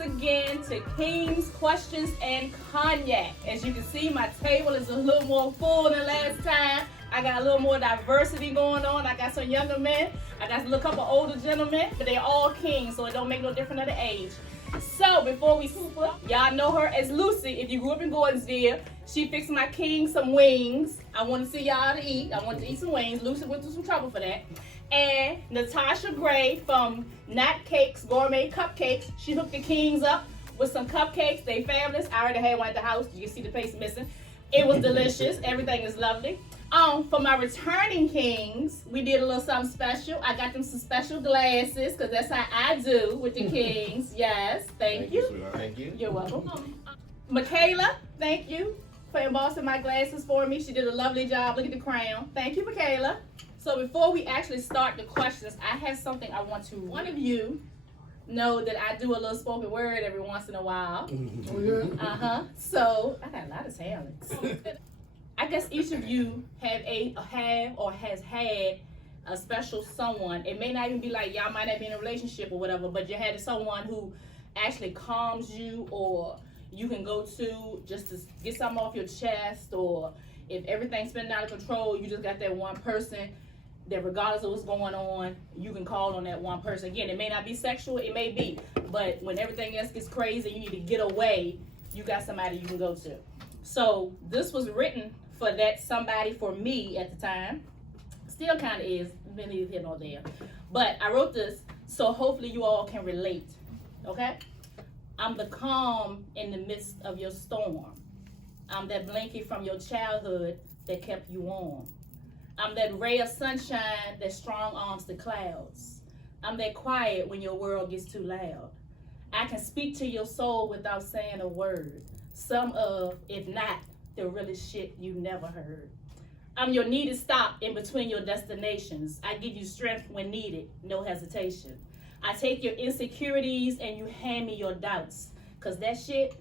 again to King's Questions and Cognac. As you can see, my table is a little more full than last time. I got a little more diversity going on. I got some younger men. I got a little couple older gentlemen, but they're all kings, so it don't make no difference of the age. So before we super, y'all know her as Lucy. If you grew up in Gordonsville, she fixed my king some wings. I want to see y'all to eat. I want to eat some wings. Lucy went through some trouble for that. And Natasha Gray from Nat Cakes Gourmet Cupcakes. She hooked the kings up with some cupcakes. They fabulous. I already had one at the house. You can see the paste missing. It was delicious. Everything is lovely. For my returning kings, we did a little something special. I got them some special glasses because that's how I do with the kings. Yes, thank you. Sweetheart. Thank you. You're welcome. Michaela, thank you for embossing my glasses for me. She did a lovely job. Look at the crown. Thank you, Michaela. So before we actually start the questions, I have something I want to one of you know that I do a little spoken word every once in a while. Oh, yeah? So I got a lot of talents. I guess each of you have or has had a special someone. It may not even be like y'all might not be in a relationship or whatever, but you had someone who actually calms you, or you can go to just to get something off your chest, or if everything's spinning out of control, you just got that one person that regardless of what's going on, you can call on that one person. Again, it may not be sexual, it may be, but when everything else gets crazy, you need to get away, you got somebody you can go to. So this was written for that somebody for me at the time. Still kind of is, neither here nor there. But I wrote this so hopefully you all can relate, okay? I'm the calm in the midst of your storm. I'm that blanket from your childhood that kept you warm. I'm that ray of sunshine that strong arms the clouds. I'm that quiet when your world gets too loud. I can speak to your soul without saying a word. Some of, if not, the realest shit you never heard. I'm your needed stop in between your destinations. I give you strength when needed, no hesitation. I take your insecurities and you hand me your doubts. Cause that shit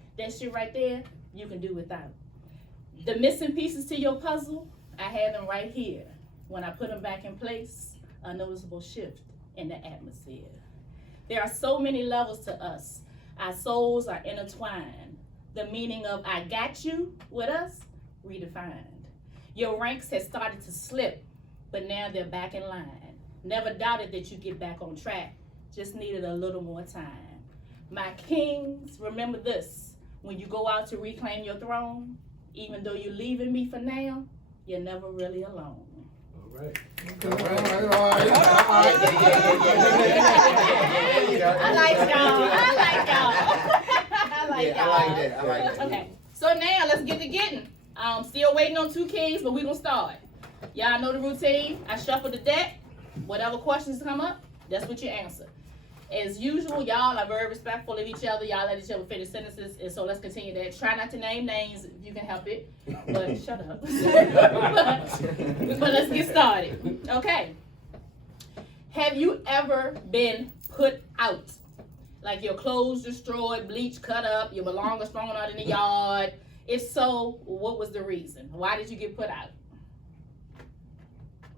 right there, you can do without. The missing pieces to your puzzle, I have them right here. When I put them back in place, a noticeable shift in the atmosphere. There are so many levels to us. Our souls are intertwined. The meaning of I got you with us, redefined. Your ranks have started to slip, but now they're back in line. Never doubted that you'd get back on track, just needed a little more time. My kings, remember this, when you go out to reclaim your throne, even though you're leaving me for now, you're never really alone. All right. I like y'all. Okay, so now let's get to getting. Still waiting on two kings, but we're gonna start. Y'all know the routine. I shuffle the deck. Whatever questions come up, that's what you answer. As usual, y'all are very respectful of each other. Y'all let each other finish sentences, and so let's continue that. Try not to name names if you can help it, but shut up. but let's get started. Okay. Have you ever been put out? Like your clothes destroyed, bleach cut up, your belongings thrown out in the yard? If so, what was the reason? Why did you get put out?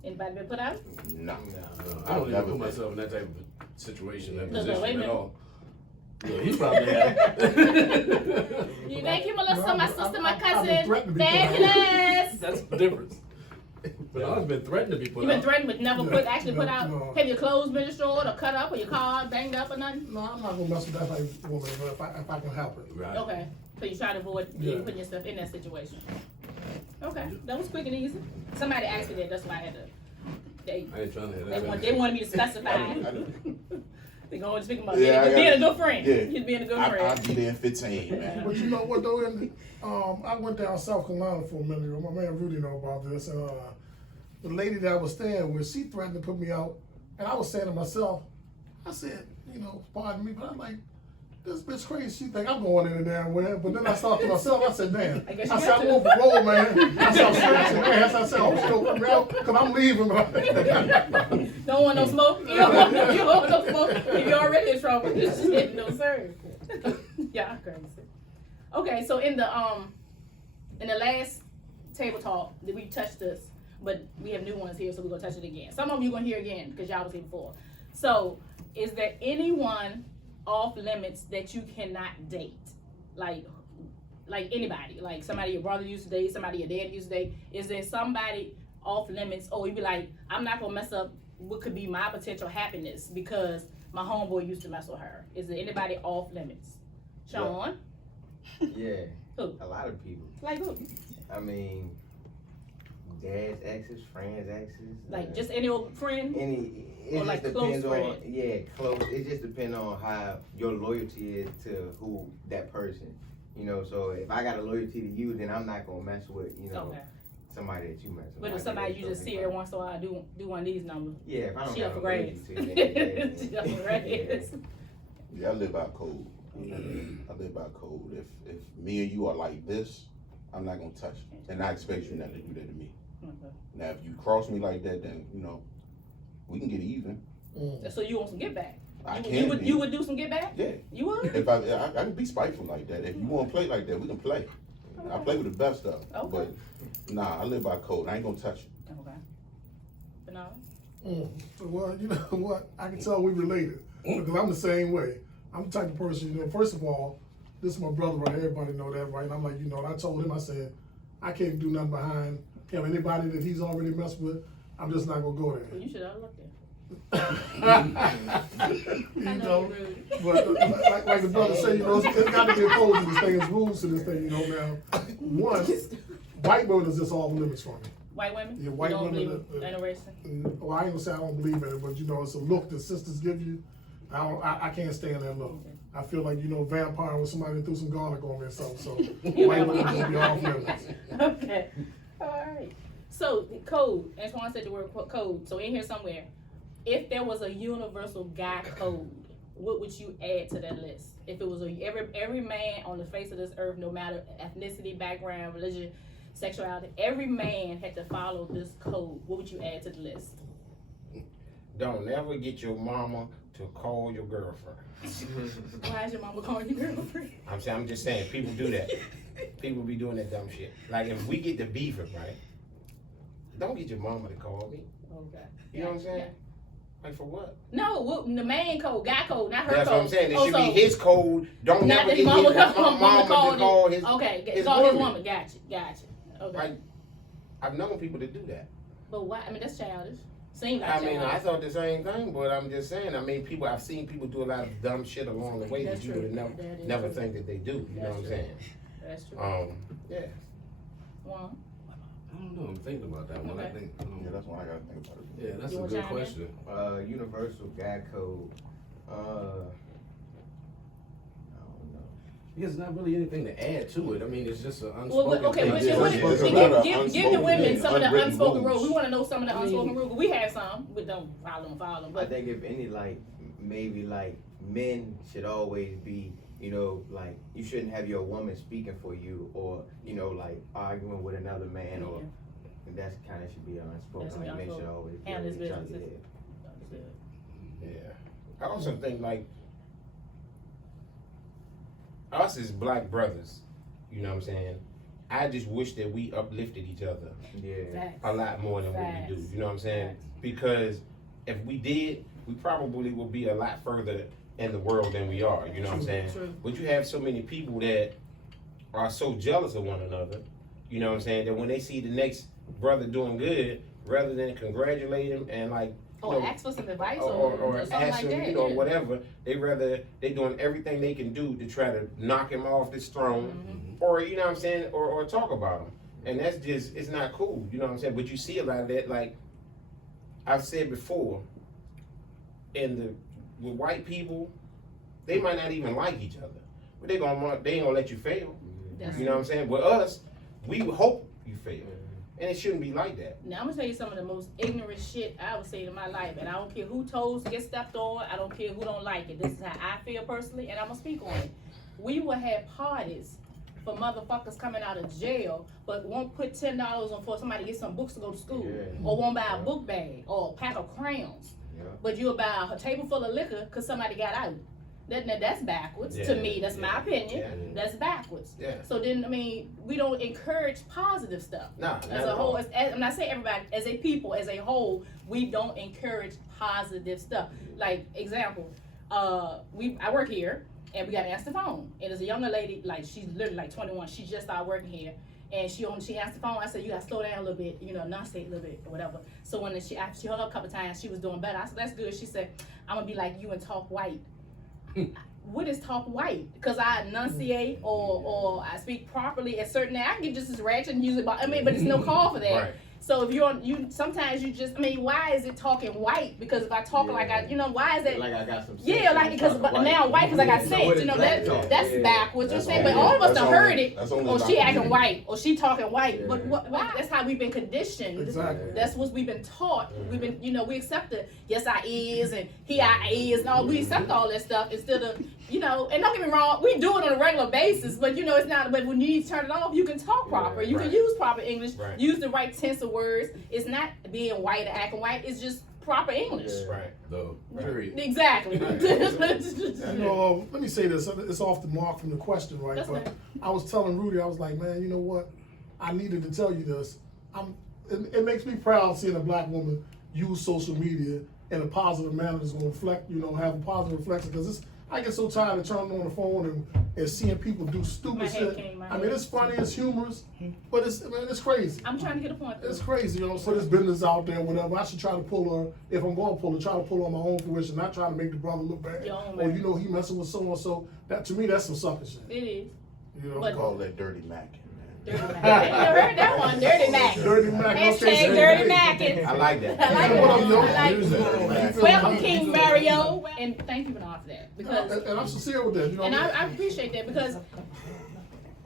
Anybody been put out? No. I don't even put myself in that type of situation, that No, position wait a at minute. all. Yeah, he probably had. You thank you, Melissa, my sister, my I've been cousin. threatened to be put out. Fabulous. That's the difference. But I've been threatened to be put You been out. threatened but never actually put out? No. Have your clothes been destroyed or cut up or your car banged up or nothing? No, I'm not gonna mess with that type of woman if I can help it. Right. Okay, so you try to avoid putting yourself in that situation. Okay, that was quick and easy. Somebody asked me that, that's why I had to. I ain't trying to have that. They wanted me to specify. I know. They going to speak about Yeah, being a good friend. Yeah. He's being a good I'll friend. be there in 15, man. But you know what though? I went down South Carolina for a minute ago. My man Rudy know about this. And the lady that I was staying with, she threatened to put me out. And I was saying to myself, I said, pardon me, but I'm like, this bitch crazy. She think I'm going in the damn way. But then I thought to myself, I said, damn. I guess I you said, got I'm to. over the road, man. I said, I'm scratching ass. I said, I hope she don't put me out because I'm leaving. Don't want no smoke? You don't want no smoke? If you're already in trouble, shit, no sir. Yeah, crazy. Okay, so in the last table talk, we touched this, but we have new ones here, so we're gonna touch it again. Some of you gonna hear again because y'all was here before. So, is there anyone off limits that you cannot date? Like anybody, like somebody your brother used to date, somebody your dad used to date. Is there somebody off limits, or you be like, I'm not gonna mess up what could be my potential happiness because my homeboy used to mess with her? Is there anybody off limits? Sean? Yeah. Who? A lot of people. Like who? I mean, dad's exes, friends' exes. Like just any old friend? It Or just like depends close on, friend? close. It just depends on how your loyalty is to who that person. You know, so if I got a loyalty to you, then I'm not gonna mess with, Okay. somebody that you mess with. But if somebody you just see every once in a while do one of these numbers. Yeah, if I don't She have up a for loyalty grades. to you, then She up for grades. Yeah, I live by code. I live by code. If me and you are like this, I'm not gonna touch you. And I expect you not to do that to me. Okay. Now, if you cross me like that, then, we can get even. So you want some get back? I You can would be. you would do some get back? Yeah. You would? If I can be spiteful like that. If you want to play like that, we can play. I play with the best stuff. Okay. But, nah, I live by code. I ain't gonna touch you. Okay. Banana? Well, you know what? I can tell we related because I'm the same way. I'm the type of person, first of all, this is my brother, right? Everybody know that, right? And I'm like, and I told him, I said, I can't do nothing behind him. Anybody that he's already messed with, I'm just not gonna go there. Well, you should have looked at. You know, but like the brother say, it's got to be a code to this thing, there's rules to this thing, now. One, white women is just off limits for me. White women? Yeah, white you don't women, believe in interracial? Well, I ain't gonna say I don't believe in it, but it's a look that sisters give you. I can't stand that look. I feel like, vampire with somebody that threw some garlic on me or something, so white women gonna be off limits. Okay. Alright. So the code, Antoine said the word code, so in here somewhere, if there was a universal guy code, what would you add to that list? If it was every man on the face of this earth, no matter ethnicity, background, religion, sexuality, every man had to follow this code, what would you add to the list? Don't never get your mama to call your girlfriend. Why is your mama calling you girlfriend? I'm just saying, people do that. People be doing that dumb shit. Like if we get to beefing, right? Don't get your mama to call me. Okay. You know what I'm saying? Like for what? No, the man code, guy code, not her That's code. what I'm saying. It Oh, should so- be his code. Don't Not never that get mama his called mama to call his. Okay, his call his woman. woman. Gotcha. Okay. Like, I've known people to do that. But why? I mean, that's childish. Seems like I mean, I childish. thought the same thing, but I'm just saying. I mean, I've seen people do a lot of dumb shit along the way That's that you true. would That is never true. think that they do. You know what I'm That's saying? That's true. Yeah. One. I don't know. I'm thinking about that one. I Okay. think. Yeah, that's what I gotta think about it. Yeah, that's You a want good chime in? question. Universal guy code. I don't know. Because there's not really anything to add to it. I mean, it's just an Well, unspoken okay, thing. but Yeah, what, it's what, a give, lot of give the unspoken, women some of the unwritten unspoken rules. rules. We want to know some of the I mean- unspoken rules. We have some, but don't follow them. I But think if any, maybe men should always be, like you shouldn't have your woman speaking for you or, arguing with another man or that's kind of should be unspoken. That's Like men should unspoken. always Handle his each other, business. Yeah. I also think like us as black brothers, you know what I'm saying? I just wish that we uplifted each other Yeah. facts. a lot more than what we do. Facts. You know what I'm saying? Facts. Because if we did, we probably would be a lot further in the world than we are. You know what I'm saying? True. But you have so many people that are so jealous of one another. You know what I'm saying? That when they see the next brother doing good, rather than congratulate him and like Or you know, ask for some advice or something ask like him, that. you know, yeah. whatever. They doing everything they can do to try to knock him off this throne, Mm-hmm. or you know what I'm saying, or talk about him. And that's just, it's not cool. You know what I'm saying? But you see a lot of that. Like I've said before, with white people, they might not even like each other, but they ain't gonna let you fail. That's You know what I'm saying? With us, we hope you fail, and it shouldn't be like that. Now I'm gonna tell you some of the most ignorant shit I ever seen in my life, and I don't care who toes get stepped on. I don't care who don't like it. This is how I feel personally, and I'm gonna speak on it. We will have parties for motherfuckers coming out of jail, but won't put $10 on for somebody to get some books to go to school, Yeah. or won't buy a book bag or a pack of crayons. Yeah. But you'll buy a table full of liquor because somebody got out. That's backwards to Yeah, me. That's my opinion. yeah. That's backwards. Yeah. So then, I mean, we don't encourage positive stuff. Nah, As not a at whole, all. I'm not saying everybody, as a people, as a whole, we don't encourage positive stuff. Like, example, I work here, and we got to answer the phone. And there's a younger lady, like she's literally like 21. She just started working here, and she answered the phone. I said, you got to slow down a little bit, enunciate a little bit or whatever. So when she hung up a couple times, she was doing better. I said, that's good. She said, I'm gonna be like you and talk white. What is talk white? Because I enunciate or I speak properly at certain. I can get just as ratchet and use it, but it's no call for that. Right. So if sometimes you just, why is it talking white? Because if I talk like why is it? Like I got some sense. Yeah, like because now I'm white because I got sense. That's backwards. You say, but all of us have heard it. Oh, she acting white, or she talking white. But why? That's how we've been conditioned. Exactly. That's what we've been taught. We've been, we accept the yes I is and he I is and all. We accept all that stuff instead of, and don't get me wrong, we do it on a regular basis. But it's not. But when you need to turn it off, you can talk proper. You can use proper English. Use the right tense of words. It's not being white or acting white. It's just proper English. Right. The period. Exactly. Let me say this. It's off the mark from the question, right? That's but right. I was telling Rudy, I was like, man, you know what? I needed to tell you this. It makes me proud seeing a black woman use social media in a positive manner that's going to reflect, have a positive reflection. Because I get so tired of turning on the phone and seeing people do stupid shit. It's funny, it's humorous, but it's crazy. I'm trying to get a point. It's crazy, put this business out there, whatever. I should try to pull her, if I'm going to pull her, try to pull her on my own fruition, not try to make the brother look bad. Or, he messing with so and so. That, to me, that's some sucker shit. It is. But call that dirty macking, man. Dirty Mac. I ain't never heard that one. Dirty Mac. Dirty Mac. Hashtag Dirty Mackin'. I like that. I like that. it. Welcome, King Mario. And thank you for that. Because and I'm sincere with that. And I appreciate that because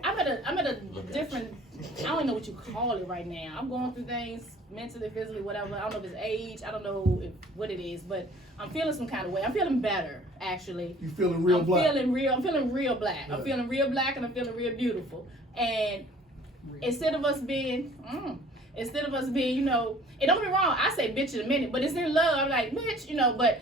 I'm at a different, I don't even know what you call it right now. I'm going through things mentally, physically, whatever. I don't know if it's age. I don't know what it is, but I'm feeling some kind of way. I'm feeling better, actually. You feeling real black? I'm feeling real black. Yeah. I'm feeling real black and I'm feeling real beautiful. And instead of us being, and don't get me wrong, I say bitch in a minute, but it's in love. I'm like, bitch, but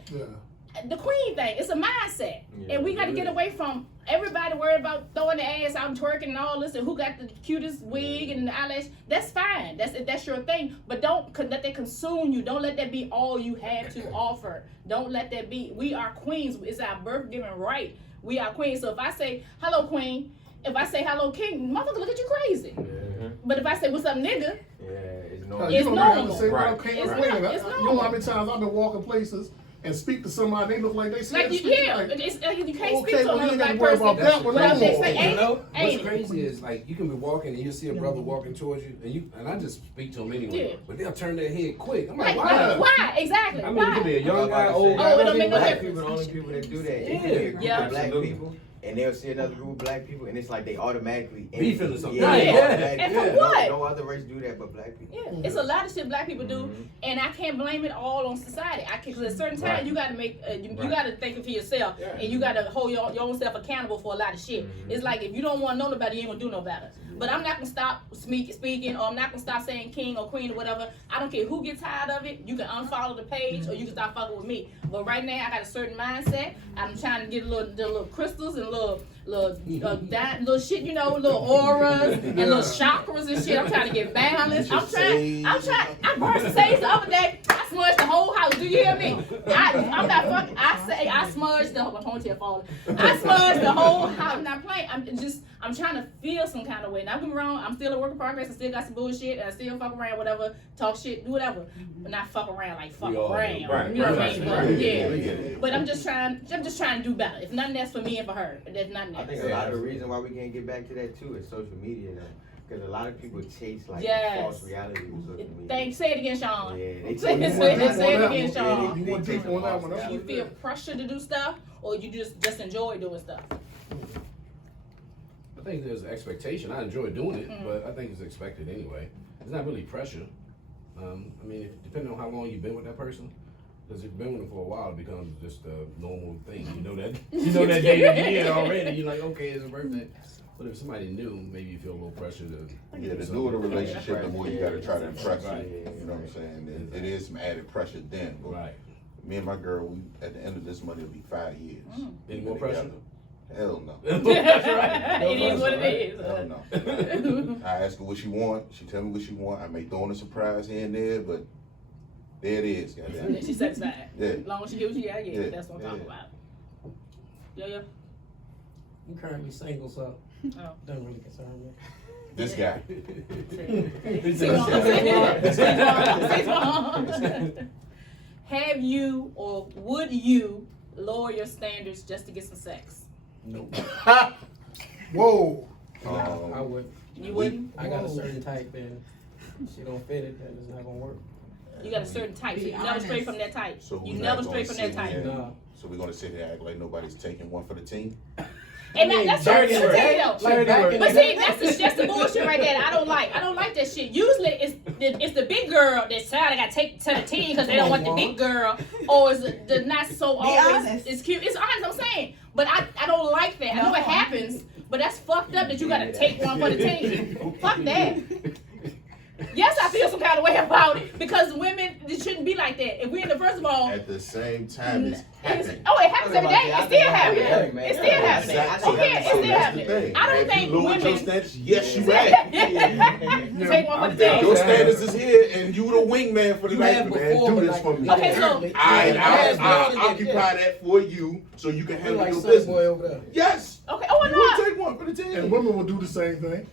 the queen thing, it's a mindset. Yeah, and we got to get away from everybody worried about throwing the ass out and twerking and all this and who got the cutest wig and the eyelash. That's fine. That's your thing. But don't let that consume you. Don't let that be all you have to offer. Don't let that be. We are queens. It's our birth-given right. We are queens. So if I say, hello, queen, if I say hello, king, motherfucker look at you crazy. Yeah. But if I say, what's up, nigga? Yeah, it's normal. It's normal. You know how many times I've been walking places and speak to somebody, they look like they see you can't speak to another black person. What's crazy is you can be walking and you see a brother walking towards you, and I just speak to him anyway, but they'll turn their head quick. I'm like, why? Why? Exactly. I mean, it could be a young guy, old guy. It don't make no Black difference. people, the only people that do that. Yeah. Black people. And they'll see another group of black people, and it's like they automatically beefing or something. And for what? No other race do that but black people. Yeah, it's a lot of shit black people do, and I can't blame it all on society. Because at a certain time, you got to make, you got to think for yourself, and you got to hold your own self accountable for a lot of shit. It's like if you don't want to know nobody, you ain't gonna do no better. But I'm not gonna stop speaking, or I'm not gonna stop saying king or queen or whatever. I don't care who gets tired of it. You can unfollow the page, or you can stop fucking with me. But right now, I got a certain mindset. I'm trying to get the little crystals and little shit, little auras and little chakras and shit. I'm trying to get balanced. I'm trying. I burst the sage the other day. I smudged the whole house. Do you hear me? I'm not fucking. I smudged the whole ponytail falling. I smudged the whole house. I'm not playing. I'm trying to feel some kind of way. Now, don't get me wrong. I'm still a work in progress. I still got some bullshit. And I still fuck around, whatever, talk shit, do whatever. But not fuck around like fuck around. Right, You know what I mean? right. Yeah. But I'm just trying to do better. If nothing else for me and for her. There's nothing else. I think a lot of the reason why we can't get back to that too is social media though. Because a lot of people chase false reality with social media. Say it again, Sean. Yeah, they say it again, Sean. You want deep on that one? You feel pressure to do stuff, or you just enjoy doing stuff? I think there's an expectation. I enjoy doing it, but I think it's expected anyway. It's not really pressure. Depending on how long you've been with that person, because if you've been with them for a while, it becomes just a normal thing. You know that day of the year already. You're like, okay, it's a birthday. But if somebody new, maybe you feel a little pressure to. Yeah, the newer the relationship, the more you got to try to impress them. You know what I'm saying? It is some added pressure then. But right. Me and my girl, we at the end of this month, it'll be 5 years. Any more pressure? Hell no. That's right. It is what it is. Hell no. I ask her what she want. She tell me what she want. I may throw in a surprise here and there, but there it is. Goddamn. She's satisfied. Yeah. As long as she get what she got, that's what I'm talking about. Yeah. I'm currently single, so Oh. doesn't really concern me. This guy. Have you or would you lower your standards just to get some sex? Nope. Whoa. I would. You wouldn't? I got a certain type, and she don't fit it, and it's not gonna work. You got a certain type, so you never stray from that type. So You we're never not stray gonna from that sit type. here- No. So we're gonna sit here and act like nobody's taking one for the team? And I mean, that's what I'm dirty saying work. though. Like back in But the see, day- that's the bullshit right there. That I don't like. I don't like that shit. Usually, it's the big girl that's sad. I got to take to the team because they don't want the big girl, or is the not so always. honest. It's cute. It's honest. I'm saying, but I don't like that. I know it happens, but that's fucked up that you got to take one for the team. Fuck that. Yes, I feel some kind of way about it because women, it shouldn't be like that. If we're in the first of all. At the same time, it's happening. Oh, it happens every day. It still happens. Yeah, It still happens. Exactly. Oh yeah, it So still that's the happens. thing. I don't Have think you lowered your women. standards? Yes, you have. Take one for the team. Your standards is here, and you the wingman for the You night, have man. before, Do but this like, for me. Okay, so- I'll occupy that for you, so you can handle like your Sunny Boy business. over there. Yes. Okay. Oh, You will no. take one for the team. And women will do the same thing.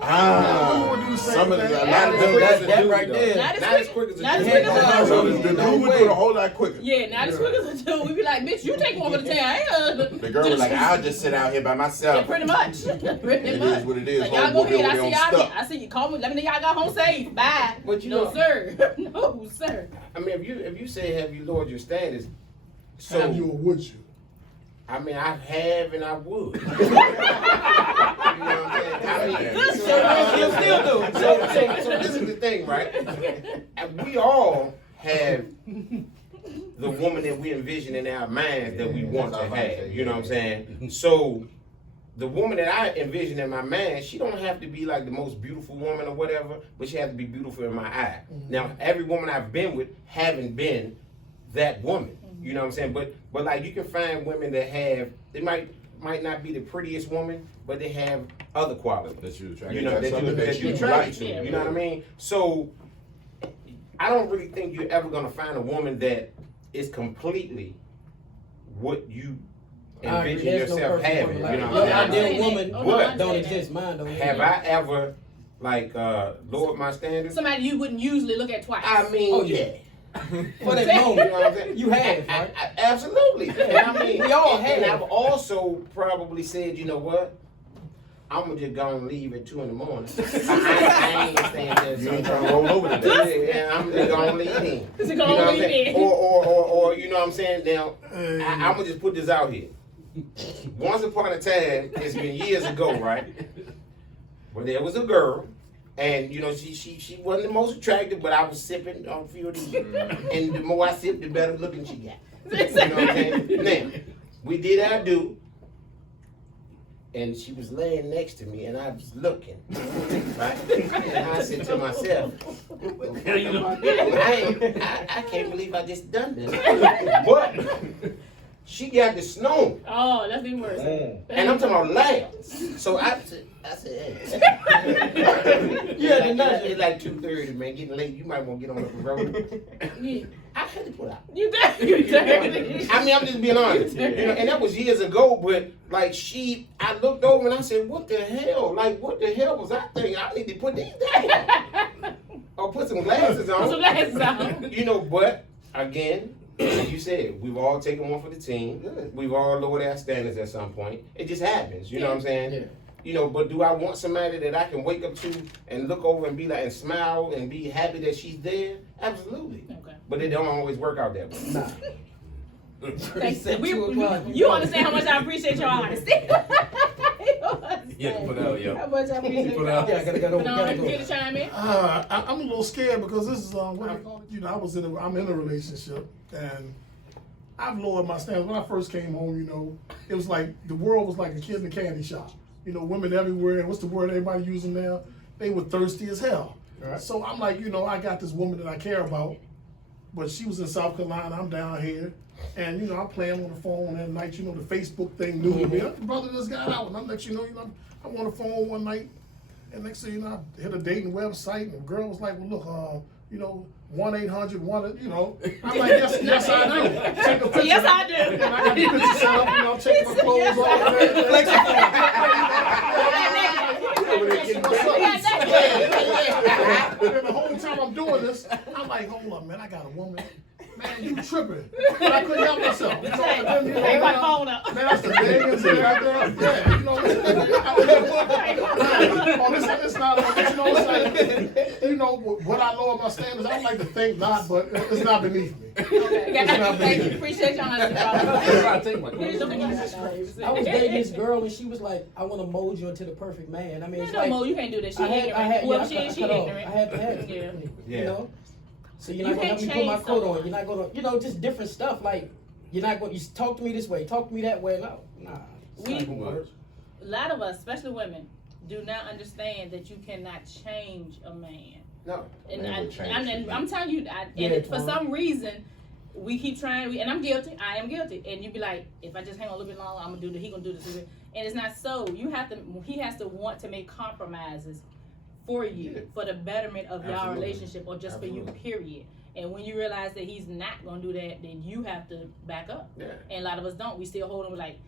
Ah, Women will do the same some of the, thing. a lot of them That doesn't do right though. there. Not as Not quick- as quick as a not as G. quick as a- So No, the no dude would way. do it a whole lot quicker. Yeah, not as quick as a two. We be like, bitch, you take one for the team. I ain't The girl was like, I'll just sit out here by Yeah, myself. pretty much. Pretty It much. is what it is. Like, y'all go Homeboy ahead. I over see there y'all. stuck. I see you. Call me. Let me know y'all got home safe. Bye. But you no, know- sir. No, sir. I mean, if you say have you lowered your standards, so Have you or would you? I mean, I have and I would. You know what I'm saying? I mean, You still do. so this is the thing, right? And we all have the woman that we envision in our minds that we want to have. You know what I'm saying? So the woman that I envision in my mind, she don't have to be like the most beautiful woman or whatever, but she has to be beautiful in my eye. Now, every woman I've been with haven't been that woman. You know what I'm saying? But like you can find women that have, they might not be the prettiest woman, but they have other qualities. That you attract. You know, That's that something you that you attract like. to. Yeah. You know what I mean? So I don't really think you're ever gonna find a woman that is completely what you I agree. envision There's no yourself perfect having. woman You know like what that. I'm Your saying? ideal woman Oh, no, I don't understand that. exist. Mine don't. Have I ever like lowered my standards? Somebody you wouldn't usually look at twice. I mean, Oh, yeah. yeah. For that You know moment, what I'm saying? you have, right? Absolutely. And I mean, We all and have. I've also probably said, you know what? I'm gonna just go and leave at 2 in the morning. I ain't gonna stand there. You ain't trying to roll over today. Yeah, I'm just gonna leave in. Just You gonna know what I'm leave saying? in. Or you know what I'm saying? Now, Hey. I'm gonna just put this out here. Once upon a time, it's been years ago, right? Where there was a girl, and you know she wasn't the most attractive, but I was sipping on a few of these, and the more I sipped, the better looking she got. You know what I'm saying? Now, we did our do, and she was laying next to me, and I was looking, right? And I said to myself, I can't believe I just done this. But she got the snow, Oh, that's even worse. and I'm talking about loud. So I said, hey. Yeah, the nudge. It's like 2:30, man, getting late. You might want to get on up the road. Yeah. I had to put out. You dirty. I mean, I'm just being honest. You know, and that was years ago, but like I looked over and I said, what the hell? Like, what the hell was I thinking? I need to put these down. Or put some glasses on. Put some glasses on. You know, but again, like you said, we've all taken one for the team. We've all lowered our standards at some point. It just happens. You know what I'm saying? Yeah. You know, but do I want somebody that I can wake up to and look over and be like, and smile and be happy that she's there? Absolutely. Okay. But it don't always work out that way. Nah. Thanks. Set 2 o'clock. You understand how much I appreciate your honesty. Yeah, put out, yo. How much I appreciate Put your out. Yeah, honesty. gotta But go. get to chime in. I'm a little scared because this is what do you call it? You know, I'm in a relationship, and I've lowered my standards. When I first came home, you know, it was like the world was like a kid in a candy shop. You know, women everywhere, and what's the word everybody using now? They were thirsty as hell. Right. So I'm like, you know, I got this woman that I care about, but she was in South Carolina, I'm down here, and you know, I'm playing on the phone that night. You know, the Facebook thing new to me. The brother just got out, and I'm let you know, I'm on the phone one night, and next thing you know, I hit a dating website, and the girl was like, well, look, you know, 1-800, you know. I'm like, yes, I do. Take a picture. Yes, I do. And I got the picture set up, you know, taking my clothes off. And the whole time I'm doing this, I'm like, hold up, man, I got a woman. Man, you tripping. But I couldn't help myself. You know, and then, you know, Take my phone up. Man, that's the biggest thing out there. Yeah, you know, it's not, you know, it's like, you know, what I lower my standards, I don't like to think not, but it's not beneath me. Okay. Thank you. Appreciate y'all. I think my I was dating this girl and she was like, I want to mold you into the perfect man. I mean, it's No, like, Mo, you can't do that. She I ignorant. had, Whoever yeah, she is, she cut off. ignorant. I had to have it. Yeah. You know? So you're You not gonna can't help me put my change coat someone. on. You're not gonna, you know, just different stuff. Like, you're not going to talk to me this way, talk to me that way. No, nah. It's not gonna work. A lot of us, especially women, do not understand that you cannot change a man. No. And man would change I'm telling you, for some reason, we keep trying, and I'm guilty. I am guilty. And you be like, if I just hang on a little bit longer, I'm gonna do this. He gonna do this. And it's not so. You have to. He has to want to make compromises for you, for the betterment of y'all Absolutely. relationship, or just for Absolutely. you. Period. And when you realize that he's not gonna do that, then you have to back up. Yeah. And a lot of us don't. We still hold him like,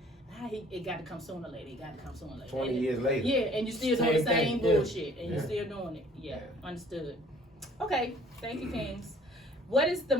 it got to come sooner or later. It got to come sooner or later. 20 years later. Yeah, and you still doing the Same same thing, yeah. bullshit, and you still doing it. Yeah, understood. Okay, thank you, Kings. What is the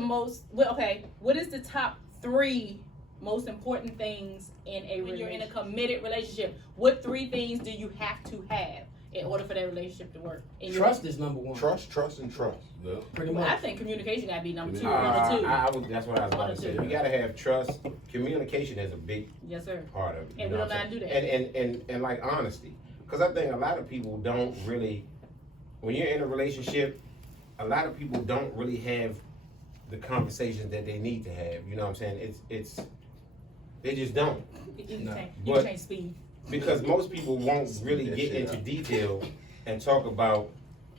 what is the top 3 most important things in a when you're in a committed relationship? What 3 things do you have to have in order for that relationship to work? Trust is number 1. Trust, and trust. Yeah. Pretty Well, much. I think communication got to be number 2. That's Number 2. what I was about to say. You gotta have trust. Communication is a big Yes, sir. part of it. And you we know don't what know I'm how to do saying? And like honesty, because I think a lot of people don't really, when you're in a relationship, a lot of people don't really have the conversations that they need to have. You know what I'm saying? It's they just don't, You But- can't speed. because most people won't really That get shit into up. detail and talk about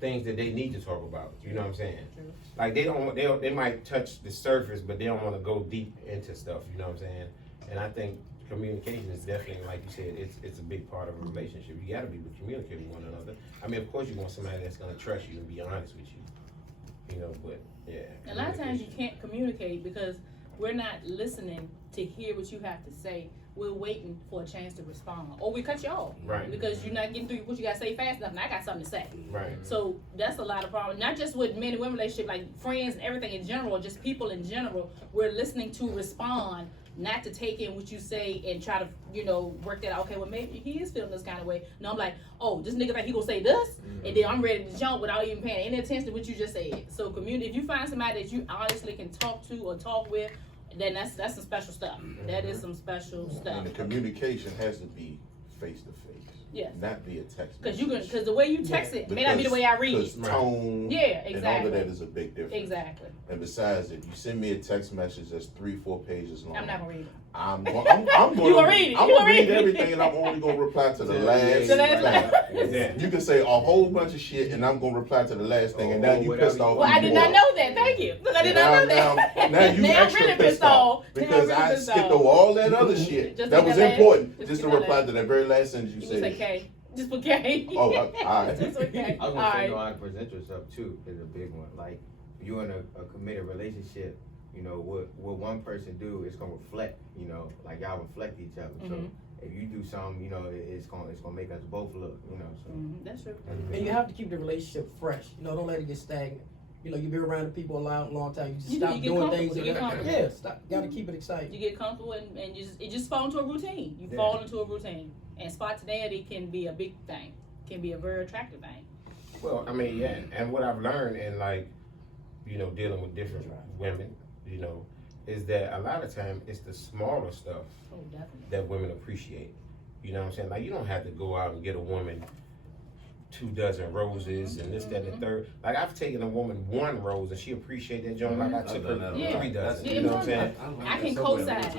things that they need to talk about. You know what I'm saying? True. Like they might touch the surface, but they don't want to go deep into stuff. You know what I'm saying? And I think communication is definitely, like you said, it's a big part of a relationship. You got to be able to communicate with one another. I mean, of course, you want somebody that's going to trust you and be honest with you. You know, but yeah. A lot of times you can't communicate because we're not listening to hear what you have to say. We're waiting for a chance to respond, or we cut you off, Right. Because you're not getting through what you gotta say fast enough. And I got something to say. Right. So that's a lot of problems, not just with men and women relationship, like friends and everything in general, just people in general. We're listening to respond, not to take in what you say and try to, work that out. Okay, well maybe he is feeling this kind of way. No, I'm like, oh, this nigga think he gonna say this, and then I'm ready to jump without even paying any attention to what you just said. So if you find somebody that you honestly can talk to or talk with, then that's some special stuff. That is some special stuff. And the communication has to be face to face. Yes. Not via text. Because the way you text it may not be the way I read it. Because tone Yeah, and all exactly. of that is a big difference. Exactly. And besides, if you send me a text message that's 3-4 pages long, I'm not gonna read it. I'm going You gonna read it. I'm You gonna gonna read read it. everything, and I'm only gonna reply to the last The last thing. Yeah. You can say a whole bunch of shit, and I'm gonna reply to the last thing, and now you whatever pissed you off. Well, I did not know that. Thank you. Look, I did not know that. Now you Now I'm extra really pissed off Now I'm because really I pissed skipped off. over all that other shit Just that get was that last- important, just just to get that reply last- to that very last sentence you You said. say K. Just put K. Oh, all right. Just put K. I was All gonna say, right. know how to present yourself too is a big one. Like, you're in a committed relationship, what one person do is gonna reflect, like y'all reflect each other. So Mhm. if you do something, it's gonna make us both look, so. That's true. that's a big And you one. have to keep the relationship fresh. Don't let it get stagnant. You've been around the people a long time. You just You stop get doing comfortable. things. You get comfortable. Yeah, gotta keep it exciting. You get comfortable and it just fall into a routine. You Yeah. fall into a routine. And spontaneity can be a big thing. Can be a very attractive thing. Well, I mean, yeah, and what I've learned in dealing with different women, is that a lot of time it's the smaller stuff Oh, definitely. that women appreciate. You know what I'm saying? Like, you don't have to go out and get a woman 24 roses and this, that, and the third. Like, I've taken a woman 1 rose and she appreciated that joint like I took her Yeah. 3 dozen. Yeah, You know what I'm saying? I can co-sign.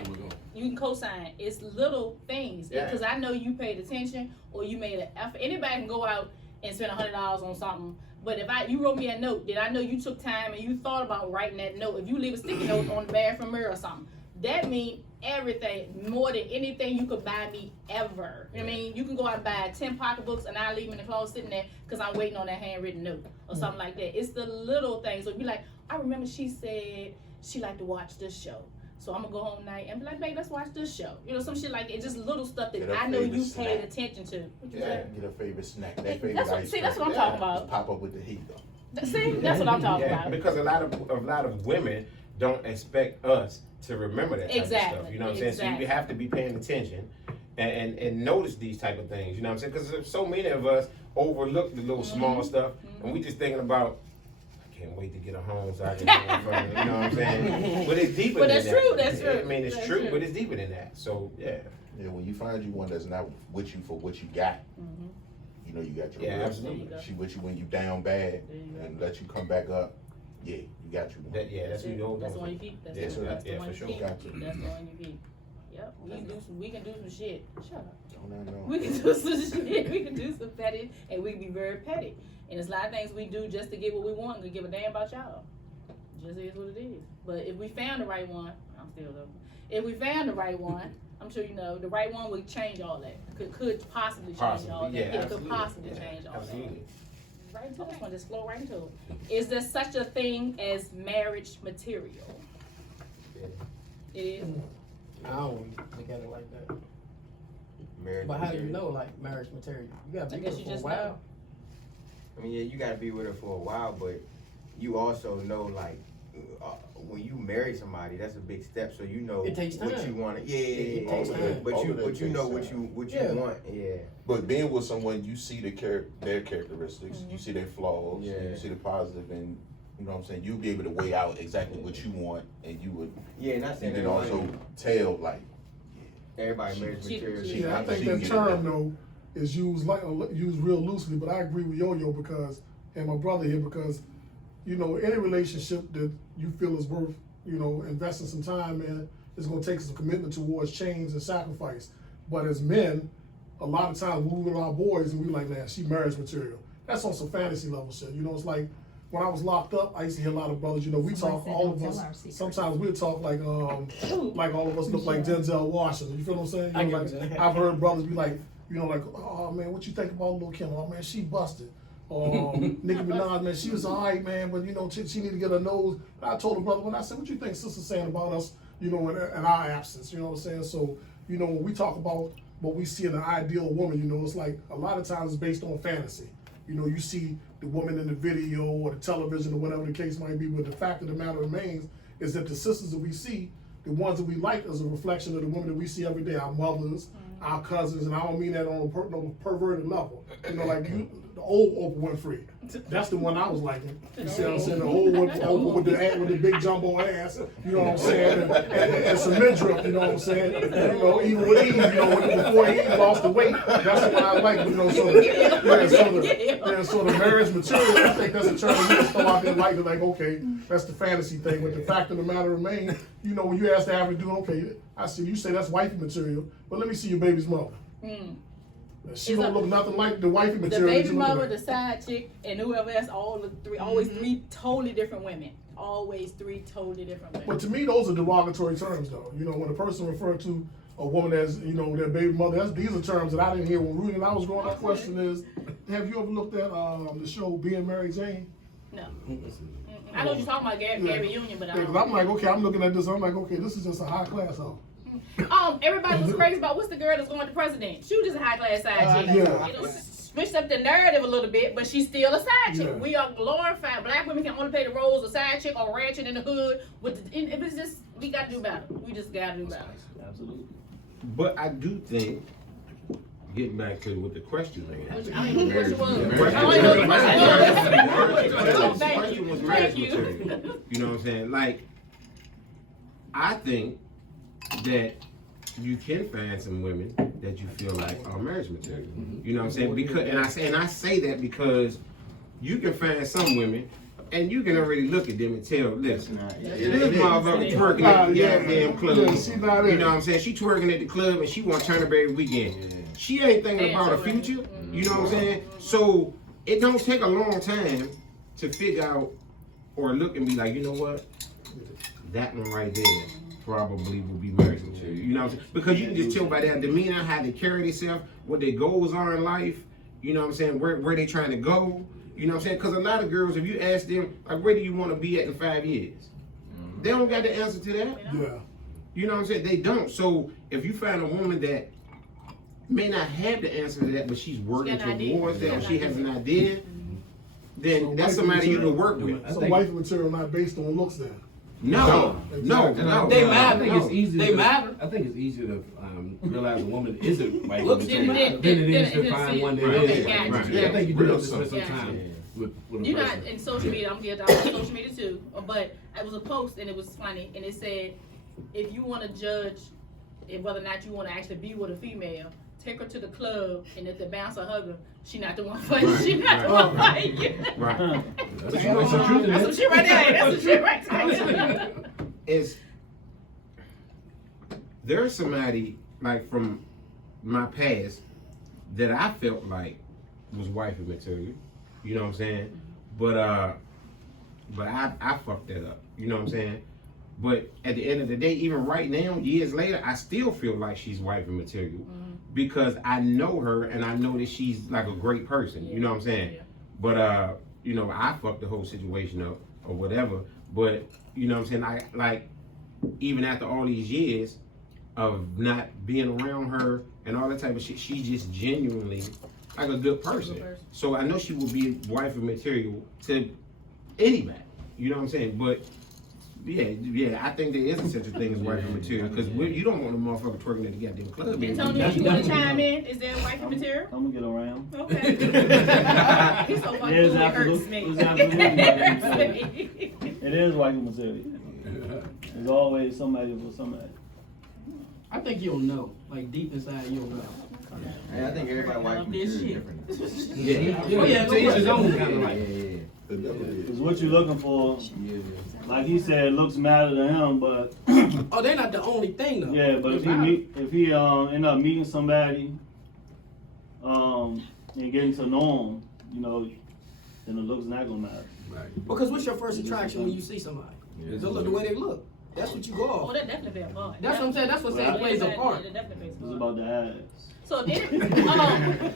You can co-sign. It's little things. Yeah. Because I know you paid attention or you made an effort. Anybody can go out and spend $100 on something. But if you wrote me a note that I know you took time and you thought about writing that note, if you leave a sticky note on the bathroom mirror or something, that means everything, more than anything you could buy me ever. You know what I mean? You can go out and buy 10 pocketbooks and I leave them in the closet sitting there because I'm waiting on that handwritten note or something like that. It's the little things. So be like, I remember she said she liked to watch this show. So I'm gonna go home tonight and be like, babe, let's watch this show. You know, some shit like it's just little stuff that I know you paid attention to. Get a favorite snack. That favorite That's what, ice see, cream. that's what I'm talking about. Just pop up with the heat though. See, that's what I'm talking Yeah, about. because a lot of women don't expect us to remember that type of stuff. You know what I'm saying? So you have to be paying attention and notice these type of things. You know what I'm saying? Because so many of us overlook the little small stuff, and we just thinking about, I can't wait to get a home so I can have fun. You know what I'm saying? But it's deeper But than that's that. true, that's true. I mean, it's That's true, true. but it's deeper than that. So yeah. Yeah, when you find you one that's not with you for what you got, you know you got your Yeah, real. absolutely. She with you when you down bad and let you come back up. Yeah, you got you one. That's who you hold That's the on one you to. keep. That's Yeah, the so one. That's the yeah, one for you sure. keep. Got to. That's the one you keep. Yep. We can do some shit. Shut up. Don't I know? We can do some shit. We can do some petty, and we can be very petty. And there's a lot of things we do just to get what we want and to give a damn about y'all. Just is what it is. But if we found the right one, I'm still looking. If we found the right one, I'm sure you know the right one would change all that. Could possibly change all that. Yeah, Could possibly change all absolutely. that. Right into this one, just flow right into it. Is there such a thing as marriage material? It is. I don't look at it like that. Marriage But how do you material. know, like, marriage material? You gotta I be guess with you her for a just while. I mean, yeah, you gotta be with her for a while, but you also know, like, when you marry somebody, that's a big step. So you know It takes what time. you want. Yeah, It takes yeah, time. but All you of that but you takes know what time. you Yeah. want. Yeah. But being with someone, you see their characteristics, you see their flaws, Yeah. you see the positive, and you know what I'm saying. You'll be able to weigh out exactly what you want, and you would. Yeah, not You saying can also tell like. everybody marriage She- material. she- Yeah, I think She that can get it term done. though is used used real loosely, but I agree with Yo-Yo because and my brother here because you know any relationship that you feel is worth investing some time in is going to take some commitment towards change and sacrifice. But as men, a lot of times we with our boys and we like, man, she marriage material. That's on some fantasy level shit. You know, it's like when I was locked up, I used to hear a lot of brothers. You know, we Somebody talk said all don't of tell us. our secrets. Sometimes we'll talk like all of us look like Denzel Washington. You feel what I'm saying? You I know, get like, what you're saying. I've heard brothers be like, like, oh man, what you think about Lil' Kim? Oh man, she busted. Nicki Minaj, man, she was alright, man, but she need to get her nose. I told her brother when I said, what you think sister's saying about us, in our absence? You know what I'm saying? So, when we talk about what we see in an ideal woman, it's like a lot of times it's based on fantasy. You see the woman in the video or the television or whatever the case might be, but the fact of the matter remains is that the sisters that we see, the ones that we like, is a reflection of the women that we see every day, our mothers, our cousins, and I don't mean that on a perverted level. Like the old Oprah Winfrey. That's the one I was liking. You see what I'm saying? The old Oprah with the big jumbo ass. You know what I'm saying? And some midriff. You know what I'm saying? Even with Eve. Before Eve lost the weight. That's the one I like. So the marriage material. I think that's a term we just throw out there like okay, that's the fantasy thing. But the fact of the matter remains, when you ask the average dude, okay, I see you say that's wifey material, but let me see your baby's mother. She don't look nothing like the wifey The material. that baby you looking mother, at. the side chick, and whoever else, always three totally different women. Always three totally different women. But to me, those are derogatory terms, though. When a person referred to a woman as, their baby mother, these are terms that I didn't hear when Rudy and I was growing up. The question is, have you ever looked at the show Being Mary Jane? No. I know what you're talking about, Gary Union, but I Yeah, don't. 'cause I'm like, okay, I'm looking at this. I'm like, okay, this is just a high class hoe. Everybody was crazy about what's the girl that's going to president. She was just a high class side chick. yeah. Switched up the narrative a little bit, but she's still a side chick. Yeah. We are glorified. Black women can only play the roles of side chick or ratchet in the hood. It's just we got to do better. We just got to do better. Absolutely. But I do think, getting back to what the question was. I mean, what it was. Marriage I only know the material. question. The Thank question you. was marriage Thank you. material. You know what I'm saying? Like, I think that you can find some women that you feel like are marriage material. You know what I'm saying? Because I say that because you can find some women and you can already look at them and tell, listen, this motherfucker twerking at the goddamn club. Yeah, she not You know what I'm saying? She twerking at the club and she want to turn up every weekend. She ain't thinking about her future. You know what I'm saying? So it don't take a long time to figure out or look and be like, you know what? That one right there probably will be married material. You know what I'm saying? Because you can just tell by their demeanor, how they carry themselves, what their goals are in life. You know what I'm saying? Where they trying to go. You know what I'm saying? Because a lot of girls, if you ask them, like, where do you want to be at in 5 years? They don't got the answer to that. Yeah. You know what I'm saying? They don't. So if you find a woman that may not have the answer to that, but she's working towards that, or she has an idea, then So that's wifey somebody you material- can work with. So wifey material not based on looks then. No, no, Exactly. no. They I matter. think it's easier. They matter. I think it's easier to realize a woman isn't white Looks material then- than it is then to find see it. one that Okay, is. gotcha. Right. Yeah, I think you do real have to spend some simple. time with a You're person. not in social media. I'm guilty. I'm on social media too. But it was a post and it was funny, and it said, if you want to judge whether or not you want to actually be with a female, take her to the club, and if the bouncer hug her, she not the one for you. She not the one for you. Right. That's some truth in That's some it. shit right there. That's some shit right there. Is there's somebody like from my past that I felt like was wifey material. You know what I'm saying? But I fucked that up. You know what I'm saying? But at the end of the day, even right now, years later, I still feel like she's wifey material because I know her and I know that she's like a great person. You know what I'm saying? Yeah. But you know, I fucked the whole situation up or whatever. But you know what I'm saying? I like even after all these years of not being around her and all that type of shit, she's just genuinely like a good person. So I know she will be wifey material to anybody. You know what I'm saying? But yeah, I think there is a such a thing as wifey material because you don't want a motherfucker twerking at the goddamn club. Antonio, you want to chime in? Is there wifey material? I'm gonna get around. Okay. He's so fucking It is cool, it hurts absolute- me. it's absolutely It is white material. There's always somebody for somebody. I think you'll know. Like deep inside, you'll know. I think everybody white This material shit. different. Yeah, to each his own kind of like. The devil is. It's what you're looking for. Like he said, looks matter to him, but Oh, they're not the only thing though. yeah, but if he end up meeting somebody, and getting to know him, you know, then the looks not gonna matter. Right. Because what's your first attraction when you see somebody? They look the way they look. That's what you go Oh, off. that definitely plays a part. That's what I'm saying. That's what saying plays a part. That definitely plays a It's part. about the ass. So then,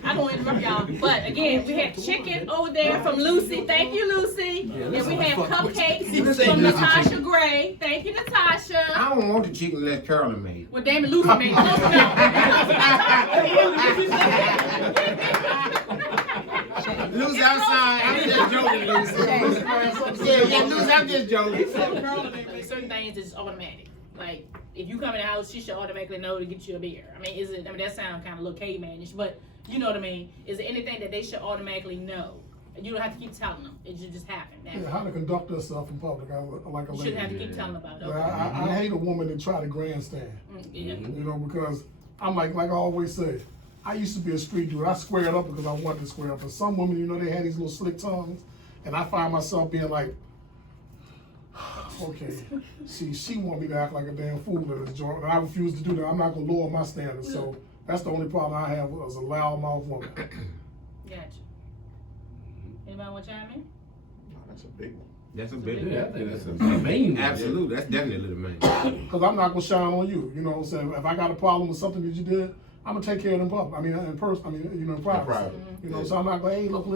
I don't want to interrupt y'all, but again, we had chicken over there from Lucy. Thank you, Lucy. And we have cupcakes from Natasha Gray. Thank you, Natasha. I don't want the chicken unless Carolyn made it. Well, damn it, Lucy made Lucy, I'm sorry. I'm just joking, Lucy. Yeah, Lucy, I'm just joking. Certain things is automatic. Like, if you come in the house, she should automatically know to get you a beer. I mean, that sounds kind of a little cavemanish, but you know what I mean? Is there anything that they should automatically know? You don't have to keep telling them. It should just happen. Yeah, how to conduct herself in public, like a You lady. shouldn't have to keep telling them about it. Yeah, I hate a woman that try to grandstand. Yeah. You know, because I'm like I always say, I used to be a street dude. I squared up because I wanted to square up. And some women, you know, they had these little slick tongues, and I find myself being like, okay, see, she want me to act like a damn fool in this joint, and I refuse to do that. I'm not gonna lower my standards. So that's the only problem I have as a loudmouth woman. Gotcha. Anybody want to chime in? That's a big one. That's a big Yeah, I one. think that's a main one. Absolutely, that's definitely the main. Because I'm not gonna shine on you. You know what I'm saying? If I got a problem with something that you did, I'm gonna take care of it in public. I mean, in person. I mean, you know, in private. private. You know, so I'm not going, hey, look,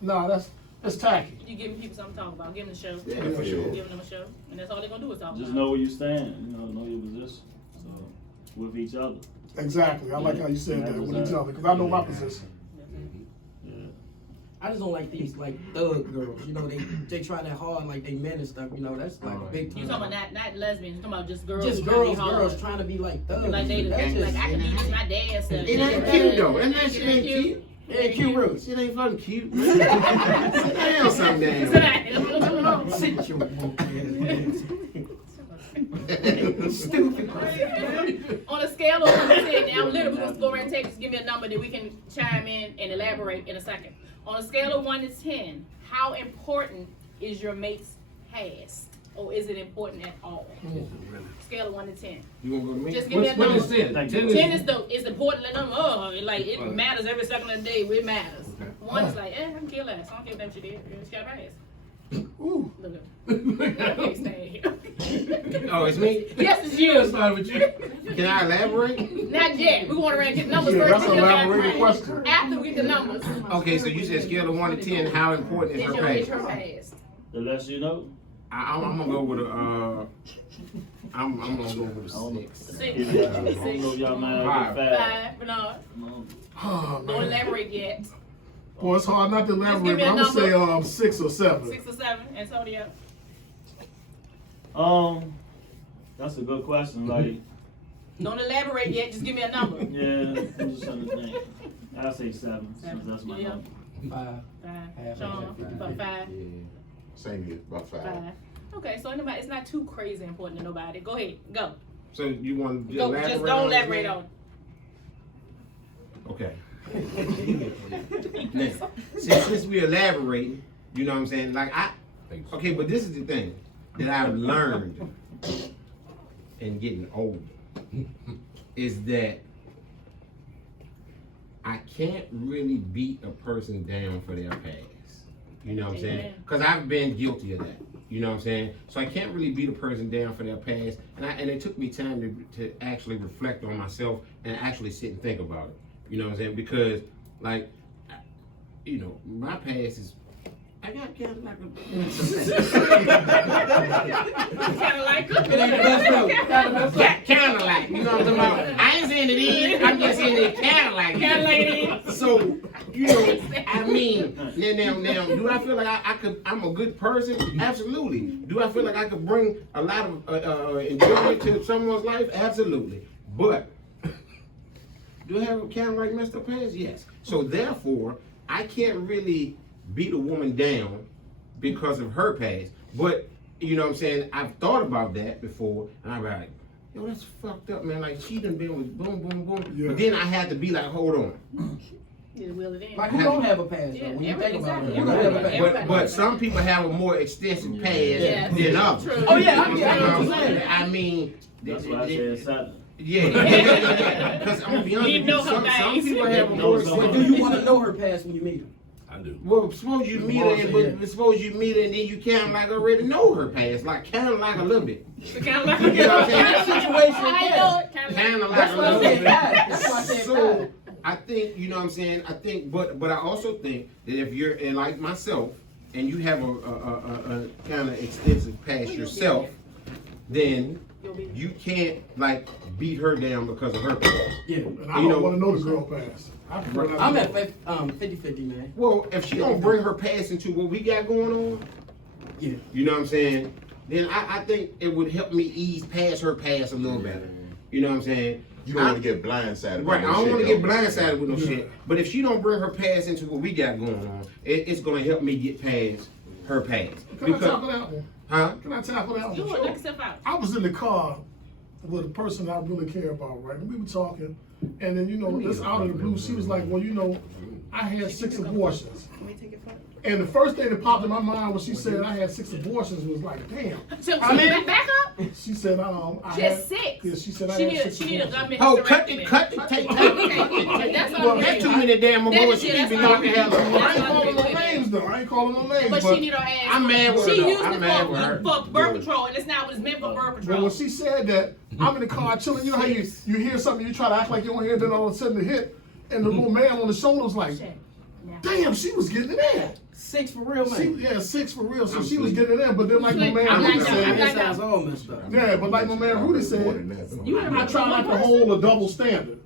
nah, that's tacky. You giving people something to talk about. Give them the show. Yeah, for sure. Giving them a show. And that's all they're going to do is talk Just about know where you stand. You know your position. So with each other. Exactly. I like how you said that with each other, because I know my position. Yeah. I just don't like these like thug girls. You know, they try that hard like they men and stuff. You know, that's like a big. You talking about not lesbians, you talking about just girls. Just who trying to be hard. girls trying to be like thugs. Like they That's like just- I can be just my dad said. It ain't cute though. And that shit ain't cute. cute. Yeah, cute roots. Shit ain't fucking cute. Sit down sometime. Sit your woke ass. Stupid. On a scale of 1 to 10, now literally we're going to go around and take, just give me a number that we can chime in and elaborate in a second. On a scale of 1 to 10, how important is your mate's past? Or is it important at all? Scale of 1 to 10. You wanna go to me? Just give me a What number. is 10? Thank 10 you. 10 is important. Let them, like it Right. matters every second of the day. It matters. Okay. 1 is like, I can kill ass. I don't care what that shit is. She got her ass. Ooh. Look at her. I can't stand here. Oh, it's me? Yes, it's you. Start with you. Can I elaborate? Not yet. We're going to get numbers Yeah, first. that's an then elaborated elaborate. question. After we get the numbers. Okay, so you said scale of 1 to 10, how important is It's her your past? past. The less you know. I'm gonna go with a, I'm gonna go with a 6. 6. Yeah, I don't know if y'all mind Five. get fat. 5. Bernard. Oh, Don't man. elaborate yet. Boy, it's hard not to Just elaborate, give me but a I'm gonna say 6 or 7. 6 or 7. Antonio. That's a good question. Like, Don't elaborate yet. Just give me a number. yeah, I'm just trying to think. I'll say 7, since that's my Yeah. number. 5. 5. Sean. About 5. Same here, about 5. 5. Okay, so anybody, it's not too crazy important to nobody. Go ahead. Go. So you want to Go. elaborate? Just on don't this, elaborate man? on it. Okay. Now, since we elaborating, you know what I'm saying? Like okay, but this is the thing that I've learned in getting older is that I can't really beat a person down for their past. You know what I'm saying? Amen. Because I've been guilty of that. You know what I'm saying? So I can't really beat a person down for their past. And it took me time to actually reflect on myself and actually sit and think about it. You know what I'm saying? Because, like, you know, my past is, I got kind of like Kind of like It ain't the best road. kind of like, you know what I'm talking about? I ain't saying it is, I'm just saying it kind of like Kinda like it. it. So, you know, I mean, now, do I feel like I'm a good person? Absolutely. Do I feel like I could bring a lot of enjoyment to someone's life? Absolutely. But, do I have a kind of like messed up past? Yes. So therefore, I can't really beat a woman down because of her past. But, you know what I'm saying, I've thought about that before, and I'm like, yo, that's fucked up, man. Like, she done been with boom, boom, boom. Yeah. But then I had to be like, hold on. Yeah, wheel it in. Like, who don't have a past, though? Yeah, When you think about it, exactly. who don't have a past? Everybody. But some people have a more extensive past Yeah. than others. True. Oh, yeah, I get what you're saying. I mean, That's why I said 7. yeah. Because I'm gonna be honest You with know you, some her people things. have a You more know some. But do you want to know her past when you meet her? I do. Well, suppose you meet her, and, but suppose you meet her, and then you kind of like already know her past, like kind of like a little bit. Kind of like You know what I'm saying? That situation, I yeah. know it. Kind Kind of like That's a why I little said bit. 5. That's why I said So 5. I think, you know what I'm saying. I think, but I also think that if you're and like myself, and you have a kind of extensive past yourself, then you can't like beat her down because of her past. Yeah. And I You don't know- want to know the girl past. I prefer not to I'm know. at 50-50, man. Well, if she don't bring her past into what we got going on, Yeah. you know what I'm saying, then I think it would help me ease past her past a little better. You know what I'm saying? You don't want to get blindsided. Right, by I no don't want to shit, get though. blindsided with no shit. But if she don't bring her past into what we got going on, it's gonna help me get past her past. Can I tackle that one? Huh? Can I tackle that Do one? it. Knock yourself out. I was in the car with a person I really care about, right? And we were talking, and then, you know, just out of the blue, she was like, well, you know, I had 6 abortions. And the first thing that popped in my mind when she said I had 6 abortions was like, damn. So, I mean- back up. She said, I She had had 6. Yeah, she said I She had need 6 she need a abortions. government Oh, hysterectomy. cut it, take Okay, that's all. That's too many damn abortions. She need to be knocked the hell I out. ain't calling no names though. I ain't calling no names. But she need her ass. I'm mad with her, She though. used I'm it mad with her. for birth control, and it's not what it's meant for birth But control. when she said that, I'm in the car chilling. You know how you hear something, you try to act like you don't hear, then all of a sudden it hit, and the little man on the shoulder was like, damn, she was getting it in. 6 for real, She, man. yeah, 6 for real. So I'm she was sleep. getting it in. But then like my man I'm Rudy not- said, I'm That not- sounds all messed up. yeah, but like my man Rudy More said, than that, You though. I try not to hold a double standard.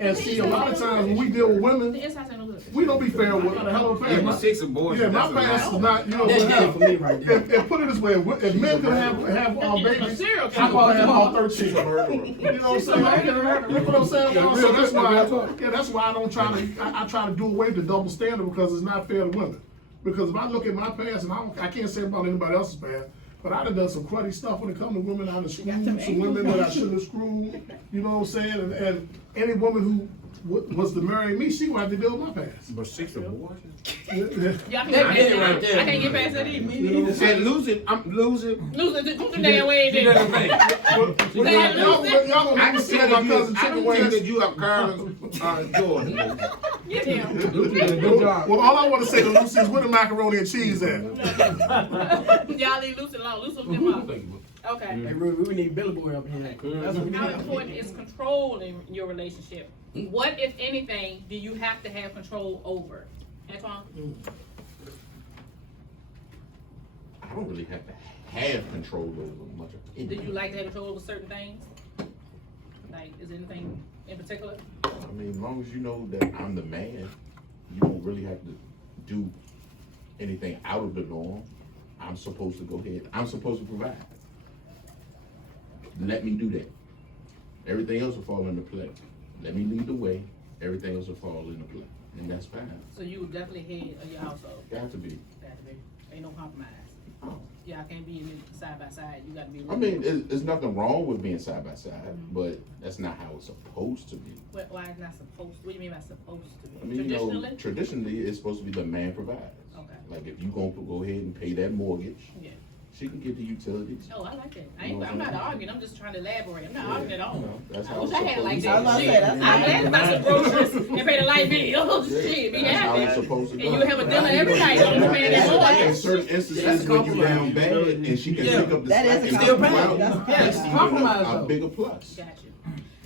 And see, a lot of times when we deal with women, The insides ain't no good. we don't be fair with her. Hello, Yeah, past. but 6 abortions. Yeah, my that's a past lot. is not, you know, That's dead for me right there. if put it this way, if men could have babies, serial I probably have all 13. She's a murderer. You know what I'm saying? You know what I'm saying? So that's why I don't try to. I try to do away with the double standard because it's not fair to women. Because if I look at my past, and I can't say about anybody else's past, but I done done some cruddy stuff when it comes to women. I done screwed some women that I shouldn't have screwed. You know what I'm saying? And any woman who was to marry me, she would have to deal with my past. But 6 abortions? Yeah. Y'all can That get get it past right that. there. I can't get past that either. You know what I'm saying? And losing, I'm losing. Lose the damn way, She baby. doesn't think. Y'all gonna I can see tell my that cousin I chicken can tell wings. that you are Carlos Jordan. Get him. Good job. Well, all I want to say to Lucy is where the macaroni and cheese at? Y'all leave Lucy alone. Lucy them out. Okay. Hey, we need Billy Boy up here. That's what we How need. important is control in your relationship? What, if anything, do you have to have control over? Antoine? I don't really have to have control over much of Do anything. you like to have control over certain things? Like, is there anything in particular? I mean, as long as you know that I'm the man, you don't really have to do anything out of the norm. I'm supposed to go ahead. I'm supposed to provide. Let me do that. Everything else will fall into place. Let me lead the way. Everything else will fall into place. And that's fine. So you definitely head of your household. Got to be. Got to be. Ain't no compromise. Oh. Yeah, I can't be in it side by side. You got to be. I mean, there's nothing wrong with being side by side, but that's not how it's supposed to be. Why is not supposed? What do you mean by supposed to be? I mean, Traditionally. traditionally, it's supposed to be the man provides. Okay. Like if you gonna go ahead and pay that mortgage, Yeah. she can get the utilities. Oh, I like that. I'm not arguing. I'm just trying to elaborate. I'm not arguing at all. You know, that's I how wish it's I had it like supposed that. to be. Shit. I'm glad about some groceries and pay the light bill. Shit, be That's how it's happy. supposed to And go. you have a dinner every night. Don't you pay that In mortgage? certain instances when you down bad and she can Yeah, pick up the that is slack a and still help you paying. out, That's- that's yeah, even compromise, a though. bigger plus. Got you.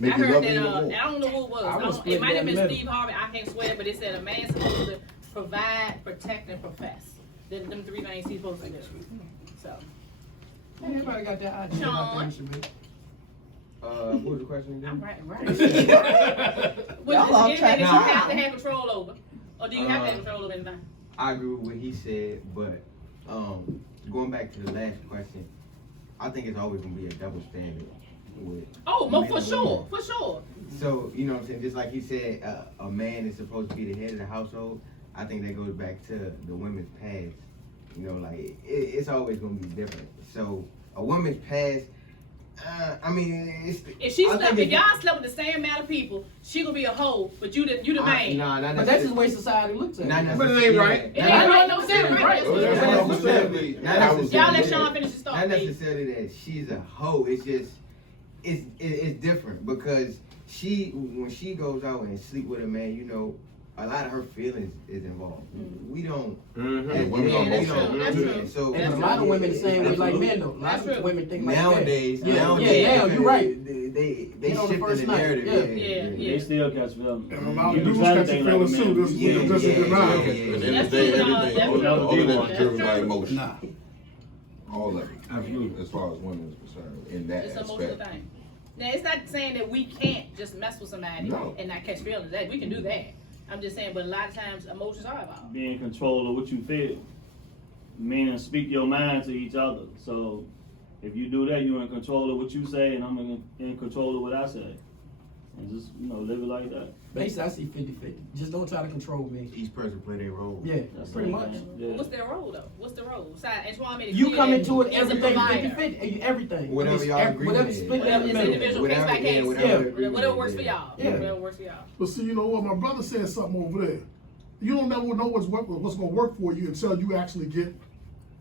Make I you heard love that, me I more. don't know who it was. I would've It split might have that been middle. Steve Harvey. I can't swear, but it said a man's supposed to provide, protect, and profess. Them three things he's supposed to do. So, Everybody got their idea Sean. about things should be. What was the question again? I'm right. Y'all Well, all is there anything that trying you to have to out. have control over? Or do you have to have control over anything? I agree with what he said, but going back to the last question, I think it's always gonna be a double standard with. Oh, no, men for and sure. women. For sure. So you know what I'm saying? Just like he said, a man is supposed to be the head of the household. I think that goes back to the women's past. You know, like it's always gonna be different. So a woman's past. I mean, it's. If she I slept, think if y'all slept with the same amount of people, she gonna be a hoe, but you the man. Nah, not But that's just the way society looks at Not it. But it ain't right. It ain't right. No, it's not right. That's what Well, I'm that's saying. not necessarily- Not that was- necessarily. Y'all let Sean finish his thought. Not please. necessarily that she's a hoe. It's just it's different because when she goes out and sleep with a man, you know, a lot of her feelings is involved. We don't. Mhm. as women men, are we emotional. don't- That's yeah, true. So And a lot of women the same way like men though. A lot That's of true. women think like nowadays, that. Yeah, nowadays, yeah, yeah, you're right. They Get on the shift first the night. narrative. Yeah. They still catch feelings. And a lot You of can dudes try to catch think your like a feelings too. man. This Yeah, is just a yeah, denial. At the end of the That's day, true, everything, that's all true. of that is driven by That's true. emotion. Nah. All of it. Absolutely. As far as women is concerned, in that It's an emotional aspect. thing. Now, it's not saying that we can't just mess with somebody No. and not catch feelings. That we can do that. I'm just saying, but a lot of times emotions are involved. Be in control of what you feel. Meaning speak your mind to each other. So if you do that, you're in control of what you say, and I'm in control of what I say. And just, live it like that. Basically, I see 50-50. Just don't try to control me. Each person play their role. Yeah, That's pretty the much. thing. Yeah. What's their role though? What's the role? So, Antoine made it You clear come that into it he's a everything provider. 50-50. Everything. Whatever It's y'all agree whatever with. split Whatever down the is middle. individual case by case. whatever Whatever works for y'all. Yeah. Whatever works for y'all. But see, you know what? My brother said something over there. You don't never know what's going to work for you until you actually get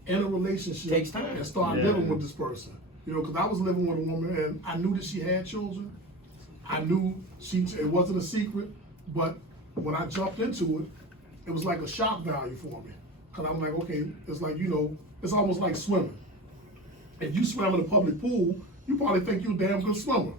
in a relationship Takes time. and start Yeah. living with this person. You know, because I was living with a woman and I knew that she had children. I knew it wasn't a secret, but when I jumped into it, it was like a shock value for me. Because I'm like, okay, it's like, it's almost like swimming. If you swam in a public pool, you probably think you're a damn good swimmer.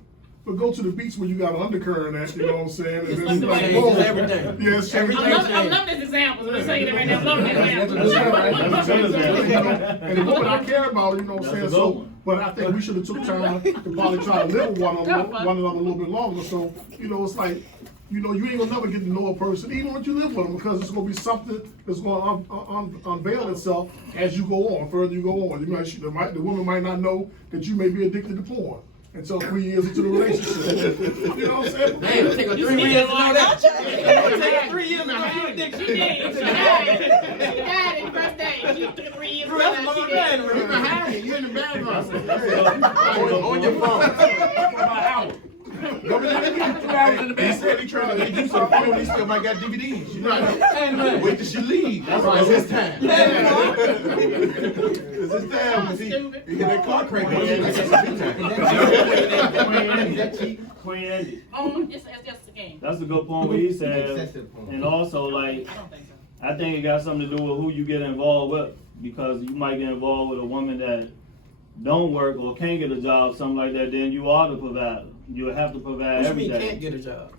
But go to the beach where you got an undercurrent at, you know what I'm saying? And It's then like it's the like, way- whoa. Changes everything. Yeah, it's changing I'm Everything. loving this example. Let me tell you that right now. I'm loving this example. That's right. That's a good example. And the woman I care about, you know what I'm That's saying? a good So, one. but I think we should have took time to probably try to live with one another a little bit longer. So, it's like, you ain't gonna never get to know a person, even when you live with them, because it's gonna be something that's gonna unveil itself as you go on, further you go on. The woman might not know that you may be addicted to porn until 3 years into the relationship. You know what I'm saying? Damn, it take her 3 years to know that. It take her 3 years to know that. She did. She died. She died in the first day. She took 3 years. That's a long She did. time. You can hide it. You're in the background. On your phone. For about an hour. He said he trying to get you some phone. He still might got DVDs. You know, wait till she leave. That's right. It's his time. It's his time. 'Cause he hit that car crank. Queen ended. It's just a game. That's a good point what he said. Excessive point. And also, like, I don't think so. I think it got something to do with who you get involved with, because you might get involved with a woman that don't work or can't get a job, something like that, then you are the provider. You'll have to provide What you mean everything. can't get a job?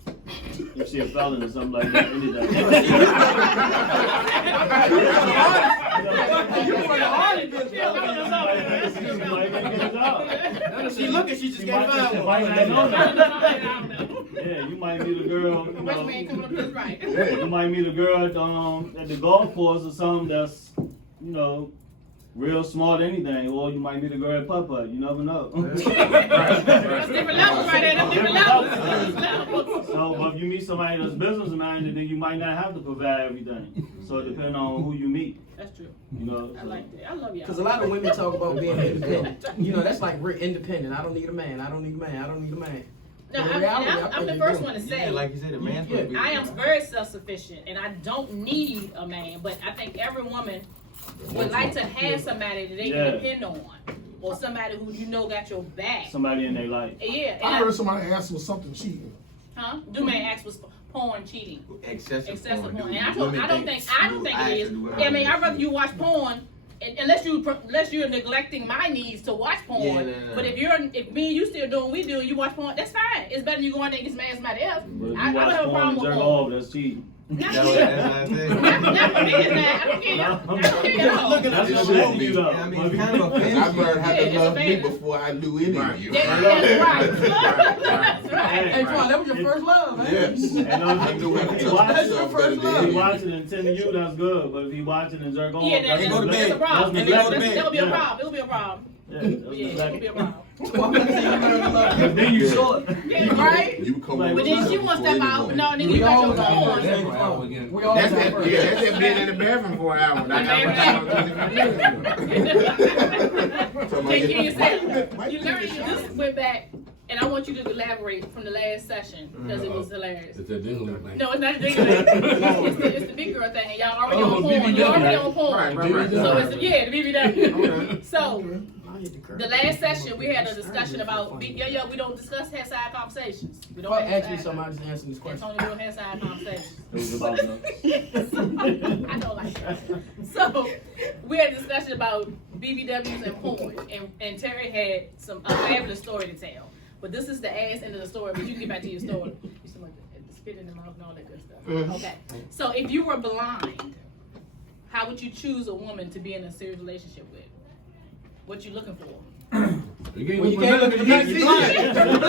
If she a felon or something like that, anything. She looking, she just She can't might- find she one. might not know that. I don't know. Yeah, you might meet a girl, you Which know, man coming up with this right? you might meet a girl at the golf course or something that's, you know, real smart anything, or you might meet a girl at putt-putt, you never know. That's different levels right there. That's different levels. So, but if you meet somebody that's business minded, then you might not have to provide everything. So it depends on who you meet, That's true. you know. I like that. I love y'all. Because a lot of women talk about being independent. You know, that's like we're independent. I don't need a man. I don't need a man. I don't need a man. No, But in I'm reality, I the think first you one to do. say. Yeah, like you said, a man's supposed to be. I am very self-sufficient, and I don't need a man. But I think every woman would like to have somebody that they Yeah. can depend on, or somebody who you know got your back. Somebody in their life. Yeah. I And heard somebody ask was something cheating. huh? Do man ask was porn cheating? Excessive Excessive porn. Do And I women don't think it is. actually I mean, I'd rather you watch porn. Unless you're neglecting my needs to watch porn, Yeah, no. but if me and you still doing what we do, and you watch porn, that's fine. It's better than you go out there and get mad at somebody else. But if I you don't watch have a porn problem and with jerk porn. off, that's cheating. Not That's for what me. I said. Not for me, it's not. I don't care. I don't care at all. That's It what should I'm be. you though. I mean, it's kind of Cause I offensive. learned how Yeah, to it's love me offensive. before I knew any of you. That's right. Right. That's right. Hey, Twan, that was your first love, man. Yes. And I knew how to if he touch watching, myself better if he than watching and telling you, that's good. But if he watching and jerk off, Yeah, that's They go to that's bed. a problem. That's neglect. That would be a Yeah. problem. It would be a problem. Yeah, Yeah, that's it would be a problem. Then you short. Yeah, right? You come Like, over But to then me she wants before to step out. anybody. No, nigga, We you got all your got porn. first. We all That's got that, first. yeah, that's that being in the bathroom for an hour. Take care of yourself. You learned this went back, and I want you to elaborate from the last session because it was hilarious. It's a dingle thing. No, it's not the big girl. It's the big girl thing, and y'all already on porn. You already on porn. Right. So it's the BBW. So I hit the curve. the last session we had a discussion about we don't discuss head side conversations. We don't Well, have actually, side- somebody's answering this question. Antonio don't have side conversations. It was about that. I don't like that. So we had a discussion about BBWs and porn, and Terry had a fabulous story to tell. But this is the ass end of the story. But you can get back to your story. You should like the spit in the mouth and all that good stuff. Okay. So if you were blind, how would you choose a woman to be in a serious relationship with? What you looking for? When you can't look at the back, you're blind. You're blind.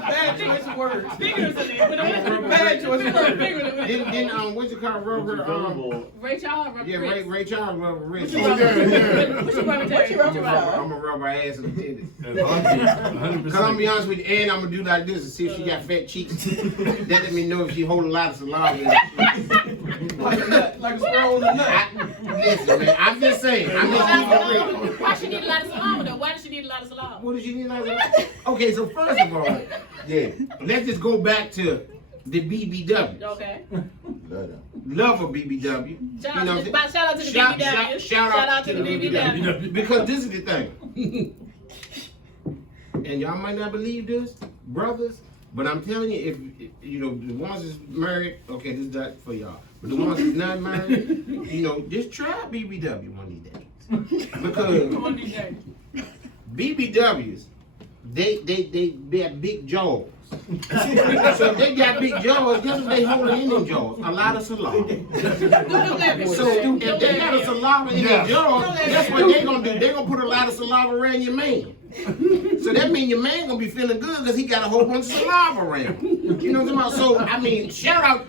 Bad choice of words. Figures in there. Bad choice of words. Then what's it called? Rubber. Ray Charles, Yeah, Ray Charles rubber wrist. What you rubber? What you rubber? What you rubber? I'm a rubber ass and titties. Cause I'm gonna be honest with you, and I'm gonna do like this and see if she got fat cheeks. That let me know if she hold a lot of saliva. Like a squirrel in the nut. Listen, man, I'm just saying. I'm just keeping it real. Why she need a lot of salami though? Why does she need a lot of salami? What does she need? Okay, so first of all, yeah, let's just go back to the BBW. Okay. Love them. Love a BBW. Shout You know out what to I'm the saying? BBW. Shout out to the BBW. Because this is the thing. And y'all might not believe this, brothers, but I'm telling you, if you know the ones that's married, okay, this is not for y'all. But the ones that's not married, you know, just try BBW one of these days. Because BBWs, they have big jaws. So if they got big jaws, guess what they holding in them jaws? A lot of saliva. So if they got a saliva in their jaws, guess what they gonna do? They gonna put a lot of saliva around your man. So that means your man gonna be feeling good because he got a whole bunch of saliva around. You know what I'm talking about? So I mean, shout out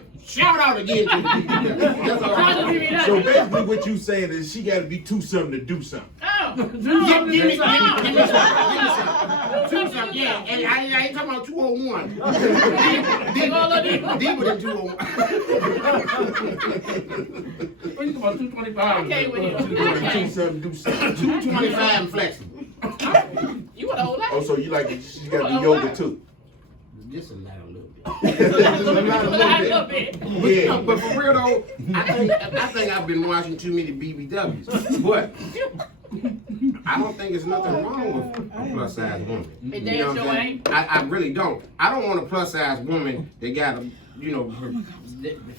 again to the BBW. That's all right. So basically what you saying is she gotta be too something to do something. Oh, Give me some. Two something, yeah. And I ain't talking about 201. Deeper than 201. What you talking about 225? Okay, with you. Two Okay. something, do something. 225 and flexible. You want a whole lot? Oh, so you like it, she gotta do yoga too. Just a little bit. Yeah. But for real though, I think I've been watching too many BBWs. But I don't think there's nothing wrong with a plus size woman. And You know damn what sure I'm saying? ain't. I really don't. I don't want a plus size woman that got you know, her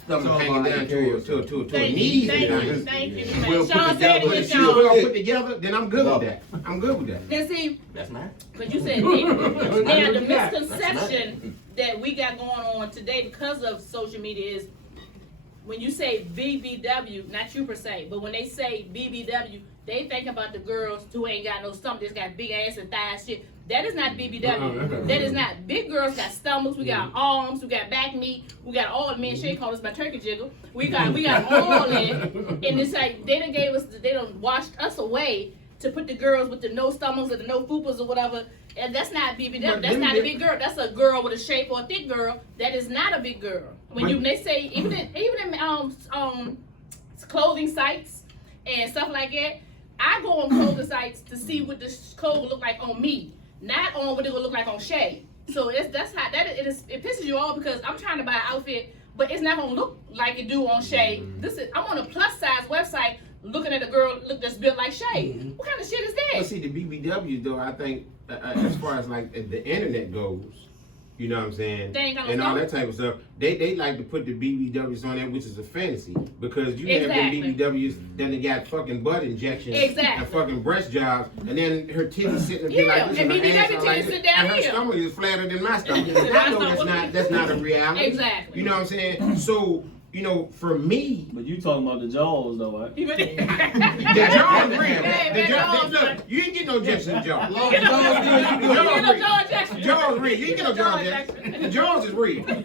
stomach all hanging about down interior to her Thank knees. you, and thank you, down. thank you. We'll put Sean said together, it, if we're Sean. gonna put together, then I'm good with that. I'm good with that. Then see, That's mine. but you said it. Now the misconception that we got going on today because of social media is when you say BBW, not you per se, but when they say BBW, they think about the girls who ain't got no stomach, just got big ass and thighs shit. That is not BBW. That is not. Big girls got stomachs, we got arms, we got back meat, we got all the men. Shea called us my turkey jiggle. We got all that. And it's like they done washed us away to put the girls with the no stomachs or the no fupas or whatever. And that's not BBW. That's not a big girl. That's a girl with a shape or a thick girl. That is not a big girl. When they say even in clothing sites and stuff like that, I go on clothing sites to see what this clothes look like on me, not on what it will look like on Shay. So it pisses you off because I'm trying to buy an outfit, but it's not gonna look like it do on Shay. I'm on a plus size website looking at a girl that's built like Shay. What kind of shit is Well, that? see, the BBW though, I think as far as like the internet goes, you know what I'm saying, They ain't got no and all stomach? that type of stuff, they like to put the BBWs on there, which is a fantasy, because you Exactly. have the BBWs that they got fucking butt injections Exactly. and fucking breast jobs, and then her titties sitting there Yeah, like this, and and her BBW ass are like titties this, sit down and her here. stomach is flatter than my stomach. My I know stomach. that's not a reality. Exactly. You know what I'm saying? So, you know, for me, But you talking about the jaws though, right? the jaws real. Hey, The man, jaws, jaws, look, you didn't get no Jackson jaws. You get no jaw injection. Jaws real. You ain't get no jaws yet. The jaws is real. And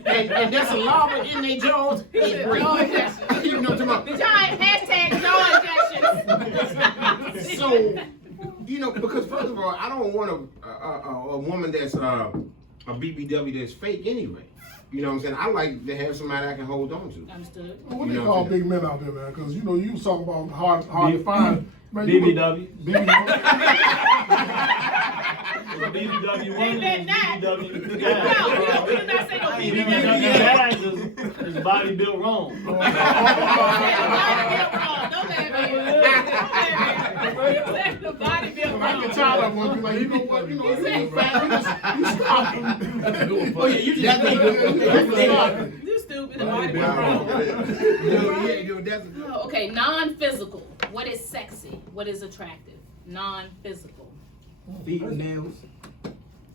that's a lava in their jaws is real. Jaw injection. You know what I'm talking The giant hashtag jaw injections. So, you know, because first of all, I don't want a woman that's a BBW that's fake anyway. You know what I'm saying? I like to have somebody I can hold on to. Understood. What You they know call what I'm saying? big men out there, man? Because you know you was talking about hard to find. Man, you BBW. look- BBW one They is not. BBW No, guy. we did not say no BBW BBW. guys is body built wrong. Don't let me. You said the body built I get wrong. tired of them. Be like, you know what? You know, you fat. You stop. Oh yeah, you just You stupid. The body built wrong. Oh, okay, non-physical. What is sexy? What is attractive? Non-physical. feet and nails.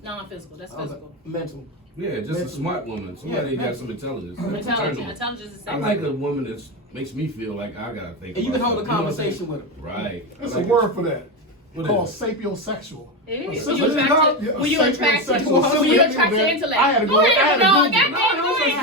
Non-physical. That's physical. Mental. Yeah, just a smart woman. Somebody Yeah, got some intelligence. Intelligence. Intelligence is I sexy. like a woman that makes me feel like I gotta think. And you can about hold a something. conversation with her. Right. There's I a like word for that. What Called is it? sapiosexual. It is. A When you sister- attracted, yeah, when you attracted, sapiosexual. when you Sister- attracted to intellect. I had to Go go. I ahead, had to no, Google. goddamn, go ahead,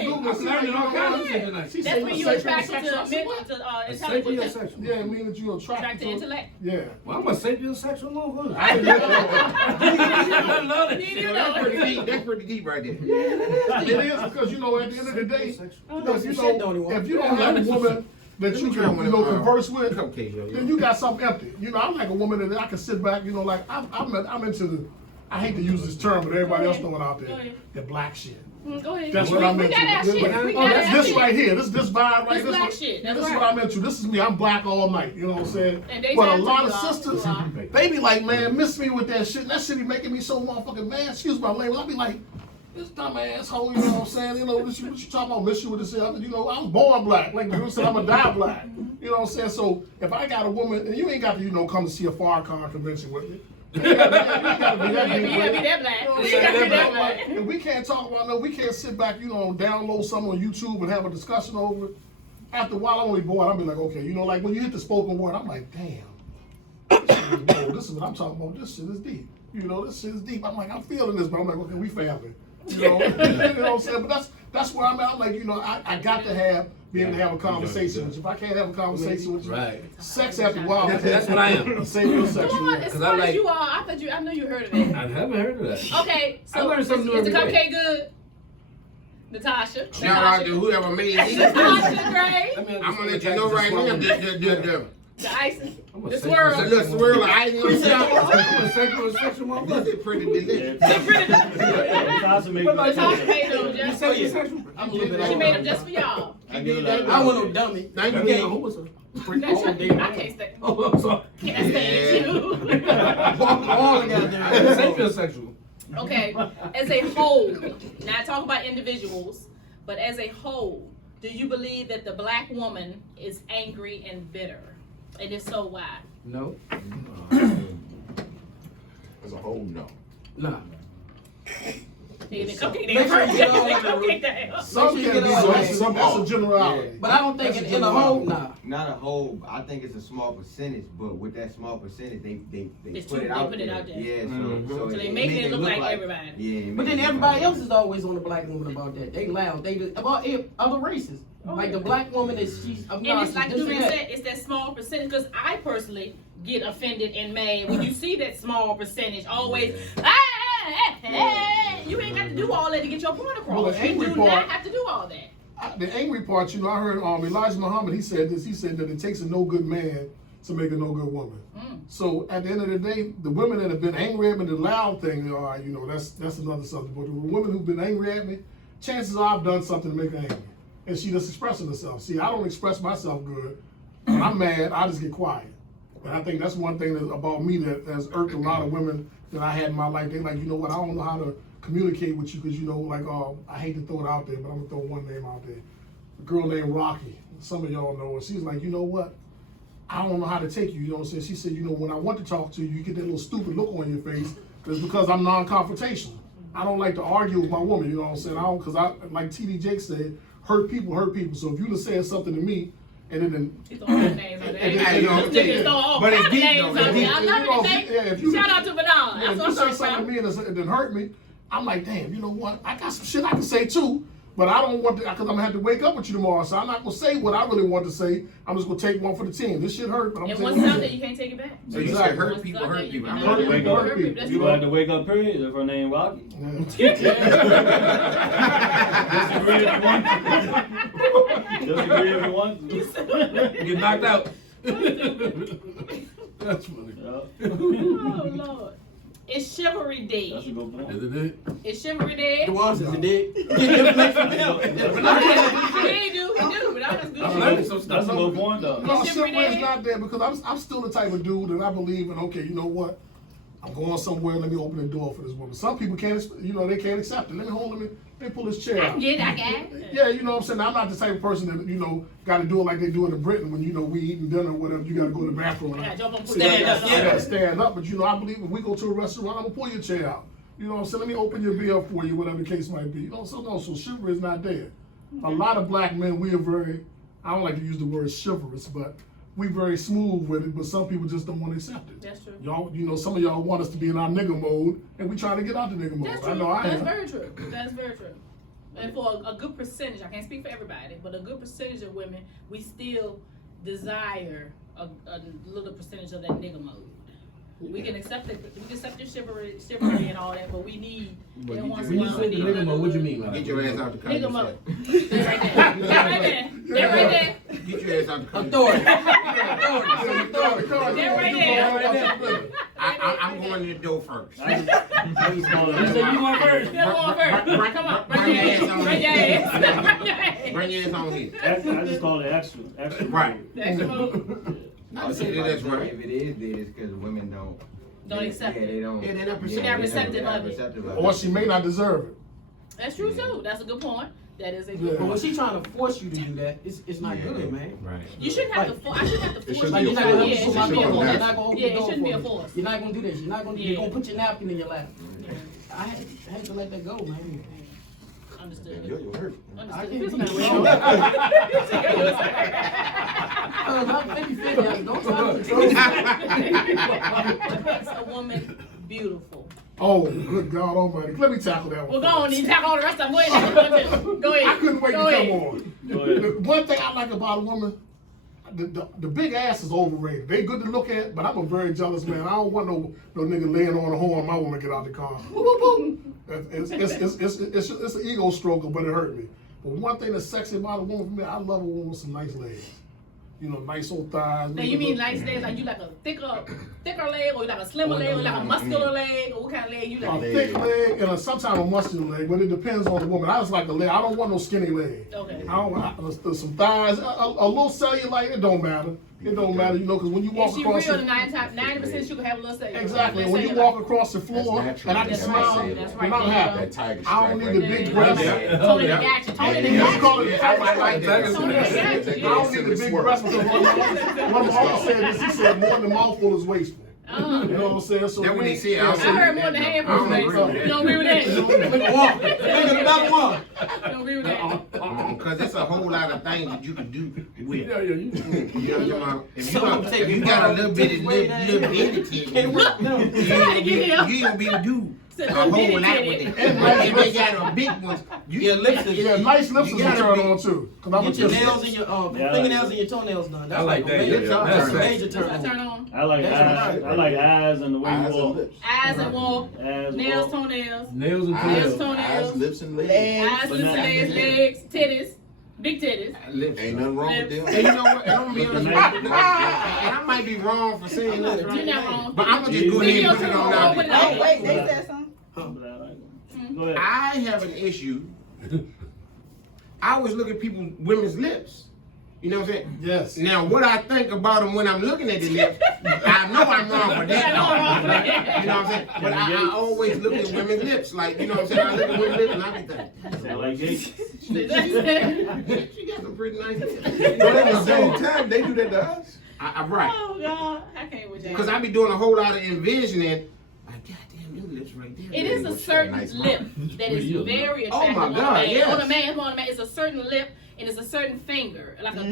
Google. I'm learning all kinds of shit tonight. That's when you attracted to Sapiosexual. intelligence. Sapiosexual. Yeah, meaning you Attracted attracted to to intellect. Yeah. Well, I'm a sapiosexual motherfucker. I didn't know. I love You it. do That's know. pretty deep. That's pretty deep right there. It is because you know at the end of the day, if you don't have a woman that you can converse with, Cupcake, yo. then you got something empty. You know, I'm like a woman that I can sit back. You know, like I'm into the. I hate to use this term, but everybody else know it out Go there. ahead. The black shit. Go ahead. That's what I'm We into. got that shit. We Oh, got that's that this shit. right here. This vibe right This here. black shit. That's This is right. what I'm into. This is me. I'm black all night. You know what I'm saying? And they But a tell lot you of are. sisters, You are. they be like, man, miss me with that shit. And that shit be making me so motherfucking mad. Excuse my language. I be like, this dumb asshole. You know what I'm saying? You know what you talking about? Miss you with this shit. You know, I was born black. Like you said, I'm gonna die black. You know what I'm saying? So if I got a woman, and you ain't got to, come to see a Farrakhan convention with me. You ain't gotta be that You deep, gotta be right? that black. You know what I'm You saying? gotta be that black. And we can't talk about we can't sit back, download something on YouTube and have a discussion over it. After a while, I'm only bored. I'll be like, okay, like when you hit the spoken word, I'm like, damn, this is what I'm talking about. This shit is deep. This shit is deep. I'm like, I'm feeling this, but I'm like, okay, we family. You know what I'm saying? But that's where I'm at. I'm like, I got to be able to have a conversation with you. If I can't have a conversation with you, Right. sex after a while. That's what I am. Come on, as 'Cause I smart as like- you are, I know you heard of it. I haven't heard of that. Okay, I so learn something new is the every day. cupcake good? Natasha. Shout out to whoever made these. Natasha Gray. I'm gonna let you know right now. The icing. I'm a The The swirl. little swirl of ice on the top. I'm a sexual motherfucker. This is pretty delicious. Natasha make Natasha made them You just say you sexual? I'm a little bit She old. made them just for y'all. I get it I want no dummy. Thank you, Who gang. was it? That's your thing. I can't stay. Oh, I'm sorry. Can't stand you. All the goddamn. I'm sapiosexual. Okay, as a whole, not talking about individuals, but as a whole, do you believe that the black woman is angry and bitter? And if so, why? No. As a whole, no. Nah. Cupcake down. Some Make sure can you be, get all that's that. a generality. But I don't think That's a in the whole, generality. nah. Not a whole. I think it's a small percentage, but with that small percentage, they It's put true, it they out put it out there. Yeah, Mhm. so So they make it look like everybody. Yeah. But then everybody else is always on the black woman about that. They loud. They do, about other races. Oh, Like yeah. the black woman is she's And obnoxious. it's like this and Durian that. said, it's that small percentage. Because I personally get offended and mad when you see that small percentage. Always, you ain't got to do all that to get your point across. Well, the You angry do part- not have to do all that. The angry part, you know, I heard Elijah Muhammad, he said this, he said that it takes a no good man to make a no good woman. So at the end of the day, the women that have been angry at me, the loud thing, you know, that's another subject. But the women who've been angry at me, chances are I've done something to make her angry. And she just expressing herself. See, I don't express myself good. When I'm mad, I just get quiet. And I think that's one thing about me that has irked a lot of women that I had in my life. They like, you know what, I don't know how to communicate with you because, you know, like, I hate to throw it out there, but I'm going to throw one name out there. A girl named Rocky. Some of y'all know her. She's like, you know what, I don't know how to take you. You know what I'm saying? She said, you know, when I want to talk to you, you get that little stupid look on your face. It's because I'm non-confrontational. I don't like to argue with my woman, you know what I'm saying? Because like T.D. Jakes said, hurt people hurt people. So if you just said something to me, and then He's throwing all names out there. Hey, yo, This nigga's throwing all but it's kinds of deep, names though. out It's there. deep. I love it. Yeah, if you- Shout out to Vidal. if That's you what say I'm something to from. me and it hurt me, I'm like, damn, you know what? I got some shit I can say too, but I don't want to, because I'm gonna have to wake up with you tomorrow. So I'm not gonna say what I really want to say. I'm just gonna take one for the team. This shit hurt, but I'm And saying. once it's out there, you can't take it back. So you said Exactly. hurt Once people, it's out there, hurt you people. cannot Hurt take it people, back. hurt people. That's You true. gonna have to wake up, period, if her name Rocky. Yeah. Disagree if you want to. Disagree if you want to. Get knocked out. That's funny. Yeah, Oh, Lord. It's Chivalry Day. that's a good point. Is it? It's Chivalry Day. The ones that did. Get information from them. He do, but I was I'm good. learning some That's stuff. a good point, though. No, It's chivalry every is day. not there because I'm still the type of dude that I believe in. Okay, you know what? I'm going somewhere. Let me open the door for this woman. Some people can't, you know, they can't accept it. Let me pull this chair I out. can get it, I got it. Yeah, you know what I'm saying? I'm not the type of person that, you know, got to do it like they do it in Britain when, you know, we eating dinner or whatever. You got to go to the bathroom. And I gotta jump up, so stand up, I got yeah. to stand up. But, you know, I believe when we go to a restaurant, I'm going to pull your chair out. You know what I'm saying? Let me open your beer for you, whatever the case might be. You know, so chivalry is not there. A lot of black men, we are very, I don't like to use the word chivalrous, but we very smooth with it, but some people just don't want to accept it. That's true. Y'all, you know, some of y'all want us to be in our nigga mode, and we trying to get out the nigga mode. That's I true. know I That's am. very true. That's very true. And for a good percentage, I can't speak for everybody, but a good percentage of women, we still desire a little percentage of that nigga mode. We can accept it. We can accept the chivalry and all that, but we need. But every you once just- in a when you while, say we the need nigga mode, what you mean by Get that? your ass out the car. Nigga mode. That right there. That right there. That right there. Get your ass out the car. Authority. That right there. I'm going to the door first. I just call it. You say you want first? Come on first. Come on. Bring your ass on Bring your here. ass. Bring your ass. Bring your ass on here. I just call it extra. Extra. Right. That's your move. I see that's right. If it is dead, it's because women don't Accept Yeah, it. they don't. Yeah, they're not They're not receptive of it. receptive of Or it. she may not deserve it. That's true too. That's a good point. That is a good Yeah. But when point. she trying to force you to do that, it's not good, man. Right. You shouldn't have to. I shouldn't have to force shouldn't Like you. you're not gonna Yeah, open it my shouldn't be a door. force. You're not gonna open Yeah, the it door shouldn't be for a me. force. You're not gonna do this. You're not gonna. Yeah. You're gonna put your napkin in your lap. I hate to let that go, man. Understood. Yo, hurt. I Understood. can't Feels do my that. way. I'm 50-50. Don't try to control me. What makes a woman beautiful? Oh, good God Almighty! Let me tackle that one. Well, go on. You tackle all the rest of them. Go ahead. Go ahead. I couldn't wait Go to ahead. come on. Go ahead. The one thing I like about a woman, the big ass is overrated. They good to look at, but I'm a very jealous man. I don't want no nigga laying on a horn. My woman get out the car. Whoop, whoop, whoop. It's an ego stroker, but it hurt me. But one thing that's sexy about a woman for me, I love a woman with some nice legs. You know, nice old thighs. Now you mean nice legs, like you like a thicker leg, or you like a slimmer leg, or you like a muscular leg, or what kind of leg you a like? thick leg and sometimes a muscular leg, but it depends on the woman. I just like a leg. I don't want no skinny leg. Okay. I don't want some thighs, a little cellulite. It don't matter. It don't matter, you know, because when you walk If she across real, the 90% she could have a little say. exactly, Let's when say you it walk across the floor That's and I can That's smile, right. That's and right. I'm happy. That tiger I don't stripe need the right big there. breasts. Yeah. Tony Yeah. the got you. Tony And the Let's got call you. it I like that. Tony the got you. I don't need the big breasts because one of my uncles said this. He said more than a mouthful is wasteful. You know what I'm saying? So That what he said. I heard more than a handful of I don't agree with You don't agree with that? Walk. Look at another one. You don't agree with that? Because there's a whole lot of things that you can do with. Yeah, yeah, you. You know, if Someone take you it got a wrong. little bit of Way down little here. bitty titty, Can't look no. Somebody get him. you ain't gonna be able to do Said a little whole bitty lot titty. with it. But if they got a big one, Your lips is Yeah, nice lips You is a gotta turn be- on too. Cause I'm Get your just nails and your Yeah, fingernails and your toenails done. That's I like that, major, yeah, yeah. That's a That's major That's turn a turn on. on. I like That's eyes. right. I like eyes and the way Eyes you and walk. lips. Eyes and walk. Eyes, Nails, walk. toenails. Nails and Eyes, toenails. toenails. eyes, lips, and legs. Eyes, But lips, not- legs, titties. Big titties. Ain't nothing wrong with them. And you know what? And I'm gonna be honest with you, and I might be wrong for saying this, You're right? not wrong. But I'm gonna just go ahead and put it on out Put it there. out. Oh, wait, they said something? But I like them. Go ahead. I have an issue. I always look at people, women's lips. You know what I'm saying? yes. Now, what I think about them when I'm looking at the lips, I know I'm wrong for that. I know I'm wrong for that. You know what I'm saying? But I always look at women's lips, like, you know what I'm saying? I look at women's lips and I be thinking, Sound like Jake. she got some pretty nice lips. But at the same time, they do that to us. Right. Oh God, I can't with that. Because I be doing a whole lot of envisioning. Like, goddamn, them lips right there. It is a What's certain that nice lip mouth? that is Real. very Oh, attractive my on a God, man. yes. On a man, it's a certain lip and it's a certain finger, like the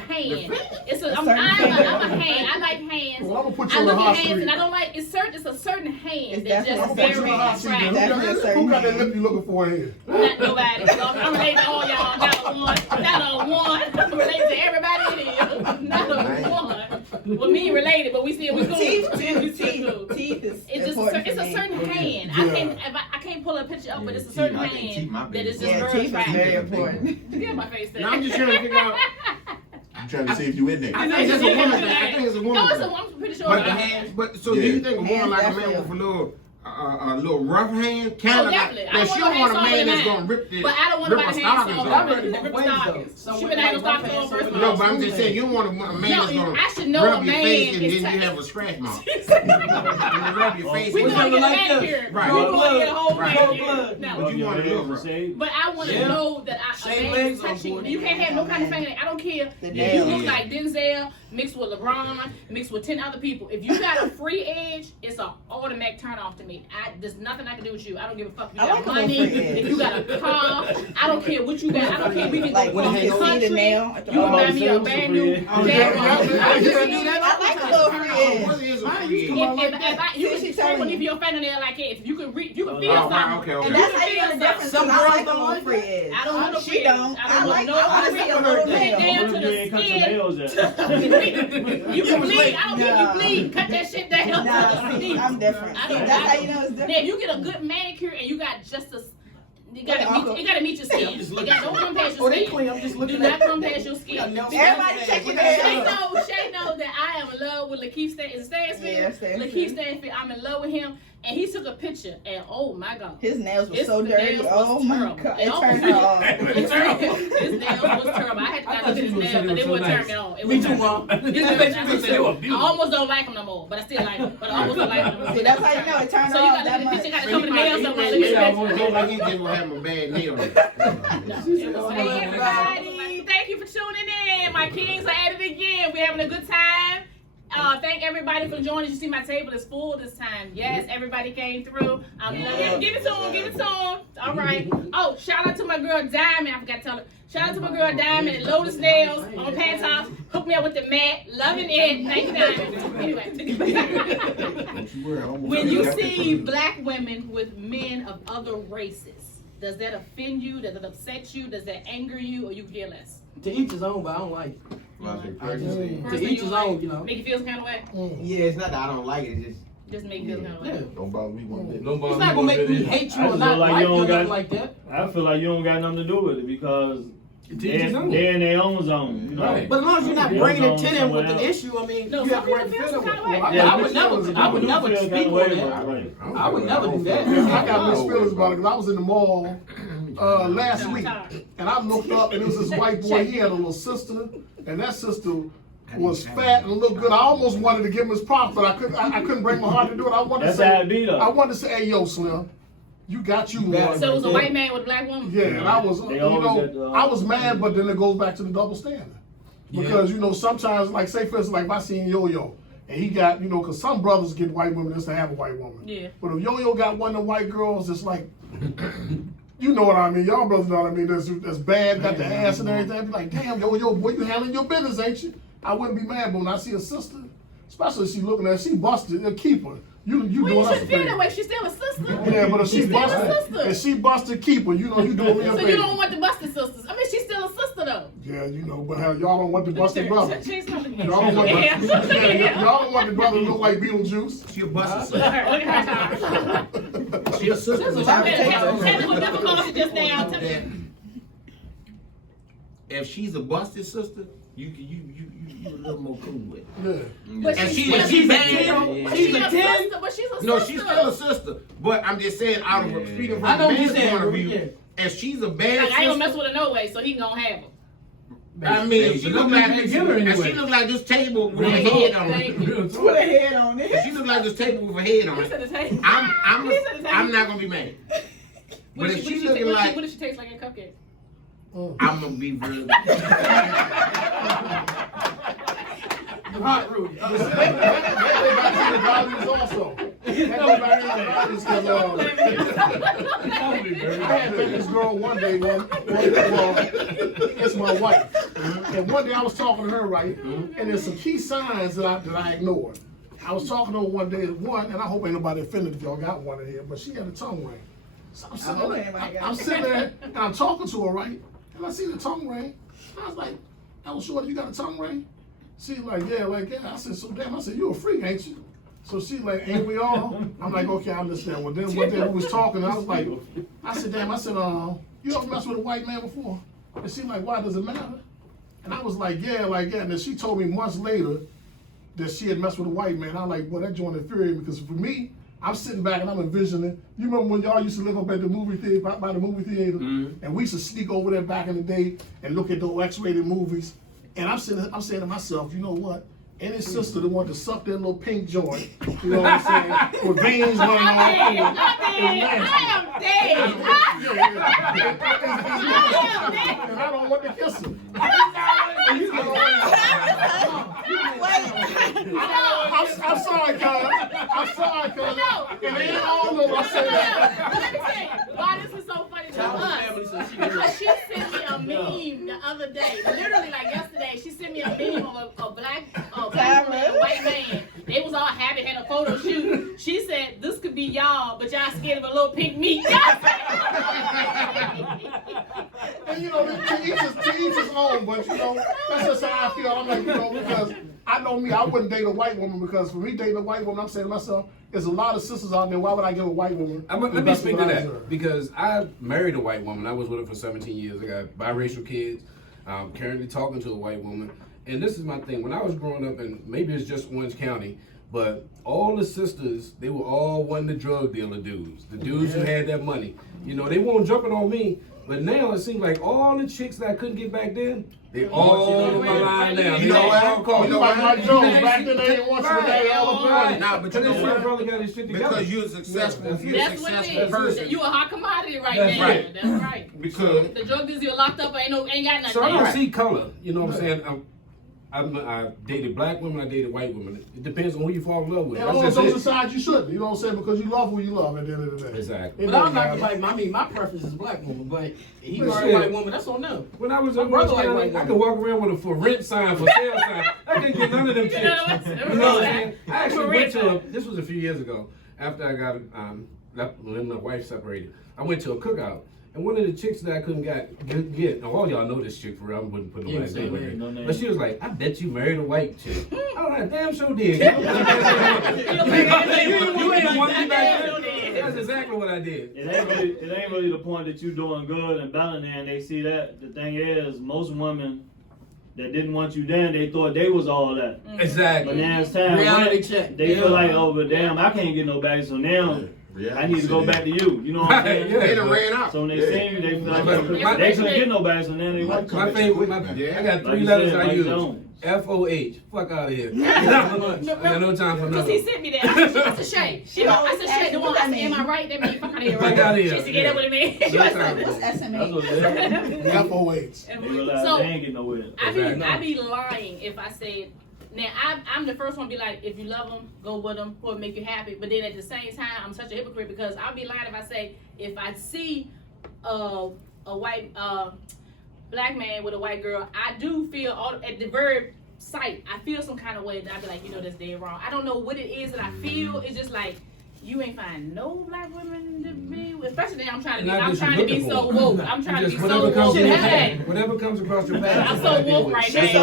hand. It's a, I'm certain a finger. hand. I like hands. Well, I'm gonna put you I on the look hot at hands street. and I don't like it's a certain hand It's that's definitely just I'm gonna put you on very the hot seat. attractive. Definitely a certain Who got that hand. lip you looking for here? Not nobody. I'm related to all y'all. Not a one. Not a one. I'm related to everybody in here. Not a one. Well, me related, but we cool. Teeth, We too. still cool. Teeth is It's just important it's for a me. certain hand. I can't pull a picture up, but it's a certain I think teeth my hand that is biggest just Yeah, very teeth is attractive. very important. Get my face there. Now, I'm just trying to figure out. I'm trying to see if you in there. I think it's a woman thing. I think it's a woman No, it's thing. I'm pretty sure. But, it's but so do you think a woman Hands like a definitely man with a little rough hand, kind Oh, of like? definitely. I Now she want don't want a no man hands that's on gonna mine. rip the But I don't want rip nobody a hands stockings on off. mine. Different Rip ways, stockings. though. She would have no stockings on first of all. No, but I'm just saying you don't want a man that's No, gonna I should know rub a your man face and is then you tight. have a scratch mark. And rub your face. We and- want to get a like this. manicure. Right. We want to get a whole Right. manicure. No. But you want a little rough. But I want to Yeah. know that a Same man legs is on touching. board. You can't have no kind of fingernail. I don't care. The If you nails. look like Denzel mixed with LeBron, mixed with 10 other people. If you got a free edge, it's an automatic turn off to me. There's nothing I can do with you. I don't give a fuck if you I got like a little money, free edge. if you got a car. I don't care what you got. I don't care. We can Like go when across you the can see the country. nail at the You can buy bottom. me a brand new Jaguar. I like a little free edge. What is a free edge? You See, can she spray telling one you. of your fingernail like that. If you can feel Oh, something. right, okay, okay. And that's how you know the difference. Some 'cause I girls like a don't little like free that. edge. I don't want no She free don't. edge. I like. no I want to free see a edge. little Put it nail. down to You ain't the cut your skin. nails yet. You can bleed. I don't care if Nah. you bleed. Cut that shit down. Nah, see, I'm different. I See, don't- that's how you know it's Then different. you get a good manicure and you got just a. You Wait, gotta Uncle. meet. You gotta meet your skin. just You looking got don't come past Oh, your they skin. clean. I'm just Do looking not at come past your skin. Everybody Everybody check your Shay nails. knows that I am in love with Lakeith Stan. Is it Stansfield? Yeah, Stansfield. Lakeith Stanfield. I'm in love with him, and he took a picture, and oh my god. His nails were His so dirty. nails Oh was my terrible. god, They it almost- turned her off. His nails was terrible. I had to I look thought at you his were nails, saying but they they were wouldn't so turn nice. me on. It Me wouldn't too, turn me Mom. on. Just bet you could say they were I beautiful. almost don't like them no more, but I still like them. But I almost don't like them. See, that's how you know it turned So her you off gotta that look at the much. picture, gotta cover the nails up. Like, look Yeah, at I the feel like he just gonna have a bad nail. Hey everybody, thank you for tuning in. My kings are at it again. We're having a good time. Thank everybody for joining. You see my table is full this time. Yes, everybody came through. Give it to them, give it to them. All right. Oh, shout out to my girl Diamond. I forgot to tell her. Shout out to my girl Diamond at Lotus Nails on Pantops. Hook me up with the mat. Loving it. Thank you, Diamond. Anyway. When you see black women with men of other races, does that offend you? Does it upset you? Does that anger you, or you care less? To each his own, but I don't like it. Personally, To each his own, you know. Make you feel some kind of way? yeah, it's not that I don't like it. It's just Just make you feel some kind of way. Yeah. Don't bother me one bit. Don't bother It's not gonna make me hate you I or just not feel like like you you don't or got- nothing like that. I feel like you don't got nothing to do with it because To each his own. they're in their own zone. You know? Right. But as long as you're not Yeah, bringing it it's to on them with somewhere the else. issue, I mean, No, you some have to people right feel to some feel kind them. of way. Yeah, I would never feel speak kinda on way that. about it, right. I would never do that. I got mixed feelings about it because I was in the mall last week and I looked up and it was this white boy. He had a little sister, and that sister was fat and looked good. I almost wanted to give him his props, but I couldn't break my heart to do it. I wanted That's to how say, it be though. I wanted to say, hey, yo, Slim, you got you one. So it was a white man with a black woman? Yeah, and I was, They you always know, got the, I was mad, but then it goes back to the double standard. Because, you know, sometimes, like, say for instance, like if I seen Yo-Yo, and he got, you know, because some brothers get white women just to have a white woman. Yeah. But if Yo-Yo got one of the white girls, it's like, you know what I mean, y'all brothers know what I mean, that's bad, got the ass and everything, I'd be like, damn, Yo-Yo, boy, you handling your business, ain't you? I wouldn't be mad, but when I see a sister, especially if she looking at, she busted, a keeper. You Well, doing you us a shouldn't feel that favor. way. She's still a sister. Yeah, but if she She's still a busted, sister. if she busted keeper, you know, you doing me a So favor. you don't want the busted sisters. I mean, she's still a sister though. Yeah, you know, but hell, y'all don't want the busted brothers. She's not the Y'all don't want the, Yeah. y'all don't want the brother to look like Beetlejuice. She a busted Look sister. at her. She a sister. Technical difficulty just now. If she's a busted sister, you a little more cool with it. Yeah. But If she's she bad, But she's a sister. But she's a sister. no, she's still a sister. But I'm just saying, out of speaking from I know a what you're man's saying, point of Rudy, view, yeah. if she's a bad Like, I ain't gonna mess sister, with her no way, so he gonna have her. I mean, if she But look don't like make me give her if anyway. she look like this table with her Thank head on Thank it, you. Put a head on if it. she look like this table with her head on He said it, the same. I'm He said the same. not gonna be mad. But if she's looking like, what does she taste like in cupcakes? I'm gonna be very. Hot Rudy. That go back to the values also. That go back to the values because I had met this girl one day, it's my wife. And one day I was talking to her, right? And there's some key signs that I ignored. I was talking to her one day, and I hope ain't nobody offended if y'all got one in here, but she had a tongue ring. So I'm sitting there and I'm talking to her, right? And I see the tongue ring. I was like, "Oh, shorty, you got a tongue ring?" She's like, yeah. I said, so damn, I said, you a freak, ain't you? So she's like, ain't we all? I'm like, okay, I understand. Well, then one day we was talking, I was like, I said, damn, you ever messed with a white man before? And she's like, why does it matter? And I was like, yeah. And then she told me months later that she had messed with a white man. I was like, well, that joint infuriated me, because for me, I'm sitting back and I'm envisioning. You remember when y'all used to live up at the movie theater, by the movie theater? And we used to sneak over there back in the day and look at those X-rated movies. And I'm saying to myself, you know what? Any sister that want to suck that little pink joint, you know what I'm saying, with veins running all over it, I am dead. and I don't want to kiss her. I'm sorry, cuz. I'm sorry, cuz. And they ain't all know I say that. Let me tell you why this is so funny to us. Because she sent me a meme the other day, literally like yesterday. She sent me a meme of a black woman and a white man. They was all happy, had a photo shoot. She said, "This could be y'all, but y'all scared of a little pink meat." And you know, to each his own, but you know, that's just how I feel. I'm like, you know, because I know me, I wouldn't date a white woman, because for me dating a white woman, I'm saying to myself, there's a lot of sisters out there, why would I give a white woman? Let me speak to that, because I married a white woman. I was with her for 17 years. I got biracial kids. I'm currently talking to a white woman. And this is my thing. When I was growing up, and maybe it's just Orange County, but all the sisters, they were all one of the drug dealer dudes. The dudes who had that money. You know, they won't jump it on me. But now it seems like all the chicks that I couldn't get back then, they all on my line now. You know what? You know what? Mike Jones, back then they didn't want you to marry all the boys. Nah, but you know My what? brother got his shit together. Because you're a successful, That's what it is. person. You a hot commodity right That's now. right. That's right. Because The drug dealers, you're locked up, ain't got nothing. So I don't there. see color. You know what I'm saying? I dated black women, I dated white women. It depends on who you fall in love with. And That's all just those it. aside, you shouldn't. You know what I'm saying? Because you love who you love at the end of the day. Exactly. But I'm not like, I mean, my preference is black woman, but he But married shit. a white woman, that's on them. When I was My in brother Orange like County, white I women. could walk around with a for rent sign, for sale sign. I didn't get none of them shit. You know what I'm saying? I actually went to this was a few years ago, after I got when my wife separated. I went to a cookout. And one of the chicks that I couldn't get, now all y'all know this chick for real, I wouldn't put no Yeah, last name in no here. name. But she was like, I bet you married a white chick. I was like, damn sure did. You ain't want me back then. That's exactly what I did. It ain't really the point that you doing good and balancing and they see that. The thing is, most women that didn't want you then, they thought they was all that. But Exactly. now it's time. Reality check. They feel like, oh, but damn, I can't get no back, so now I need to go back to you. You know what I'm saying? Yeah. they done ran out. So when they see you, they feel like But they couldn't get no back, so now they want My favorite, I got Like 3 you letters said, I Mike use. Jones. FOH. Fuck out of here. I got no time for Because he nothing. sent me that. I said, Shay. I said, Shay, the one I said, am I right? That means fuck out of here. Fuck out of here. She said, get up with me. No She was time. like, What's That's SMA? what they FOH. They realize So, they ain't getting nowhere. I be lying if I said, now I'm the first one to be like, if you love them, go with them, or make you happy. But then at the same time, I'm such a hypocrite because I'll be lying if I say, if I see a white black man with a white girl, I do feel at the very sight, I feel some kind of way that I be like, you know, that's dead wrong. I don't know what it is that I feel. It's just like, you ain't find no black women to be with. Especially now I'm trying to be so woke. I'm trying to be so woke. Whatever comes across your path. I'm so woke right now. I ain't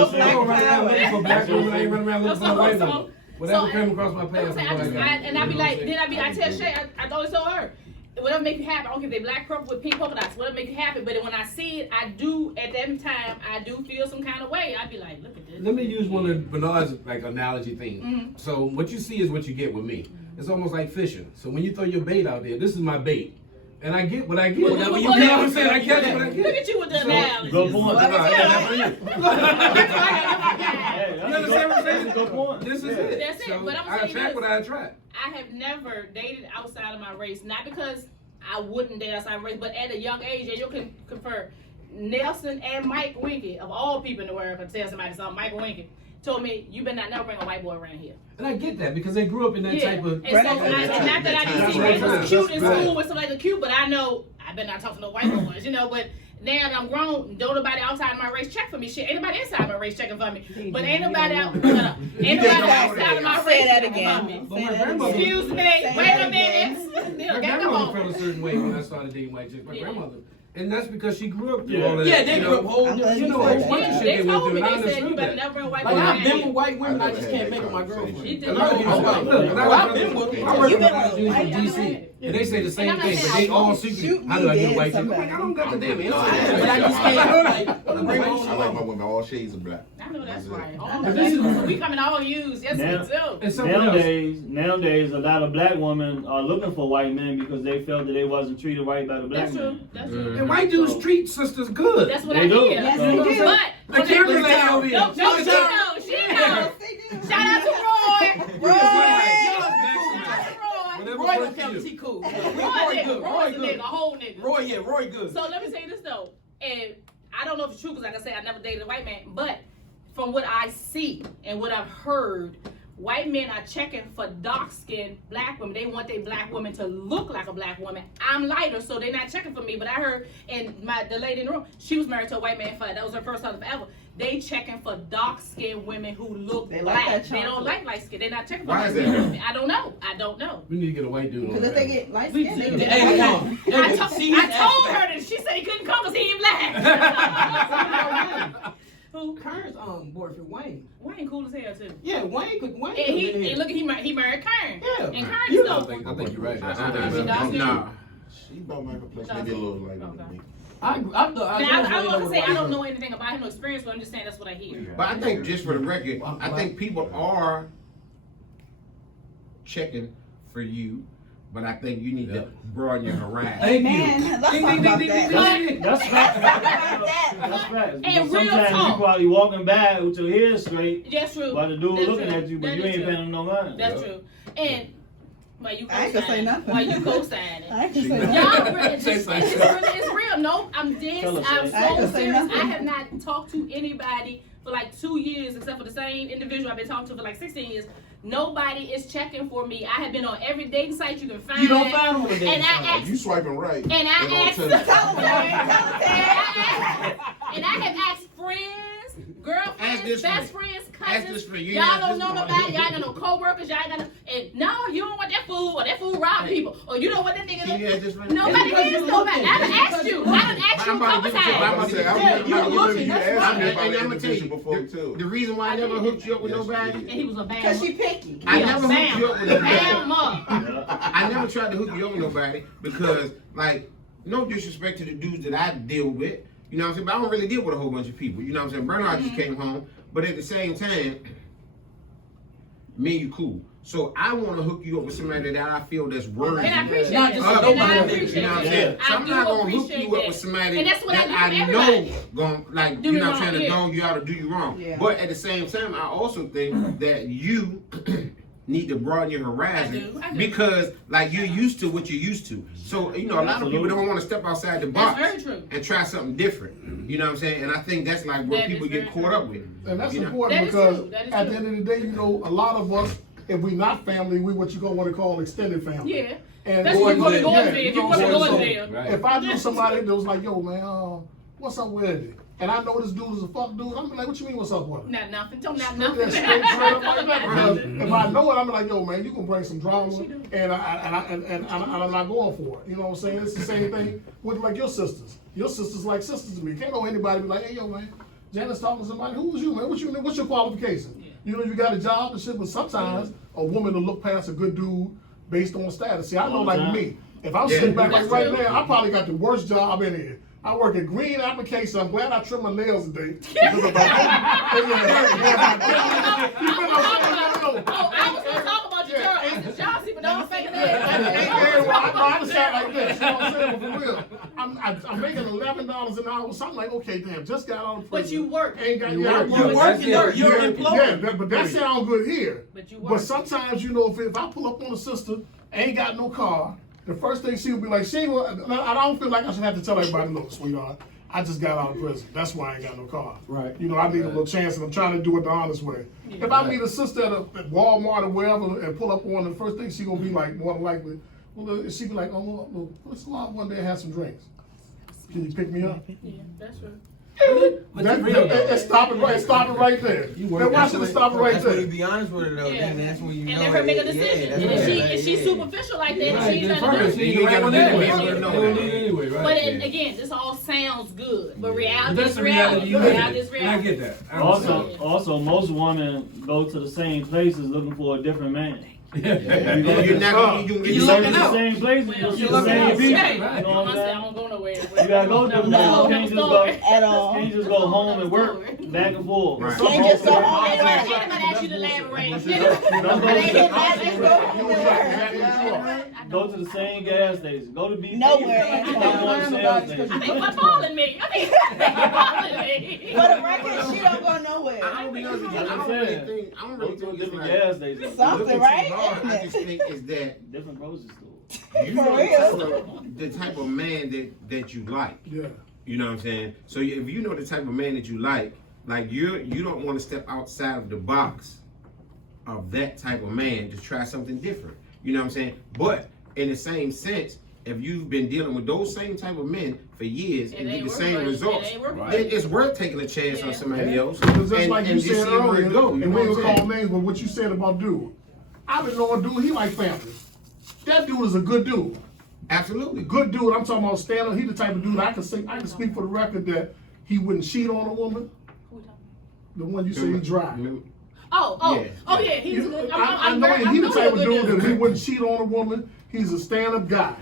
running around looking for black women. I ain't running around looking for white women. Whatever came across my path. I be like, I tell Shay, I always tell her, whatever make you happy, I don't care if they black, purple with pink polka dots, whatever make you happy. But when I see it, I do, at that time, I do feel some kind of way. I be like, look at this. Let me use one of Bernard's like analogy things. Mm-hmm. So what you see is what you get with me. It's almost like fishing. So when you throw your bait out there, this is my bait. And I get what I get. You know what I'm saying? I catch what I get. Look at you with the analogy. Good point. You understand what I'm saying? Good point. This is it. That's it. So But I'm I saying attract this. what I attract. I have never dated outside of my race, not because I wouldn't date outside my race, but at a young age, and you can confer, Nelson and Mike Winky, of all people in the world, can tell somebody something, Michael Winky, told me, you better not bring a white boy around here. And I get that because they grew up in that type of. And so, not that I didn't see they was cute in school with somebody that's cute, but I know I better not talk to no white boys, you know, but now that I'm grown, don't nobody outside of my race check for me. Shit, ain't nobody inside my race checking for me. But ain't nobody outside of my race checking for me. But my grandmother. Excuse me, wait a minute. My grandmother felt a certain way when I started dating white chicks. My grandmother. And that's because she grew up through all of that. Yeah, they grew up holding. You know, a bunch of shit They they went told through, me, and I they said, you understood better that. never bring a white boy Like I've around been here. with white women, I never just had can't that make them my conversation. girlfriend. You did. And I don't give a fuck. Look, I've been with them. I work You with been white dudes with in white DC, women. and they say the same And I'm thing, not but saying they all shoot secretly, me how do I get dead white chicks? I'm somebody. like, I don't got the damn answer. But I just can't like bring I on like my women all shades of black. I know that's right. All All this is- we coming all used. Yes, Now- we do. And something else. Nowadays, a lot of black women are looking for white men because they felt that they wasn't treated right by the black That's true. men. That's true. And white dudes treat sisters good. That's what They I do. hear. Yes, they do. But The camera lady over here. no, she knows. She knows. Shout out to Roy. Whatever Roy works don't for count you. as he cool. Roy Roy nigga. good. Roy Roy's a nigga. good. A whole nigga. Roy, yeah, Roy good. So let me say this though, and I don't know if it's true because like I said, I never dated a white man, but from what I see and what I've heard, white men are checking for dark-skinned black women. They want their black woman to look like a black woman. I'm lighter, so they're not checking for me. But I heard, and the lady in the room, she was married to a white man that was her first husband ever. They checking for dark-skinned women who look They like black. that They don't chocolate. like light skin. They're not checking for Why is light-skinned that? women. I don't know. I don't know. We need to get a white dude on Because if they that. get light We skin, they do. get Hey, white. come on. I See told his her aspect. that she said he couldn't come because he ain't black. Who? Kern's boyfriend Wayne. Wayne cool as hell too. Yeah, Wayne could And Wayne. could've been he here. look, he married Kern. Yeah. And Kern You still. I think you're right. Nah. She about my complexion, maybe a little lighter than me. I don't want to say I don't know anything about him, no experience, but I'm just saying that's what I hear. But I think, just for the record, I think people are checking for you, but I think you need to broaden your horizon. Thank Man, you. let's talk about that. That's facts. that. That's facts. And But real sometimes talk. you probably walking by with your hair straight That's true. while the dude That's looking true. at you, but That you is ain't true. paying him no mind. That's true. And while you I ain't gonna say co-signing, nothing. while you co-signing. I can say Y'all that. really, it's real. No, I'm dead. Tell us, I'm Shay. I ain't so gonna say serious. nothing. I have not talked to anybody for like 2 years, except for the same individual I've been talking to for like 16 years. Nobody is checking for me. I have been on every dating site you can find. You don't find him on a dating And site. I asked, You swiping right. and I asked, It don't tell you. and I have asked friends, girlfriends, Ask this best for me. friends, Ask cousins. this for you. Y'all Ask don't this know for nobody. me. Y'all ain't got no co-workers. Y'all ain't got no. And no, you don't want that fool, or that fool rob people, or you know what that nigga Can you look. ask this for me? Nobody because needs you're nobody. looking. I done asked you. I done asked you a I'm about couple to give it to you. times. I'm about to say, Yeah, I'm you're gonna looking, you that's asked right. me about And the I'm gonna tell you, invitation before too. the reason why I never hooked you up with Yes, you nobody, did. And he was a Because she bam. picky. I never hooked you up with nobody. Bam up. I never tried to hook you up with nobody because, like, no disrespect to the dudes that I deal with, you know what I'm saying? But I don't really deal with a whole bunch of people, you know what I'm saying? Bernard just came home, but at the same time, me and you cool. So I want to hook you up with somebody that I feel that's worthy. And I appreciate Not it. just And nobody, I you appreciate know what I'm that. saying? So I I'm do not gonna hook appreciate you up that. with somebody And that's what I that do I with know everybody. gonna like Do you me know what I'm wrong, saying, to yeah. dog you out or do you wrong. Yeah. But at the same time, I also think that you need to broaden your horizon I do. because like you're used to what you're used to. So you know a lot of people don't want to step outside the box That's very true. and try something different. You know what I'm saying? And I think that's like what That people is get very caught true. up with. And that's You know? important That is because true. That is at true. the end of the day, you know, a lot of us, if we not family, we what you gonna want to call extended family. Yeah. And That's what you Gordon go to Bell. Gordonsville. Yeah, If you you go to know what I'm Gordonsville. Right. if I knew somebody that was like, yo, man, what's up with it? And I know this dude is a fuck dude, I'm like, what you mean, what's up with it? Not nothing. Don't not Yeah, nothing. straight up like that. Because Nothing. if I know it, I'm like, yo, man, you gonna bring some drama, and I'm not going for it. You know what I'm saying? It's the same thing with like your sisters. Your sisters like sisters to me. Can't know anybody be like, hey, yo, man, Janice talking to somebody. Who was you, man? What's your qualification? You know, you got a job and shit, but sometimes a woman will look past a good dude based on status. See, I know, like me, if I'm sitting back like That's right true. now, I probably got the worst job in here. I work at Green Application. I'm glad I trimmed my nails today. Because of Oh, I was gonna talk about your girl. I said, y'all see, but don't say that. I understand like this, you know what I'm saying? But for real, I'm making $11 an hour, so I'm like, okay, damn, just got out of prison. But you work. Ain't got, You yeah, I work. work. You working, That's it. you're Yeah, employed. yeah, but that sounds good here. But you work. But sometimes, you know, if I pull up on a sister, ain't got no car, the first thing she'll be like, I don't feel like I should have to tell everybody, look, sweetheart, I just got out of prison. That's why I ain't got no car. Right. You know, I need a little chance, and I'm trying to do it the honest way. If I meet a sister at Walmart or wherever and pull up on her, the first thing she gonna be like, more than likely, well, she be like, oh, well, let's go out one day and have some drinks. Can you pick me up? Yeah, that's true. Stop it right there. Now why should it stop it right That's when you there? be honest with her though. Yeah. Then that's when you And know. let her make a yeah, decision. that's And what- if she's superficial like that, Right, she ain't then nothing to first, do. you ain't got Yeah. to Yeah. do it anyway, right? But Yeah. again, this all sounds good, but But reality that's is the reality reality. you live Reality is in. And I reality. get that. I understand. Also, most women go to the same places looking for a different man. You're not gonna You You go looking to the out. same places, you Well, see you the looking same out. people. Hey, You know I what I'm say I saying? don't go nowhere. You gotta go different No, places. You can't just go. At all. Can't just go home and work back and forth. Right. Can't just go home and Anybody work. ask you to elaborate? Don't They go didn't to, ask you to go home and work. go to the same gas station. Go to BT. Nowhere. Stop going to the gas station. I think footballing me. I think footballing me. For the record, she don't go nowhere. I don't I'm really saying. think Go to a it's different like gas station. Something, looking right? too hard. I Isn't just it? think is that Different grocery store. you For know real. the type of man that you like. Yeah. You know what I'm saying? So if you know the type of man that you like you don't want to step outside of the box of that type of man to try something different. You know what I'm saying? But in the same sense, if you've been dealing with those same type of men for years It and get ain't the working same right. results, It ain't working right. then it's worth taking a chance on Yeah. somebody else. Because just like you just said see where earlier, it go, you and know we what will I'm call saying? names, but what you said about dude, I've been knowing dude, he like family. That dude is a good dude. Absolutely. Good dude, I'm talking about stand-up, he the type of dude I can speak for the record that he wouldn't cheat on a woman. The one you say he drive. Yeah. He's a good. I know he the type of dude that he wouldn't cheat on a woman. He's a stand-up guy.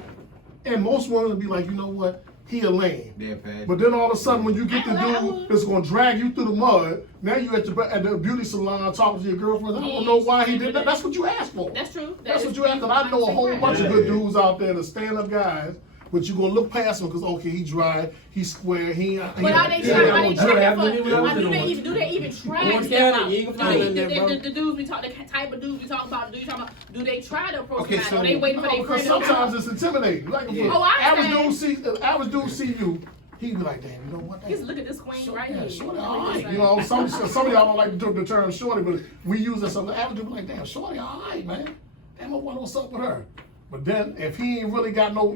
And most women would be like, you know what? He a lame. They're past. But then all of a sudden, when you get the dude that's gonna drag you through the mud, now you at the beauty salon talking to your girlfriend. I don't know why he did that. That's what you asked for. That's true. That's what you asked for. I know a whole bunch of good dudes out there that stand-up guys, but you gonna look past him because okay, he dry, he's square, he. But are they trying? Do they even try to step out? The dudes we talk, the type of dudes we talk about, do they try to approach Okay, them? so- Or they waiting for their Because friend? sometimes it's intimidating. Like Yeah. Oh, I average dude see you, he be like, damn, you know what? Just look at this queen right here. Shorty, all right. You know, some of y'all don't like the term shorty, but we use it. Some average dude be like, damn, shorty, all right, man. Damn, I wonder what's up with her. But then if he ain't really got no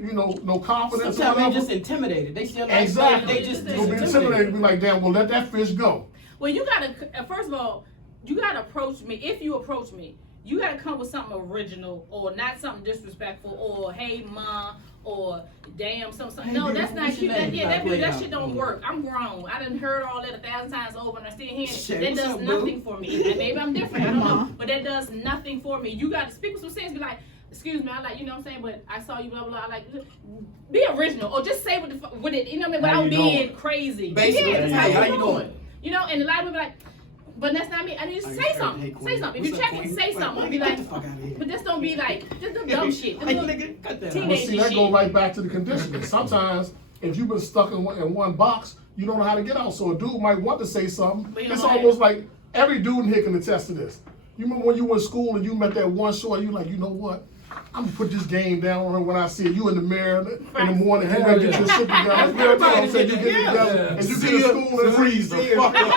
confidence or Sometimes they whatever, just intimidated. They still like exactly. They just You'll be intimidated. Be like, damn, well, let that fish go. Well, you gotta first of all, you gotta approach me. If you approach me, you gotta come with something original or not something disrespectful or hey ma or damn something. Hey, No, dude, that's not what's cute. your name? That shit don't work. I'm grown. I done heard all that 1,000 times over and I still hearing it. Shit, That what's does up, nothing boo? for me. And maybe I'm different. I don't know. But that does nothing for me. You gotta speak with some sense. Be like, excuse me, I like, you know what I'm saying, but I saw you, blah, blah, blah. I like, be original, or just say with it, you know what I mean, How without you being doing? crazy. Basically, yeah, just how you you doing? You know, and a lot of people be like, But that's not me. I need to say something. Say something. If you check it, say something. Don't be like, but just don't be like, just the dumb shit. Hey, nigga, cut that out. Well, Teenage see, that shit. go right back to the conditioning. Sometimes, if you've been stuck in one box, you don't know how to get out. So a dude might want to say something. But you It's don't know almost like every dude in here can attest to this. You remember when you were in school and you met that one short, you like, you know what? I'm gonna put this game down on her when I see you in the mirror in the morning. You gotta get your shit together. You know what I'm saying? You get it together and you get to school and freeze the fuck up.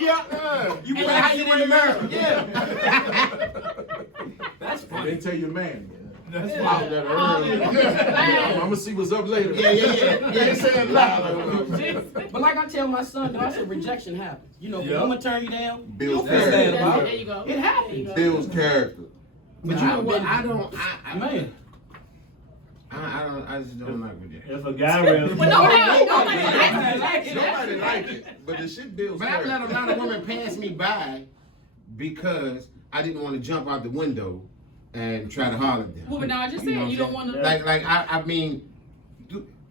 Yeah. You put how you in the mirror. Yeah. That's And funny. then tell your man. That's I'm funny. gonna see what's up later. They saying loud. But like I tell my son, though, I said rejection happens. You know, if a woman turn you down, Builds you don't feel bad character. about There it. you go. It happens. Builds character. But you know what? I don't. Man. I just don't like rejection. If a guy really, But nobody likes it. Nobody like it, but the shit builds But I've let character. a lot of women pass me by because I didn't want to jump out the window and try to holler at them. Well, but now I just You know said what you I'm don't saying? want to. Like I mean,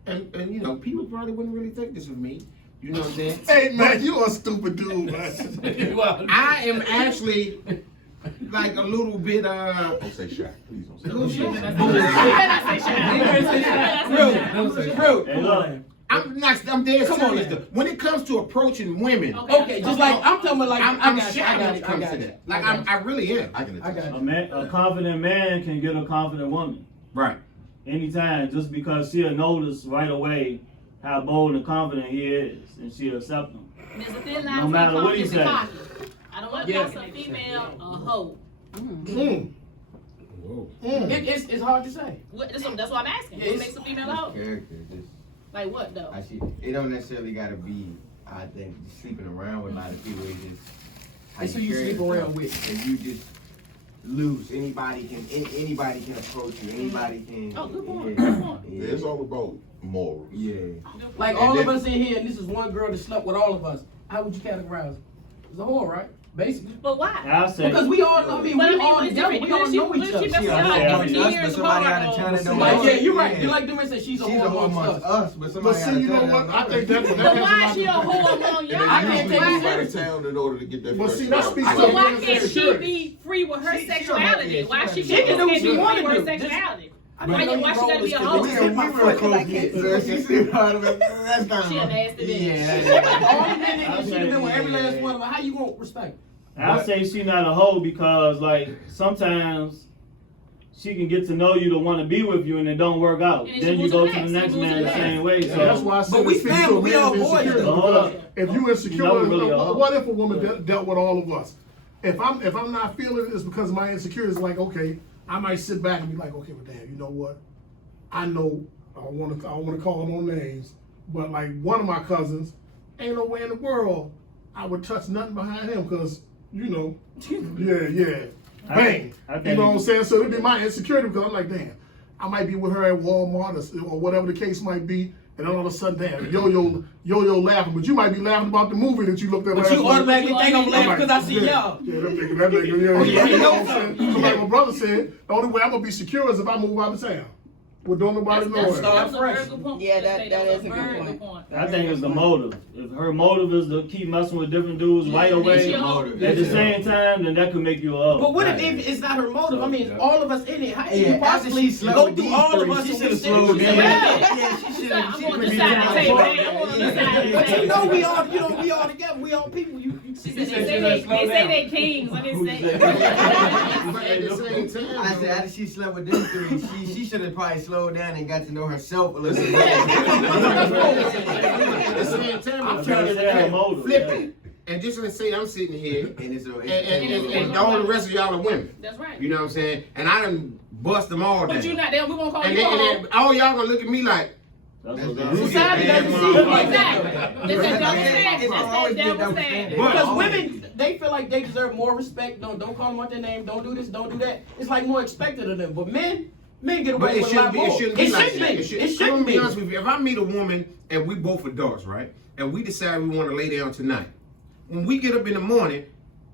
and you know, people probably wouldn't really think this of me. You know what I'm saying? Hey man, you a stupid dude, man. Well, I am actually like a little bit Don't say Shaq. Please don't say little Shaq. Real. Hey, Come look. on. I'm dead Come on serious. now. though. When it comes to approaching women, Okay, just like I'm talking about, like I'm I got you, shy I when got it you, I comes got to you. that. Like I really am. I can I attest. got a confident man can get a confident woman. Right. Anytime, just because she'll notice right away how bold and confident he is, and she'll accept him. There's a thin line No between matter what he confidence and say. cocky. I don't want to Yeah. call some female a hoe. Whoa. It's hard to say. That's what I'm asking. What Yes. makes a female a hoe? Character, just Like what though? I see. It don't necessarily gotta be. I think sleeping around with a lot of people is just. how That's who you carry sleep around yourself. with. And you just loose. Anybody can approach you. Anybody can. Oh, good point. Yeah. Good point. Yeah, it's all about morals. Yeah. Like And all then- of us in here, and this is one girl that slept with all of us. How would you categorize it? It's a whore, right? Basically. But why? I'll say, Because we all, I mean, But we all it's together, different. we all know each other. She been Yeah, like yeah, different yeah. years Somebody apart. gotta tell it, don't Like, yeah, you're right. Yeah. You're like them and say she's a She's a whore whore amongst amongst us. us, but But somebody see, you know gotta tell what? I them. think that But has a why lot is she a to do. whore among And y'all? then I you can't usually take move it out of seriously. town in order to get that Well, first see, that job. speaks I to So get why it. can't she Security. be free with her She sexuality? don't- Why she She can do what she can't be wanna free with her do. sexuality? I Why know you- why you she gotta be a rollers, hoe? cause We were close knit, so she sleep out of it. That's not She a nasty bitch. Yeah. all the men that she done been with every last one of them. How you gonna respect? I'll say she not a hoe because like sometimes she can get to know you to want to be with you and it don't work out. And then Then she you moves go to to the the next. next She moves man to the the same next. way. And that's So why I said But we it speaks to family, a we man's all boys, insecurity. though. Hold up. If you insecure, You never really are. what if a woman dealt with all of us? If I'm not feeling it, it's because my insecurity is like, okay, I might sit back and be like, okay, but damn, you know what? I know I don't want to call no names, but like one of my cousins, ain't no way in the world I would touch nothing behind him because you know, yeah, bang. I You think- know what I'm saying? So it'd be my insecurity because I'm like, damn, I might be with her at Walmart or whatever the case might be, and then all of a sudden, damn, yo laughing, but you might be laughing about the movie that you looked at But last you night. automatically think I'm I'm laughing like, because I see yeah, y'all. Yeah, that nigga, yeah. Oh, yeah, You know yeah. what I'm saying? So like my brother said, the only way I'm gonna be secure is if I move out of town. Well, don't nobody know it. That was a very good point. Yeah, that is a good very point. I think it's the motive. If her motive is to keep messing with different dudes right away, It's your motive. at the same time, then that could make you a hoe. But what if it's not her motive? I mean, all of us in it. How can Yeah, you after possibly she slept go with through these all of three, us she and should've we slowed still- down. Yeah. Yeah, she should I'm have. on this side of the table. I'm on this side of the But you table. know we all, we all together. We all people. You She said they say they kings. What they say? But at the same time, I said though, after she slept with them three, she should have probably slowed down and got to know herself a little bit. at the same time, I'm trying say her to motive, flip yeah. it. And just let's say I'm sitting here and it's and all the rest of y'all are women. That's right. You know what I'm saying? And I done bust them all down. But you not there. We won't call and you a hoe. then all y'all gonna look at me like, That's what That's I'm Society bad doesn't see it like Exactly. that. That's that double It's standard. That's always that been double double standard. standard. Because women, they feel like they deserve more respect. Don't call them out their name. Don't do this. Don't do that. It's like more expected of them. But men get but away it with a lot shouldn't be. more. It shouldn't be like that. It I'm shouldn't gonna be. be honest with you. If I meet a woman and we both adults, right, and we decide we want to lay down tonight, when we get up in the morning,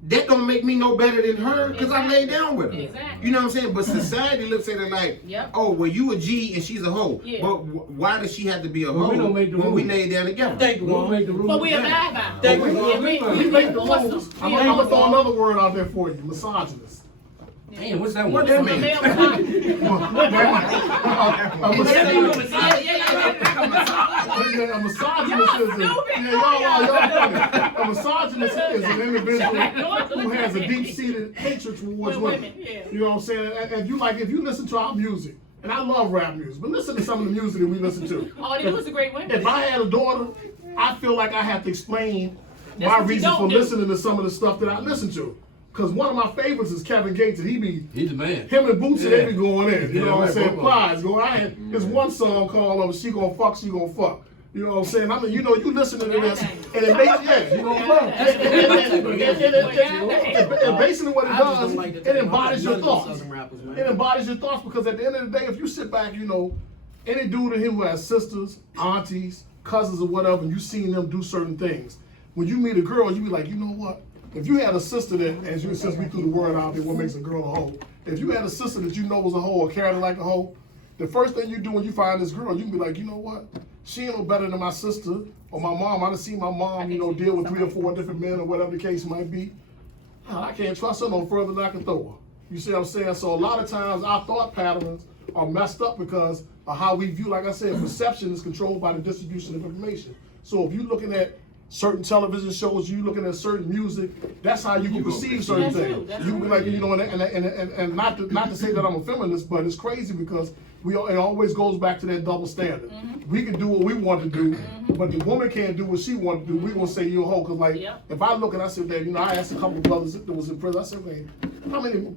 that don't make me no better than her because I laid down with her. Exactly. You know what I'm saying? But society looks at it like, Yep. oh, well, you a G and she's a hoe. Yeah. But why does she have to be a Well, hoe we don't make the when we rules. laid down together? Thank you, We don't Juan. make the rules. But we abide by it. Thank you, Yeah, Juan. We make the enforce them. rules. We I'm gonna enforce throw them. another word out there for you, misogynist. Damn, what's that What one? that mean? Male misogyny. A misogynist is a misogynist is an individual who has a deep-seated hatred towards women. Yeah. You know what I'm saying? And if you listen to our music, and I love rap music, but listen to some of the music that we listen to. Oh, it was a great women. If I had a daughter, I feel like I have to explain That's my what you reason don't for do. listening to some of the stuff that I listen to. Because one of my favorites is Kevin Gates, and He's the man. him and Bootsy, they Yeah. be going in. You Yeah, know what I'm right, saying? both of Plies going. There's one song called "She Gonna Fuck, She Gonna Fuck." You know what I'm saying? I mean, you know, you listening to this, and it makes and basically what it I just does, don't like to it take embodies your none of those thoughts. Southern rappers, man. It embodies your thoughts because at the end of the day, if you sit back, you know, any dude in here who has sisters, aunties, cousins, or whatever, and you seen them do certain things, when you meet a girl, you be like, you know what? If you had a sister that, as you since we threw the word out there, what makes a girl a hoe? If you had a sister that you know was a hoe or carried like a hoe, the first thing you do when you find this girl, you can be like, you know what? She ain't no better than my sister or my mom. I done seen my mom, you know, deal with 3 or 4 different men or whatever the case might be. I can't trust her no further than I can throw her. You see what I'm saying? So a lot of times our thought patterns are messed up because of how we view, like I said, perception is controlled by the distribution of information. So if you're looking at certain television shows, you looking at certain music, that's how you can perceive certain That's true, things. that's You can be true. like, you know, and not to say that I'm a feminist, but it's crazy because it always goes back to that double standard. We can do what we want to do, but the woman can't do what she wants to do. We gonna say you're a hoe, cause like Yep. if I look and I said that, you know, I asked a couple of brothers that was in prison. I said, okay, how many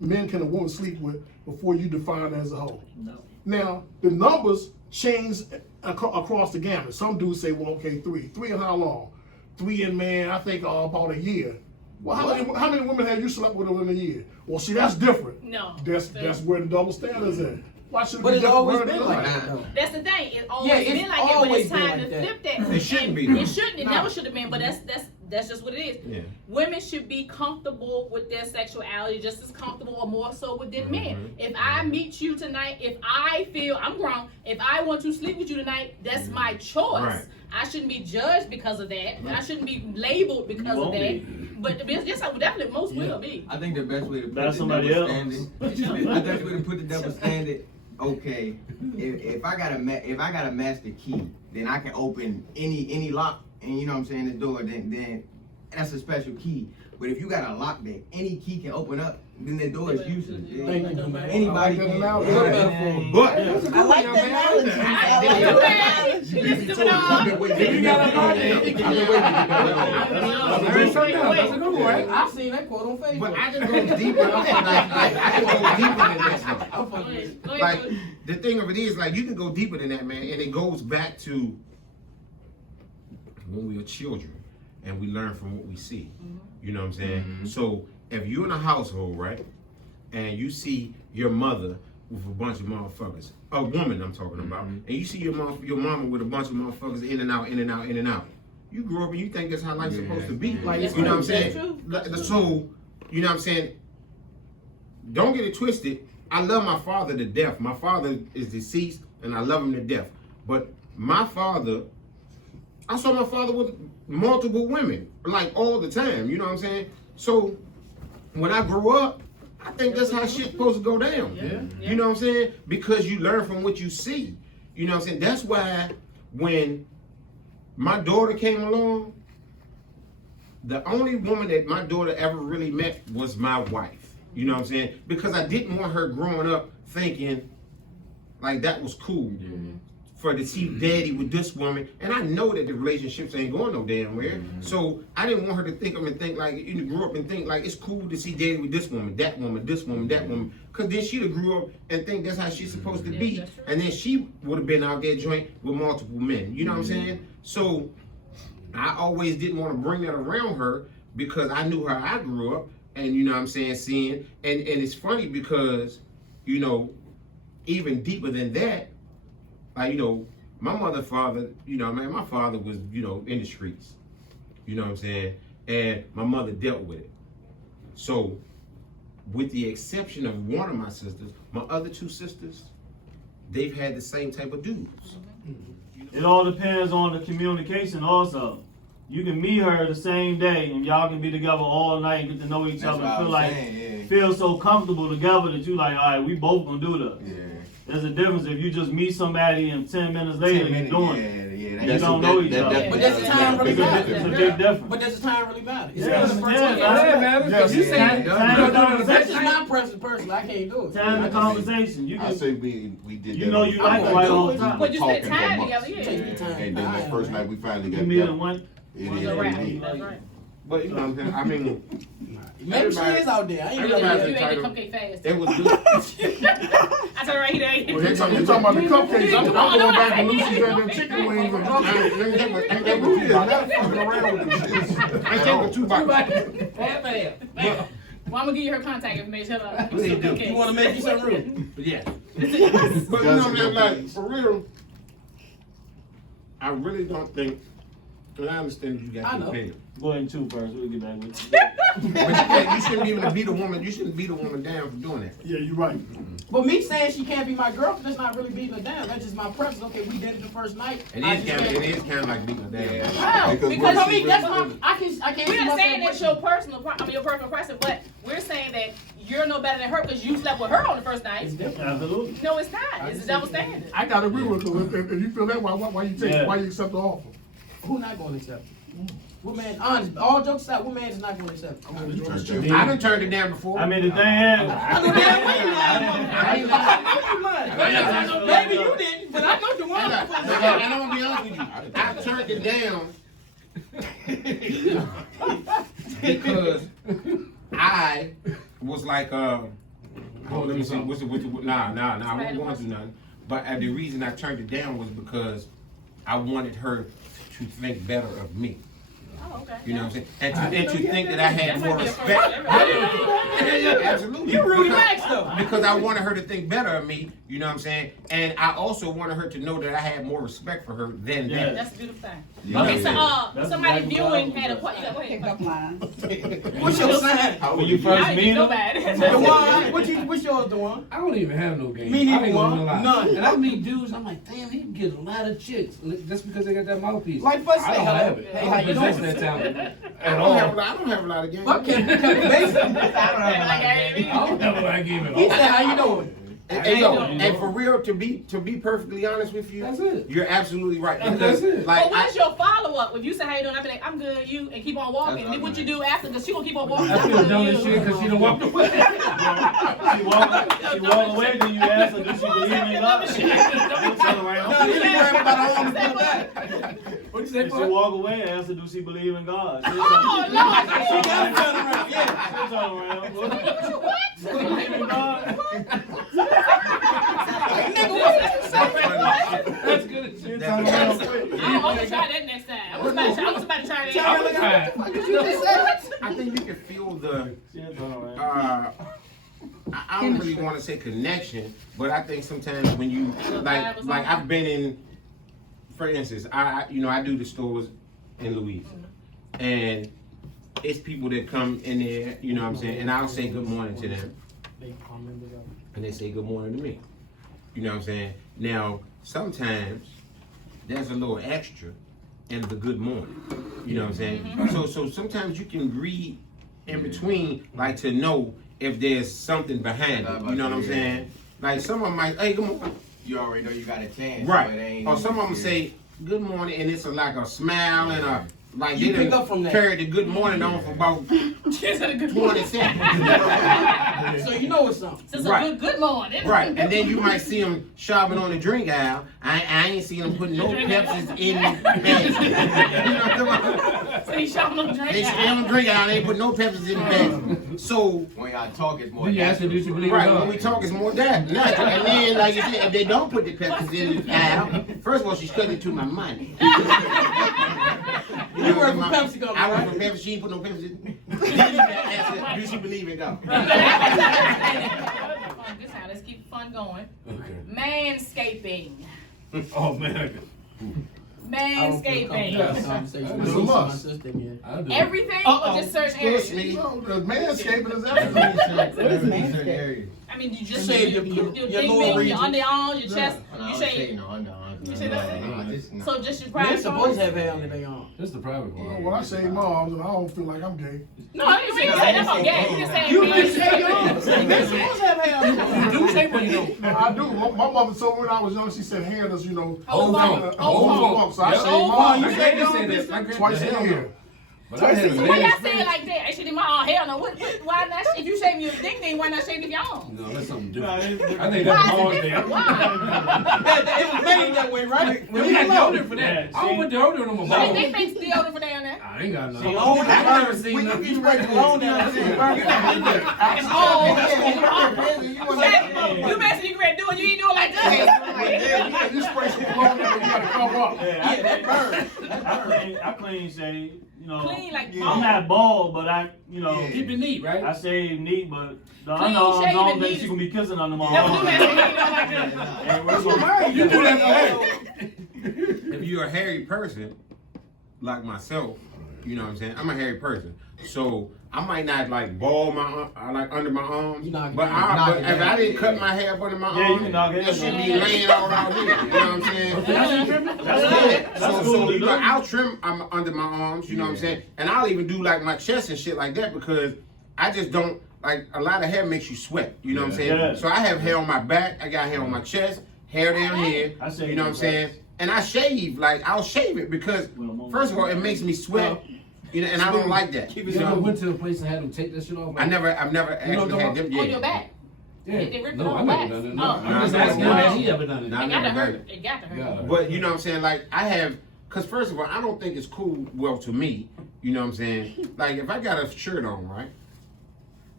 men can a woman sleep with before you define her as a hoe? No. Now the numbers change across the gamut. Some dudes say, well, okay, 3. 3 in how long? 3 in, man, I think about a year. Well, how many women have you slept with in a year? Well, see, that's different. No. That's where the double standards at. Why should it But be it's different always for her been to like live? that, though. That's the thing. It's always Yeah, it's been like that, but always it's been time like to that. flip that. It shouldn't be, It though. shouldn't. It never should have been. But that's just what it is. Yeah. Women should be comfortable with their sexuality, just as comfortable or more so with their men. If I meet you tonight, if I feel I'm grown, if I want to sleep with you tonight, that's my choice. Right. I shouldn't be judged because of that. I shouldn't be labeled because of won't that. be. But it's just definitely most will be. I think the best way to put That's the somebody double else. standard. The best way to put the double standard. Okay, if I got a master key, then I can open any lock, and you know what I'm saying, the door. Then that's a special key. But if you got a lock that any key can open up, then the door is useless. Thank you, man. Anybody I like that can. analogy. Right. But I like the analogy. I like the analogy. I've been waiting. You got a lot there. I've been waiting to get That's a good one, right? I seen that quote on Facebook. But I can go deeper. I can go deeper than this. Though. I'm fucking with you. Go ahead, Like Coach. the thing of it is, like you can go deeper than that, man, and it goes back to when we were children and we learn from what we see. You know what I'm saying? So if you're in a household, right, and you see your mother with a bunch of motherfuckers, a woman I'm talking about, and you see your mama with a bunch of motherfuckers in and out, in and out, in and out. You grew up and you think that's how life's supposed to be. Like, That's you know what I'm true. saying? That's true. So, you know what I'm saying? Don't get it twisted. I love my father to death. My father is deceased and I love him to death. But my father, I saw my father with multiple women, like all the time. You know what I'm saying? So when I grew up, I think that's how shit's supposed to go down. Yeah. You know what I'm saying? Because you learn from what you see. You know what I'm saying? That's why when my daughter came along, the only woman that my daughter ever really met was my wife. You know what I'm saying? Because I didn't want her growing up thinking like that was cool for to see daddy with this woman. And I know that the relationships ain't going no damn where. So I didn't want her to think like, you grew up and think like it's cool to see daddy with this woman, that woman, this woman, that woman. Cause then she'd have grew up and think that's how she's supposed to be. that's true. And then she would have been out there joint with multiple men. You know what I'm saying? So I always didn't want to bring that around her because I knew how I grew up and you know what I'm saying, seeing. And it's funny because, you know, even deeper than that, like, you know, my mother, father, you know, man, my father was, you know, in the streets. You know what I'm saying? and my mother dealt with it. So, with the exception of one of my sisters, my other two sisters, they've had the same type of dudes. It all depends on the communication also. You can meet her the same day and y'all can be together all night and get to know each That's other what I and was feel like saying, feel so comfortable together that you like, all right, we both gonna do this. Yeah. There's a difference if you just meet somebody and 10 minutes later you're doing it. And you don't know each other. But does the time really matter? It's a big difference. But does the time really matter? It's Yeah. still the first Yeah, one. yeah, man. Yes, You yeah. saying That's just my person. I can't do it. Time and conversation. You I can, say we did you that. know you like it right all the time. But you spend Talking for time months. together, yeah. Take your time. And then that first night we finally got You meet in together. one. It It's is a what wrap. it is. That's right. But you know what I'm saying? I mean, Maybe she is out there. I ain't everybody's really. You ate the entitled. cupcake fast. It was good. I told her right there. Well, you talking about the cupcakes? I'm going back to Lucy's and them chicken wings and drumsticks. And Rudy is not fucking around with them shits. I take the 2 boxes. Well, I'm gonna give you her contact information. Please do. You want to make you some room? But yeah. But you know what I'm saying? Like, for real, I really don't think, and I understand you got I your know. opinion. Go ahead and chew first. We'll get back with you. But you shouldn't even beat a woman. You shouldn't beat a woman down for doing that. Yeah, you're right. But me saying she can't be my girlfriend, that's not really beating her down. That's just my preference. Okay, we did it the first night. It I is just kind can't- of, it is kind of like beating her down. How? Because Because what I mean, she that's really my. I can't. We see understand myself that's your personal, your personal preference, but we're saying that you're no better than her because you slept with her on the first night. It's different. Absolutely. No, it's not. It's a double standard. I gotta agree with you. If you feel that, why you take? Yeah. Why you accept the offer? Who not going to accept it? What man? Honest, all jokes aside, what man is not going to accept it? I done turned it down before. I mean, the thing is, I know damn well you lied. Maybe you didn't, but I know the one. And I'm gonna be honest with you, I turned it down because I was like, let me see, nah, I wasn't going to do nothing. But the reason I turned it down was because I wanted her to think better of me. Oh, okay. You know what I'm saying? And to think that I had more respect. Absolutely. You Rudy Max though. Because I wanted her to think better of me, you know what I'm saying? And I also wanted her to know that I had more respect for her than Yeah. that. That's a beautiful thing. Yeah. Okay, so That's somebody exactly viewing what I had a was point. Yeah, go Pick ahead. up mine. What's your sign? How when would you you first I meet ain't no him, bad. Dewan, what's yours, Dewan? I don't even have no game. Me neither, I ain't gonna Juan. lie. None. And I meet dudes, I'm like, damn, he can get a lot of chicks just because they got that mouthpiece. Like first I say don't hello. have it. Hey, I how don't you possess doing? that talent I at don't all. have a lot of games. Fuck him. Basic. I don't have a lot of game at He all. said, "How you doing?" And for real, to be perfectly honest with you, That's it. you're absolutely right. That's Because it. like But what's your follow up? If you say how you doing, I be like, I'm good, you, and keep on walking. And then what you do after? Because she gonna keep on walking. I I'm feel good, dumb you. as shit because she done walked away. she walk away, then you ask her, does she believe in God? She'll turn around. No, you didn't worry about all the stuff. What'd you say, She'll walk away and ask her, does she believe in God? She'll Oh, Lord. She got to turn around. Yeah. turn around. What? Believe in God? Nigga, what did you say? That's good as shit. She'll turn around quick. I'm gonna try that next time. I was about to try that. I was trying. What did you just say? I think you can feel the She'll turn around. I don't really want to say connection, but I think sometimes when you like I've been in, for instance, I do the stores in Louise, and it's people that come in there, you know what I'm saying, and I'll say good morning to them, and they say good morning to me, you know what I'm saying. Now sometimes there's a little extra in the good morning, you know what I'm saying. So sometimes you can read in between, like to know if there's something behind it. You know what I'm saying? Like some of them might, hey, good morning. You already know you got a chance. Right. So it ain't Or some of them yeah. say good morning, and it's like a smile and a like You they pick done up from that. carried the good morning on for about 20 seconds. So you know it's something. So it's Right. a good morning. Right, and then you might see them shopping on the drink aisle. I ain't seen them putting no Pepsis in bags. You know what I'm talking about? So he's shopping on the drink. They stay on the drink aisle, they ain't put no Pepsis in the bags. So, When y'all talk, it's more. Then you ask her, do you believe in right, God? when we talk, it's more that. Natural. And then, like you said, if they don't put the Pepsis in the aisle, first of all, she's cutting it to my money. You work for Pepsi Company, I work right? for Pepsi, she ain't put no Pepsi in. Then you gotta ask her, do she believe in God? This time, let's keep fun going. Okay. Manscaping. Oh man. Manscaping. Yes. Conversation. It's a with my must. sister again. I do. Everything or just certain Excuse areas? me. No, the manscaping is everything. What is Manscaped? I mean, you just Shave shave your your lower ding, your regions. underarms, your chest. No, You I'm shave. saying no underarms. You say that? So just your Men private supposed parts? to have hair under their arm. Just the private You know, part. when I shave my arms, and I don't feel like I'm gay. No, you ain't saying that's on gay. You just saying You men. just shave your arms. Men supposed to have hair under their arm. You do shape when you don't. No, I do. My mother told me when I was young, she said hair does, Hold on. So I Yep. shave Hold my on. arms My granddad said that. My granddad twice said a year. But I had a So why y'all man. say it like that? I should in my arm. Hell no. Why not? If you shave your dick, then why not shave your arm? No, that's something Nah, different. it's I think Why that's is hard it there. different? Why? It was made that way, right? We got deodorant for Yeah, that. I don't put deodorant on my They balls. make deodorant for down there. I ain't got none. See, I've never seen When you nothing. get spray cologne down there, And you basically you ready to do it. You ain't do it like that. You spray some cologne in, you gotta cover up. yeah, that burn. I clean shave. You know, Clean like I'm bald. not bald, but I, Keep it neat, right? I shave neat, but the Clean underarms, I shaven don't neat. think she gonna be kissing under my Never do arm. that. You ain't do it like that. Hey, what's up? You do that for hair. If you're a hairy person, like myself, you know what I'm saying? I'm a hairy person. So I might not like ball my arm, like under my arms. You knock it But down. but if I didn't cut my hair up under my Yeah, you arm, can knock it that should down. be laying all out here. You know what I'm saying? That's So cool to you know, do. I'll trim under my arms, you know what I'm saying? And I'll even do like my chest and shit like that because I just don't, like a lot of hair makes you sweat, you know what I'm saying? Yeah. So I have hair on my back, I got hair on my chest, hair down here, I shave you know what I'm my saying? And I shave, like I'll shave it because first of all, it makes me sweat, you know, and I don't like that. You You ever know? went to a place and had them take that shit off? I've never You know actually what I'm had them. On your back. Yeah. They rip it No, on I never wax. done it. Oh. No, I'm just No, asking no. him, has he ever done it? No. It I got to never hurt. done It got to hurt. Yeah. But you know what I'm saying? Like I have, cause first of all, I don't think it's cool. Well, to me, you know what I'm saying? Like if I got a shirt on, right?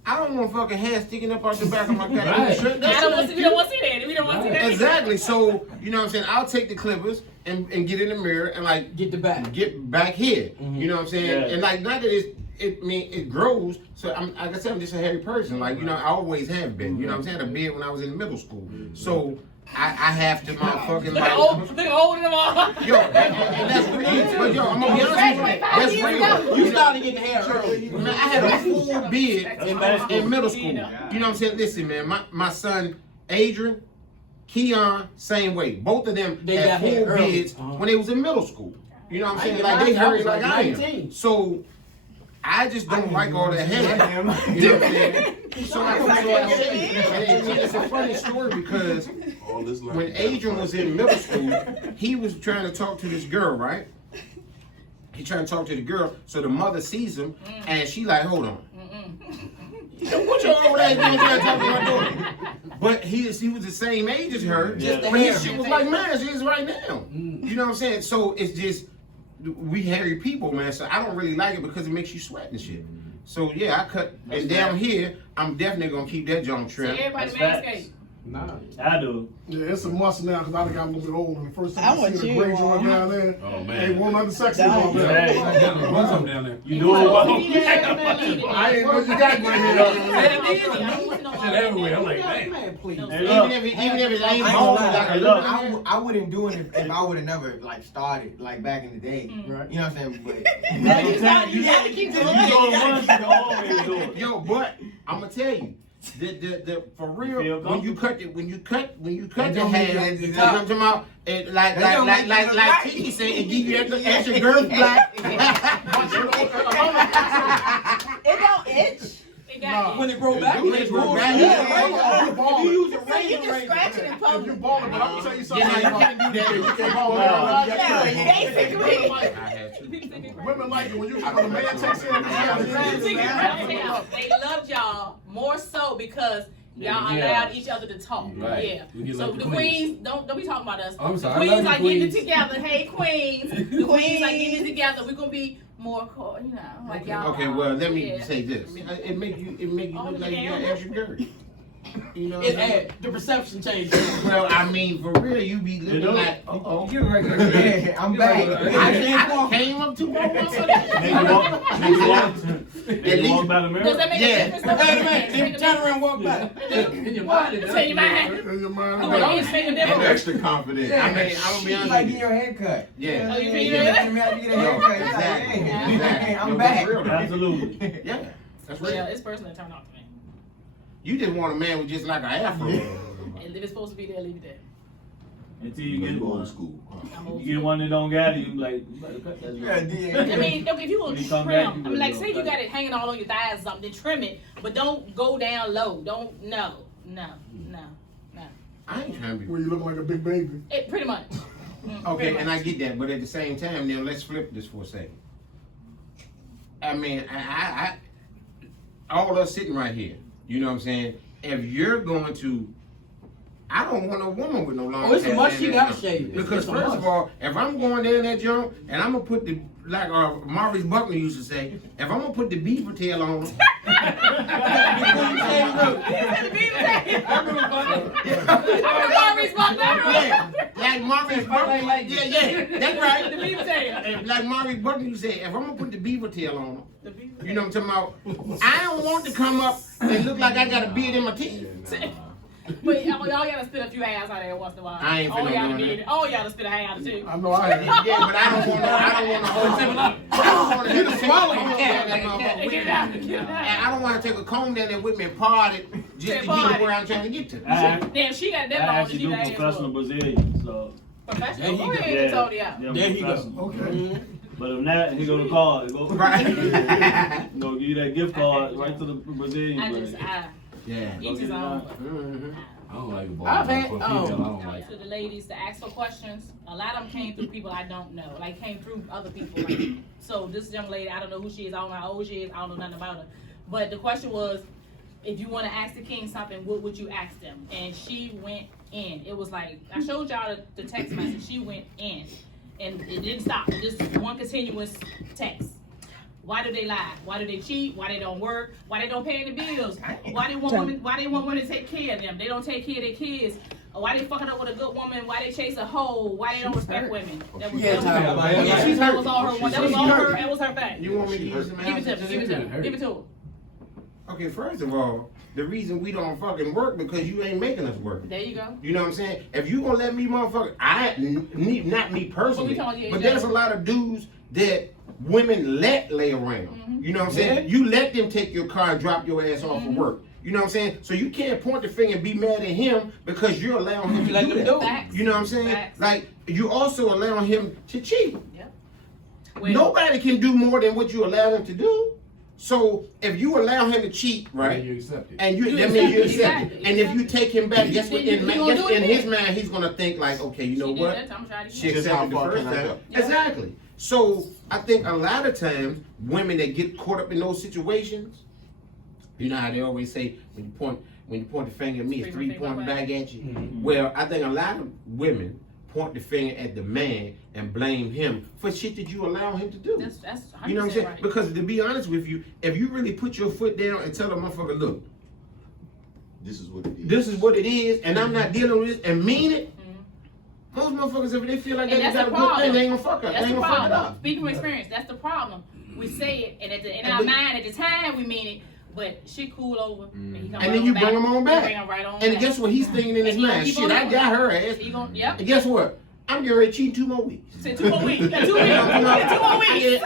I don't want fucking hair sticking up out the back of my goddamn Right. shirt. I That don't shit want to. ain't We don't want to see that. We don't want to see that. exactly. So you know what I'm saying? I'll take the clippers and get in the mirror and like Get the back. get back here. You know what I'm saying? Yeah. And like not that it grows. So I'm like I said, I'm just a hairy person. Like you know, I always have been. You know what I'm saying? I had a beard when I was in middle school. So I have to motherfucking Look old in them all. yo, and that's real. But yo, I'm gonna be honest with you. That's real. You started getting hair early. Man, I had a full beard in middle school. You know. You know what I'm saying? Listen, man, my son Adrian, Keon, same way. Both of them They had got hair full early. beards when they was in middle school. You know what I'm I saying? did Like mine they when I hurry was like like I 19. am. So I just don't like all that hair. You know what I'm saying? So it's a funny story because All this like when Adrian was in middle school, he was trying to talk to this girl, right? He trying to talk to the girl, so the mother sees him, and she like, hold on. What your old ass doing trying to talk to my daughter? But he was the same age as her, Just the but hair. his shit was like mine is right now. You know what I'm saying? So it's just, we hairy people, man, so I don't really like it because it makes you sweat and shit. So yeah, I cut, and down here, I'm definitely gonna keep that joint So trim. everybody That's facts. manscape. Nah. I do. Yeah, it's a must now because I done got a little bit old. And the first I time I want see the you gray on. joint down there, Oh, man. ain't one other sexy Dang. one there. Hey, What's up down there? you do it well. I ain't know you got gray hair. Shit everywhere. I'm like, dang. Man, please. Hey, Even look. if it ain't I bald, ain't like gonna a lie, little look, hair. I wouldn't do it if I would have never like started like back in the day. Right. You know what I'm saying? But You gotta keep doing it. You do it once, you can always do it. Yo, but I'm gonna tell you, the for You real, feel when you cut the That the don't make hair, it you the know what I'm talking about? It, like That don't make it look right. Tiki said, it give you extra girth black. It don't itch. It got When it grow back, When it it grow grows back, back. yeah. If you use a So you razor, just scratch it in If public. you balling, but I'm gonna tell you something. Yeah, you about- can't do that. You can't ball around. You got to- Yeah, basically. I had to. Women like it when a man takes in They loved y'all more so because y'all Yeah. allowed each other to talk. Right. Yeah. We get So like the the queens, don't be talking about us. I'm The sorry, I queens love you, are getting it queens. together. Hey queens. The queens are getting it together. We're gonna be more you know, like y'all. Okay, well, let me Yeah. say this. It make you look like you got extra girth. You know what It I'm saying? the perception changes. Well, I mean, for real, you be looking don't. like, Yeah, I'm back. I came up to one once. Nigga walk by the mirror. Does that make Yeah. a difference? Wait a minute, then turn around and walk by. In your mind, it So your mind. In your mind, Oh, like, it's making a I'm difference. extra confident. I mean, I'm gonna be You honest like with getting you. your hair cut. Yeah. Oh, you think You you get did? a haircut. You like, Exactly. hey, Exactly. I'm No, back. that's real, though. Absolutely. Yeah, that's real. Yeah, it's personally turned off to me. You just want a man with just like an afro. And if it's supposed to be there, leave it there. Until you get old one. school. I'm old You get one that don't got it, you be like, you better cut that Yeah, joint. yeah. I mean, okay, if you gonna When you come trim, back, you I mean, like, gonna say go you back. got it hanging all on your thighs or something, then trim it, but don't go down low. Don't, no. I ain't trying to be. where you look like a big baby. It pretty much. Okay, Pretty and I much. get that, but at the same time, now let's flip this for a second. I mean, I all us sitting right here, you know what I'm saying? If you're going to, I don't want a woman with no long Oh, it's a hair must, down she there. gotta shave it. Because It's a first must. of all, if I'm going down that junk and I'm gonna put the, like Maurice Buckley used to say, if I'm gonna put the beaver tail on, yeah, like Maurice Buckley, yeah, that's right. The beaver tail. And like Maurice Buckley used to say, if I'm gonna put the beaver tail on, you know what I'm talking about? I don't want to come up and look like I got a beard in my teeth. But y'all gotta spit a few hairs out there once in a while. I ain't finna y'all do did that. it. Oh, y'all to spit a hair out too. I know I have. Yeah, but I don't want to hold it. You can swallow it. Get it out. And I don't want to take a comb down there with me and part it just to get where I'm trying to get to. Damn, she got I that long to actually do do that. professional Brazilian, so. Professional. There Go you go. ahead and told you out. Yeah, There he go. professional. Okay. But if not, he go to card. Go, Right. go give you that gift card right to the Brazilian I place. just, Yeah. each his own. Mhm. I don't like a boy. I've had- For a female, I don't like. To the ladies to ask for questions. A lot of them came through people I don't know. Like came through other people. Like, so this young lady, I don't know who she is. I don't know how old she is. I don't know nothing about her. But the question was, if you want to ask the king something, what would you ask them? And she went in. It was like I showed y'all the text message. She went in, and it didn't stop. Just one continuous text. Why do they lie? Why do they cheat? Why they don't work? Why they don't pay any bills? Why they want women? Why they want women to take care of them? They don't take care of their kids. Why they fucking up with a good woman? Why they chase a hoe? Why they don't respect women? That was, Yeah, that was, Tyler. yeah, She's that was all her. That was all her. That was her thing. You want me to use some Give it to answers? her. Give it to her. Give it to her. Okay, first of all, the reason we don't fucking work because you ain't making us work. There you go. You know what I'm saying? If you gonna let me motherfucker, not me personally, But we talking but about there's a lot of dudes that women let lay around. You know what I'm saying? You let them take your car and drop your ass off for work. You know what I'm saying? So you can't point the finger and be mad at him because you're allowing him to Let do them that. do it. Facts. You know what I'm saying? Facts. Like you also allowing him to cheat. Well, Nobody can do more than what you allow them to do. So if you allow him to cheat, right? You accept it. And you, You that means you accept it, accept it. exactly, And if you take him back, guess what? Then he gonna do it In his again. mind, he's gonna think like, okay, you know she did what? that time, tried to She get it. Just how accepted the far first can I time. go? Yeah. Exactly. So I think a lot of times women that get caught up in those situations, you know how they always say when you point the finger at me, it's 3 pointing back at you. Well, I think a lot of women point the finger at the man and blame him for shit that you allow him to do. That's 100% You know what I'm saying? right. Because to be honest with you, if you really put your foot down and tell the motherfucker, look, This is what it is. this is what it is, and I'm not dealing with this, and mean it. Most motherfuckers, if they feel like And they that's got a the good thing, problem. they ain't gonna fuck up. They That's ain't the gonna fuck it problem. up. Speaking from experience, that's the problem. We say it, and in our but- mind at the time we mean it, but shit cool over, and he come And right then you on bring him on back. back. Bring him right on And back. guess what he's thinking in his And he mind? keep Shit, on I doing got it. her ass. He gon' yep. And guess what? I'm getting ready to cheat 2 more weeks. Say 2 more weeks. 2 weeks. 2 more weeks.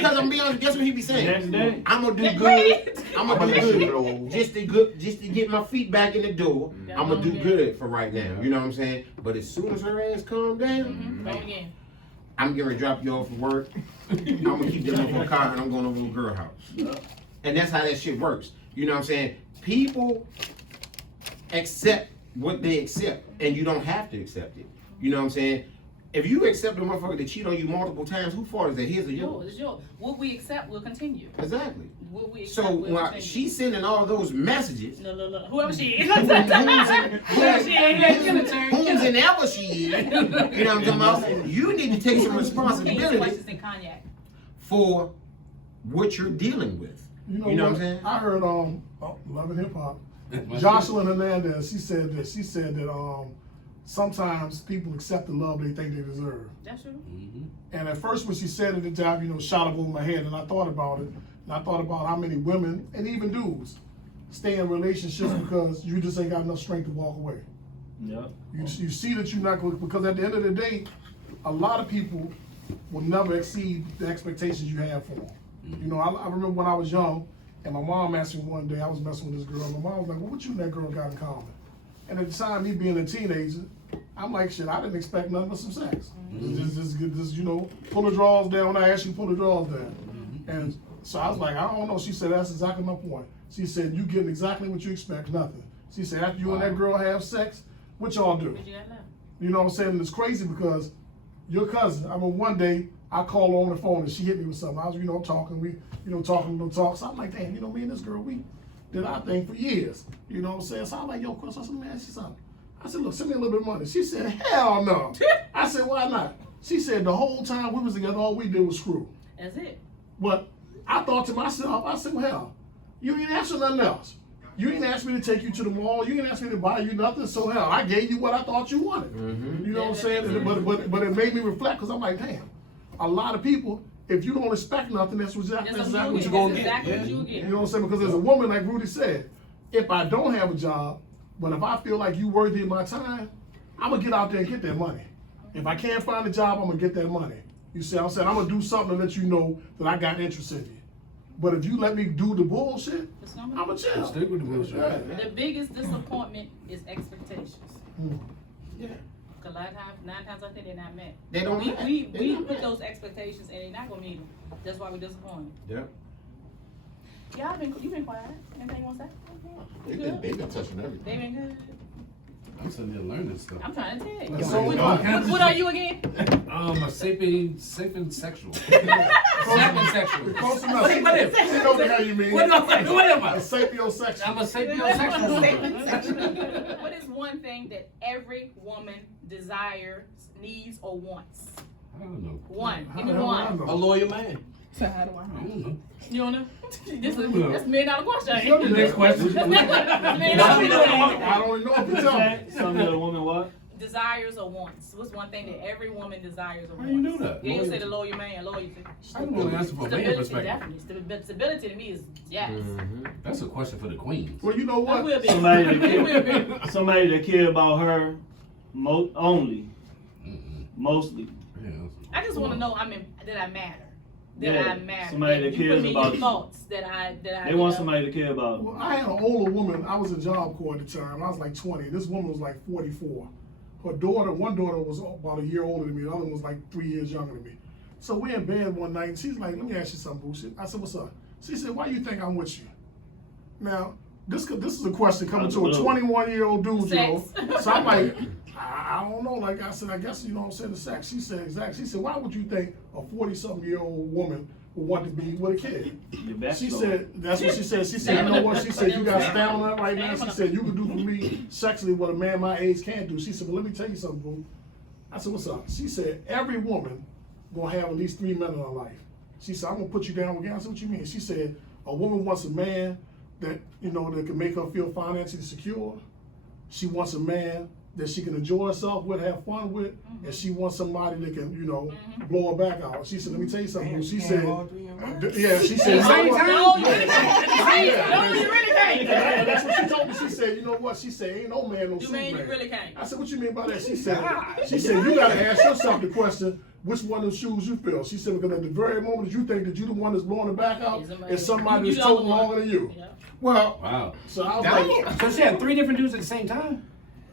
Because I'm being honest, guess what he be saying? Next day. I'm gonna do Next good. day. I'm I'm gonna gonna do let you good. roll. Just to get my feet back in the door. I'm gonna do good for right now. You know what I'm saying? But as soon as her ass calm down, Go again. I'm getting ready to drop you off for work. I'm gonna keep them up on car and I'm going over to a girl house. And that's how that shit works. You know what I'm saying? People accept what they accept, and you don't have to accept it. You know what I'm saying? If you accept a motherfucker to cheat on you multiple times, who fault is that? His or Yours, yours? it's yours. What we accept will continue. Exactly. What we accept So will while continue. she's sending all those messages, Look. Whoever she is. who's she is. and ever she is, you know what I'm talking about? You need to take some responsibility Questions in cognac. for what you're dealing with. You know, You know what I'm what? saying? I heard Love and Hip Hop, Jocelyn Hernandez, she said this. She said that sometimes people accept the love they think they deserve. That's true. Mm-hmm. And at first when she said it, the job, shot up over my head, and I thought about it. And I thought about how many women, and even dudes, stay in relationships because you just ain't got enough strength to walk away. Yeah. You see that you're not going, because at the end of the day, a lot of people will never exceed the expectations you have for them. I remember when I was young, and my mom asked me one day, I was messing with this girl, and my mom was like, well, what you and that girl got in common? And at the time, me being a teenager, I'm like, shit, I didn't expect nothing but some sex. Just pull the drawers down when I asked you to pull the drawers down. And so I was like, I don't know. She said, that's exactly my point. She said, you getting exactly what you expect, nothing. She said, after you and that girl have sex, what y'all do? You know what I'm saying? And it's crazy because your cousin, I mean, one day I called her on the phone and she hit me with something. I was, talking, talk. So I'm like, damn, me and this girl, we did our thing for years. You know what I'm saying? So I'm like, yo, Chris, I said, let me ask you something. I said, look, send me a little bit of money. She said, hell no. I said, why not? She said, the whole time we was together, all we did was screw. That's it. But I thought to myself, I said, well, hell, you ain't asked for nothing else. You ain't asked me to take you to the mall. You ain't asked me to buy you nothing. So hell, I gave you what I thought you wanted. You know what I'm saying? But it made me reflect because I'm like, damn, a lot of people, if you don't expect nothing, that's exactly what you're going to get. You know what I'm saying? Because there's a woman, like Rudy said, if I don't have a job, but if I feel like you worthy of my time, I'm going to get out there and get that money. If I can't find a job, I'm going to get that money. You see what I'm saying? I'm going to do something to let you know that I got interest in you. But if you let me do the bullshit, I'm going to chill. Stick with the bullshit. The biggest disappointment is expectations. Yeah. A lot of times, 9 times out of 10, they're not met. They don't match. We put those expectations and they're not going to meet them. That's why we're disappointed. Yeah. You been quiet. Anything you want to say? They've been touching They everything. been good. I'm sitting there learning stuff. I'm trying to tell you. So What are you again? A sapien sexual. Sapien sexual. Close enough. What if? She knows what you mean. What am I? A sapiosexual. I'm a sapiosexual. What is one thing that every woman desires, needs, or wants? I don't know. One. How Give me the hell would I one. know? A loyal man. So how do I I know? don't know. You don't know? That's a $1 million question. The next question. That's $1 million. I don't know if you tell me. Something that a woman what? Desires or wants. What's one thing that every woman desires or wants? How you know that? Yeah, you say the loyal man, loyalty. I don't want to answer from a man Stability, perspective. definitely. Stability to me is yes. That's a question for the queens. Well, you know I what? will be. Somebody that I will care, be. somebody that care about her only, Mm-mm. mostly. Yeah. I just want to know that I matter. That Yeah, I matter. somebody that you cares put me in about your you. thoughts. That I. They want somebody to care about. Well, I had an older woman. I was in Job Corps at the time. I was like 20. This woman was like 44. Her daughter, one daughter was about a year older than me. The other one was like 3 years younger than me. So we're in bed one night, and she's like, "Let me ask you something, bullshit." I said, "What's up?" She said, "Why you think I'm with you?" Now, this is a question coming to a 21-year-old dude, you know. Sex. So I'm like, I don't know. Like I said, I guess you know what I'm saying. The sex. She said exactly. She said, "Why would you think a 40-something-year-old woman would want to be with a kid?" Your back She door. said, that's what she said. She said, you know what? She said, you got stamina right now. She said, you can do for me sexually what a man my age can't do. She said, but let me tell you something, boo. I said, what's up? She said, every woman gonna have at least 3 men in her life. She said, I'm gonna put you down again. I said, what you mean? She said, a woman wants a man that, that can make her feel financially secure. She wants a man that she can enjoy herself with, have fun with, and she wants somebody that can, blow her back out. She said, let me tell you something, boo. She said, yeah, she said, No, you really can't. No, you really can't. that's what she told me. She said, you know what? She said, ain't no man, no You mean you Superman. really can't? I said, what you mean by that? She said, you gotta ask yourself the question, which one of the shoes you feel. She said, because at the very moment that you think that you the one that's blowing the back out, it's somebody You that's the toting one. longer than you. Yeah. Well, Wow. so I was like, So she had 3 different dudes at the same time?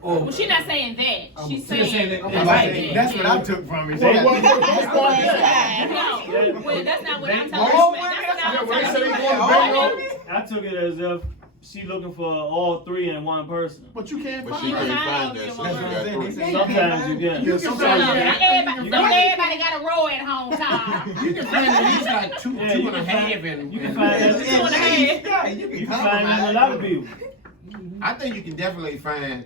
Well, she's not saying that. She's saying that- that. I'm Right. That's what I took from it. what part is that? No, well, that's not what I'm Oh, talking about. Yeah, That's when what they I'm say they talking going to about. bingo, I took it as if she looking for all 3 in one person. but you can't But find she You it. can't can find find that, out so if she you got want 3. Sometimes you can. Yeah, sometimes you can. Not everybody got a row at home, Tom. You can find at least like two, Yeah, two you and a can find- half, and You can find that. Two and a half. Yeah, you You can can find that in a lot of people. I think you can definitely find.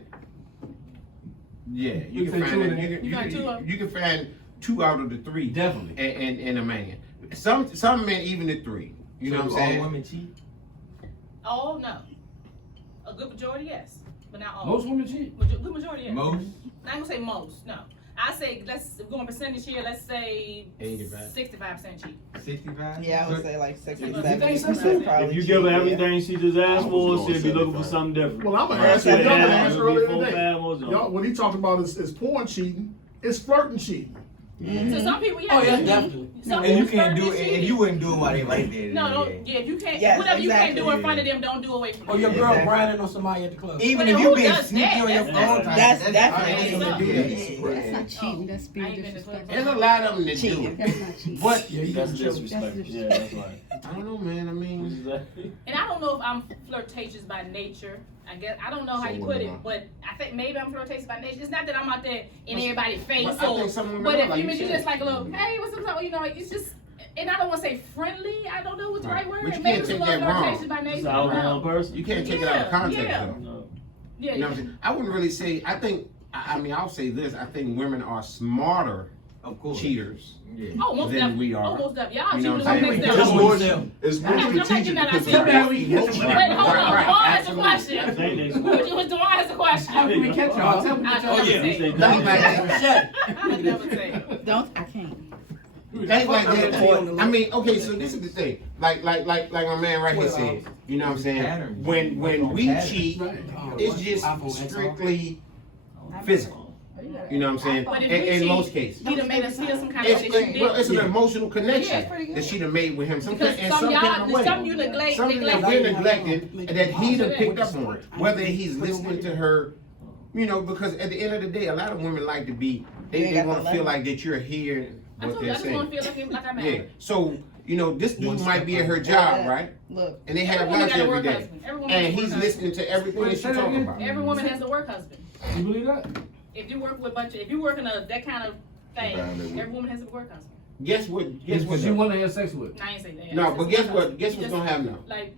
Yeah, you You can say find. 2 and a You half? can, You got 2 of them? you can find 2 out of the 3. Definitely. And a man. Some men even the 3. You know what I'm all saying? women cheat. Oh, no. A good majority, yes, but not all. Most women cheat. Good majority, yes. Most. Not gonna say most, no. I say let's go on percentage here. Let's say 65% cheat. 65? Yeah, I would So- say like 60, If you 70. think so, probably If you cheap, give her yeah. everything she just asked I for, was she'll be going looking for 75. something different. Well, I'm gonna Right. answer the Yeah, other yeah, answer it'll be earlier 4, today. 5 or Y'all, what he talked about is porn cheating. It's flirting cheating. So some people, yeah. Oh, yeah, cheat. definitely. Some And you people can't do flirt it, and and cheat. you wouldn't do it while they right there. No, no, yeah. yeah, if you can't, Yes, whatever you can't exactly. do in front of them, don't do away from them. Or your girl Exactly. grinding on somebody at the club. Even But if who you been does sneaky that? on your That's- phone, that's I definitely ain't gonna something. do that. That's not cheating, that's I being ain't been to disrespectful. There's a lot of them that do Cheating. it. That's not cheating. But Yeah, you That's can show. disrespectful. Yeah, that's right. I don't know, man. I mean, Exactly. And I don't know if I'm flirtatious by nature. I guess I don't know how Some you put women it, are. but I think maybe I'm flirtatious by nature. It's not that I'm out there in everybody's face, but I think some women but are, if like you you just said. like a little, hey, what's up? You know, it's just, and I don't want to say friendly. I don't know what's the right word. But you Maybe can't it's a take little that wrong. flirtatious by nature. It's I out don't know. one person. you can't take it out of context, Yeah. though. No. Yeah, You know what I'm saying? I wouldn't really say. I think. I mean, I'll say this. I think women are smarter Of course. cheaters. Yeah. Oh, most Than definitely. we are. Oh, most definitely. Y'all You know cheating what I'm on saying? next It's level. more, Yourself. it's more I'm not taking strategic that because out. it's Tell me how we emotional. catch Wait, hold on. Right, Dewan has a absolutely. question. I think they Dewan has a question. How can we catch y'all? Tell me. I Oh, never yeah. say. They- I never say. Don't, I can't. Things like that. Fuck. I mean, okay, so this is the thing. Like my man right here said. You know what I'm saying? Patterns. When we Patterns. cheat, it's just iPhone X. strictly physical. You know what I'm saying? But if In, we in cheat, most cases. He done made us feel some kind of way that she Well, it's did. an emotional connection Yeah, it's pretty good. that she done made with him. Because in some some kind of y'all, way. some you neglect, Something that neglect. we're neglecting that he done picked up on. Whether he's listening to her, you know, because at the end of the day, a lot of women like to be, You they got want the to feel level. like that you're hearing I what told you, they're I just want saying. to feel like I'm Yeah. married. So, you know, this One dude might step be at her up. job, right? Look, And they Every have woman lunch got a every work day. husband. Every woman And has a he's work listening to everything that Wait, she's say that talking again? about. Every woman has a work husband. You believe that? If you work with a bunch of, if you work in a that kind of thing, Bound to- every woman has a work husband. Guess what? Guess what? She though? want to have sex with. No, I ain't say that. No, It's but just guess work what? husband. Guess You what's just- gonna happen now? Like,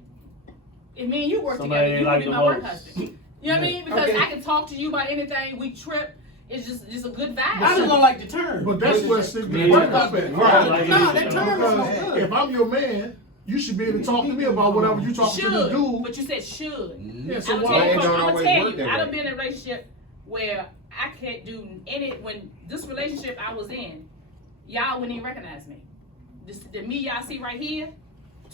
if me and you work Somebody together, you like can be the my work host. husband. You know what I mean? Because Okay. I can talk to you about anything. We trip. It's just a good vibe. I just don't like the term. But that's where it's Yeah. work up at. Right. No, that term is no Because good. if I'm your man, you should be able to talk to me about whatever you talking to the Should, dude. but you said should. Yeah, so I'm Well, gonna it tell don't you, I'm always gonna tell work you. that I done way. been in a relationship where I can't do any. When this relationship I was in, y'all wouldn't even recognize me. The me y'all see right here,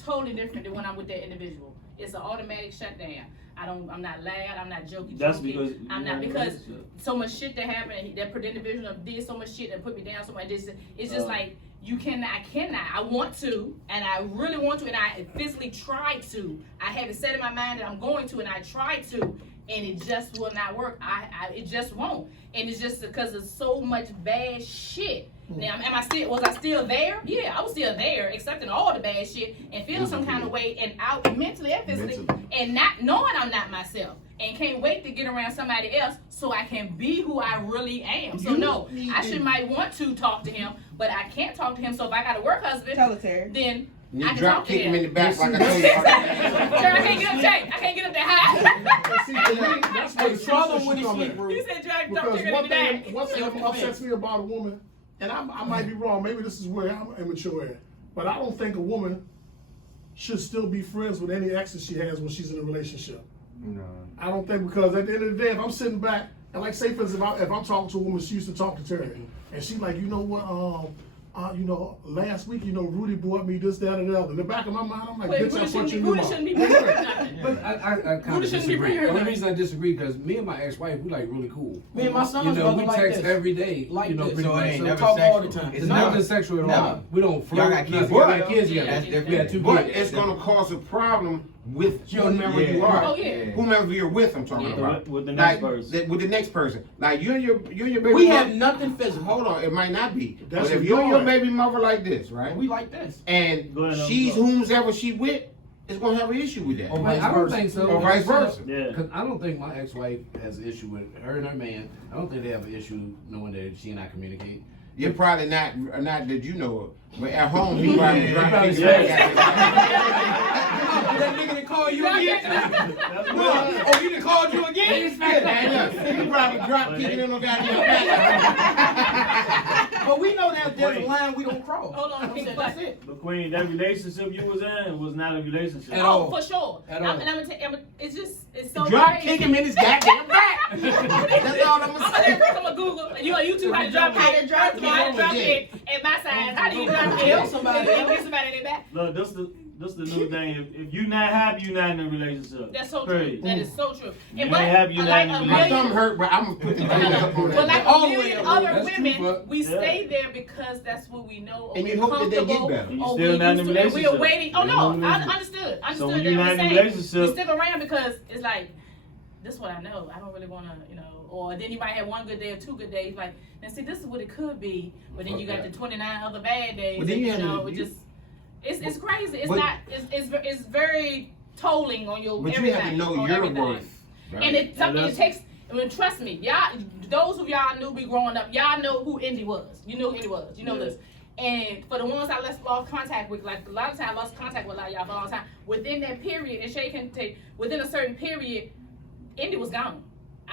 totally different than when I'm with that individual. It's an automatic shutdown. I'm not loud. I'm not jokey. That's jokey. because I'm you not know, because that's- so much shit that happened. That individual did so much shit and put me down so much. It's just like you cannot. I cannot. I want to, and I really want to, and I physically try to. I have it set in my mind that I'm going to, and I try to, and it just will not work. It just won't, and it's just because of so much bad shit. Now, was I still there? Yeah, I was still there, accepting all the bad shit and feeling some kind of way and out mentally and physically, and not knowing I'm not myself, and can't wait to get around somebody else so I can be who I really am. So no, might want to talk to him, but I can't talk to him. So if I got a work husband, tell it, Terry. then You I can drop talk to kick him in him. the back like I told you. Sure, I can't get up there. I can't get up that high. See, to me, that's where the Trouble trouble when he come sleep, in. Ruth. You said drop Because chicken in one the back. thing that upsets me about a woman, and I might be wrong, maybe this is where I'm immature at, but I don't think a woman should still be friends with any exes she has when she's in a relationship. No. I don't think, because at the end of the day, if I'm sitting back, and like say for instance, if I'm talking to a woman, she used to talk to Terry, and she's like, you know what, last week, Rudy brought me this, that, and the other. In the back of my mind, I'm like, Wait, bitch, I Rudy put shouldn't you be, in your Rudy mouth. shouldn't be bringing her nothing. But I kind Rudy of shouldn't be disagree. bringing The her only nothing. reason I disagree because me and my ex-wife, we like really cool. Me and my son You know, we brother like text this. every day. Like you know, this. pretty So it much. ain't So never talk all the sexual. time. it's nothing sexual at all. Never. We don't flirt. Y'all got kids nothing. We got together? kids together. That's We different. got two But kids. it's gonna cause a problem with whomever Yeah. you are. Oh, yeah. Whomever you're with, I'm talking Yeah. about. With the next Like, person. with the next person. Like you and your baby We mother- have nothing physical. Hold on, it might not be. That's But if what you and your you're baby mother like this, right? We like this. And Go ahead, she's go. whomsoever she with, is gonna have an issue with that. Or But I don't think so. Or vice versa. Yeah. Because I don't think my ex-wife has an issue with her and her man. I don't think they have an issue knowing that she and I communicate. You're probably not that you know of. But at home, he probably Yeah, drop probably kicks smack back at That nigga didn't call you again? That's No. what Oh, he done called you again? you. He probably drop kicking in the goddamn back. But we know that there's a line we don't cross. Hold on, That's that's it. But Queen, that relationship you was in was not a relationship. At Oh, all. for sure. At I'm, all. and I'm gonna tell it's just, it's so Drop crazy. kick him in his goddamn back. That's all I'm gonna say. I'm gonna Google. You on YouTube how to drop How to kick. drop First of all, how to drop kick at my size. How do you drop kick? Kill somebody. Get somebody in their back. Look, this the new thing. If you're not happy, you're not in a relationship. That's so true. Period. That is so true. You And ain't happy, you like not a in a My million, thumb hurt, but I'm gonna put the thumbs up on but like that. a Oh, million yeah, other that's true, women, but- we Yeah. stay there because that's what we know. Or And we're you hope that they get comfortable, better. And you or still we're not in a used to, and we're relationship. waiting. Oh You're not in no, a I relationship. understood. So when Understood you're that. not I'm in a saying relationship- we stick around because it's like this is what I know. I don't really want to, or then you might have one good day or 2 good days. Like, now see, this is what it could be, but then you got the 29 other bad days. But then you and, have to- it just it's crazy. It's But- not. It's very tolling on your But you everything. have to know on your everything. worth. And it's something it that's- takes. I mean, trust me, y'all. Those of y'all knew me growing up, y'all know who Indy was. You know who Indy was. You know Yeah. this. And for the ones I lost contact with, like a lot of times I lost contact with a lot of y'all for a long time. Within that period, and Shay can take within a certain period, Indy was gone.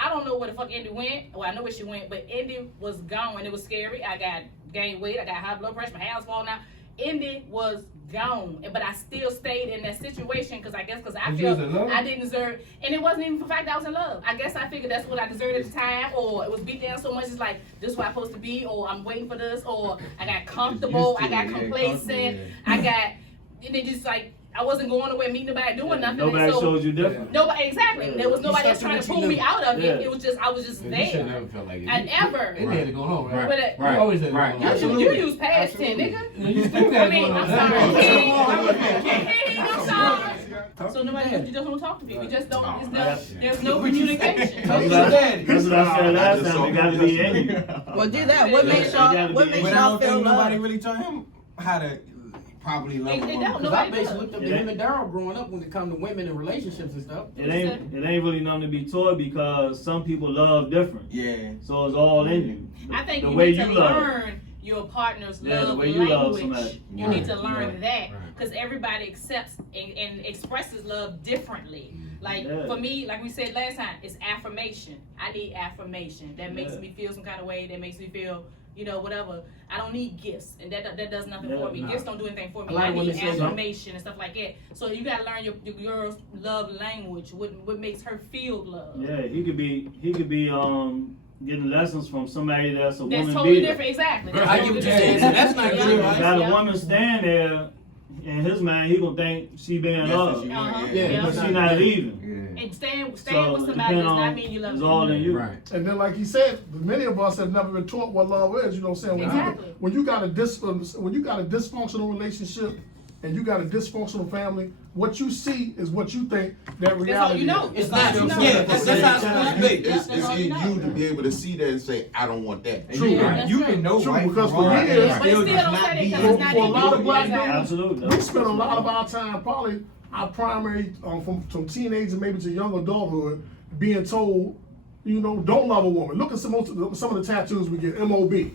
I don't know where the fuck Indy went. Well, I know where she went, but Indy was gone. It was scary. I got gained weight. I got high blood pressure. My hair was falling out. Indy was gone, but I still stayed in that situation because I You feel was in love? I didn't deserve, and it wasn't even for the fact that I was in love. I guess I figured that's what I deserved at the time, or it was beat down so much. It's like this is what I'm supposed to be, or I'm waiting for this, or I got comfortable, I got complacent, I got, and it just like I wasn't going nowhere, meeting nobody, doing nothing. Nobody and so, showed you different. Nobody, exactly. Yeah. There was nobody You else stuck to trying to what you pull me knew. out of it. Yeah. It was just I was just You should there. never felt like it. I never. It had it going on, right? But Right. You always had it Right. going on. Absolutely. you use past 10, nigga. You still got I it mean, going on. I'm sorry. I'm sorry. Talk So to nobody, daddy. you just don't talk to people. You just don't. No, There's no communication. Talk to daddy. That's what I said last time. It got to be in you. Well, do that. What makes y'all? What makes But I y'all don't feel think nobody loved? really taught him how to properly love a It woman. don't. Because I Nobody basically does. looked up to him and Daryl growing up when it come to women and relationships and stuff. It ain't really nothing to be taught because some people love different. Yeah. So it's all in you. I think the you way need to you love. learn your partner's Yeah, the love way you love language. somebody. You Right. need to learn Right. that Right. because everybody accepts and expresses love differently. Like Yeah. for me, like we said last time, it's affirmation. I need affirmation. That makes Yeah. me feel some kind of way. That makes me feel, whatever. I don't need gifts, and that does nothing Yeah, for me. nah. Gifts don't do anything for A me. lot I of women need say that. affirmation and stuff like that. So you gotta learn your girl's love language. What makes her feel love. Yeah, he could be getting lessons from somebody that's a That's woman totally beater. different. Exactly. I get what you're saying. So that's not good, right? Got Yeah. a woman stand there, in his mind, he gonna think she being That's what loved, she Uh-huh. want, Yeah, Yeah. but she not leaving. Yeah. And staying So with it somebody depend does not on, mean you love it's them. all in you. Right. And then, like he said, many of us have never been taught what love is. You know what I'm saying? Exactly. When you got a dysfunctional relationship and you got a dysfunctional family, what you see is what you think that reality That's all you know. is. It's not. You know. Yeah, that's how it's supposed to be. It's That's all in you know. you to be able to see that and say, I don't want that. True. Yeah, that's You true. can know True, right because from for wrong. years- It But still still does don't not say that be because you. it's not For a in lot of you. black Exactly. dudes, Absolutely. we spend a lot of our time, probably our primary, from teenager maybe to young adulthood, being told, don't love a woman. Look at some of the tattoos we get, MOB.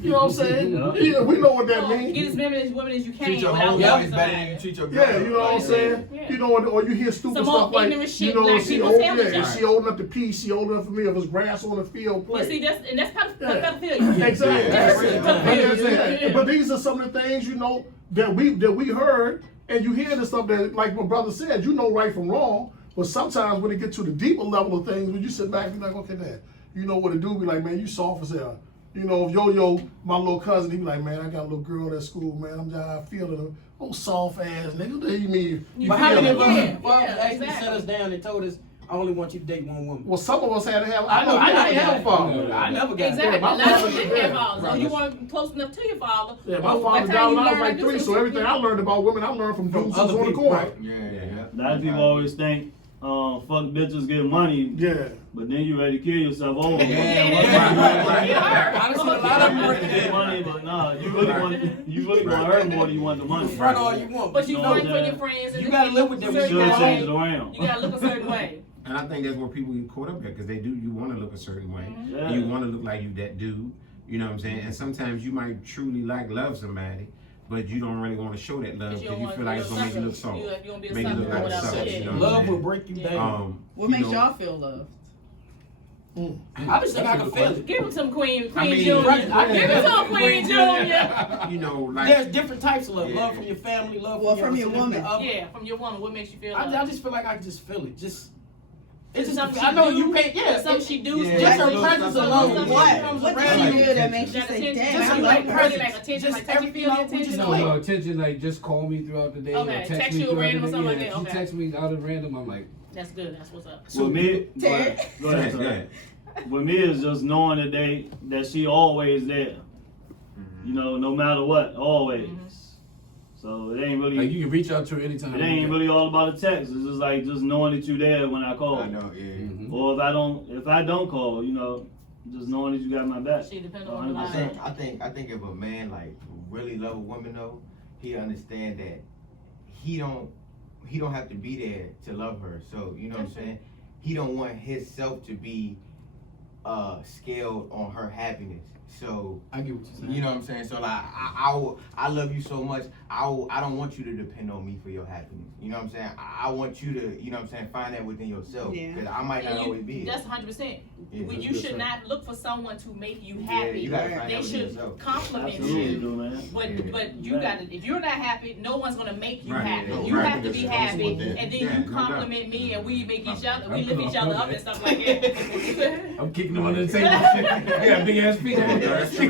You know what I'm saying? Yeah. Yeah, we know what that Get means. as many women as you can Treat your without whole loving wife better than somebody. you treat your girl. Yeah, you know what I'm saying? Yeah. Or you hear stupid Some stuff old like, ignorant shit black she people old, tell each other. she old enough to pee, she old enough for me if it's grass on the field But see, play. that's Yeah. pedophilia. Exactly. That's But pedophilia. but these are some of the things, that we heard, and you hear the stuff that, like my brother said, right from wrong, but sometimes when it get to the deeper level of things, when you sit back and be like, okay, Dad, you know what to do, be like, man, you soft as hell. If Yo-Yo, my little cousin, he be like, man, I got a little girl at school, man, I'm just feeling her. Oh, soft ass nigga, what do you mean? You But how feel many it? of us Yeah, fathers yeah, actually exactly. set us down and told us, I only want you to date one woman? Well, some of us had to have. I know, I didn't have a father. I never got Exactly. Yeah, my A lot of father- them didn't have yeah. fathers. So you weren't close enough to your father. Yeah, my By father the died time when you I was learn like to do 3, so some everything I learned about women, I learned from dudes other on the people, corner. right. Yeah. A lot of people always think, fuck bitches get money, Yeah. but then you ready to kill yourself over. Honestly, a lot of them work Get together. money, but nah, you really want her more than you want the money. Front all you want, But you know fight for that your friends. And you gotta live with them. You certain should way. change it around. You gotta look a certain way. And I think that's where people get caught up at because you want to look a certain way. Yeah. You want to look like you that dude. You know what I'm saying? And sometimes you might truly love somebody, but you don't really want to show that love Because because you feel like it's gonna make you look soft. You gonna be a Make you sucker look or like a whatever. sucker. Yeah. You know what I'm Love saying? will break you down. What you makes know, y'all feel loved? I just think I can feel it. Give him some Queen I mean, Junior. I Give him some Queen Junior. You know, like There's different types of love. Yeah. Love from your family, love Well, from from your significant woman. other. Yeah, from your woman. What makes you feel? I just feel like I can just feel it. It's just something I know she you do, can't. Yeah, something she do. Yeah. just her Little presence stuff, alone. little What? stuff. Comes What around did you. you do that makes you Just say, attention, damn, just I you like like her? really like attention, Just like touch you every feel the feeling, we just attention. No, attention, like just call me throughout the day Okay, or text text me you throughout random the or day. something Yeah, like if that, she okay. texts me out of random, I'm like, That's good. That's what's up. With me, go ahead. Go ahead. Go ahead. With me, it's just knowing that she always there. You know, no matter what, always. So it ain't really. like you can reach out to her anytime. It ain't really all about the text. It's just like just knowing that you there when I call. I know, yeah. Mhm. Or if I don't call, you know, just knowing that you got my back. She depends on the 100%. line. I think if a man like really love a woman though, he understand that he don't have to be there to love her. So you know what I'm saying? He don't want himself to be scaled on her happiness. So I get what you're saying. you know what I'm saying? So like I love you so much. I don't want you to depend on me for your happiness. You know what I'm saying? I want you to, you know what I'm saying, find that within yourself. Yeah. Because I might not And always be that's here. 100%. Yeah, that's You good should stuff. not look for someone to make you Yeah, happy. you gotta find They that within should yourself. compliment Absolutely, you. do, man. But Yeah. but you Right. gotta, if you're not happy, no one's gonna make you Right, happy. yeah, You right. have to be That's happy, also and then yeah, you no doubt. compliment me, and we make each other, we I'm- lift each other up and stuff like that. I'm kicking them under the table. I got a big ass feet. That's true.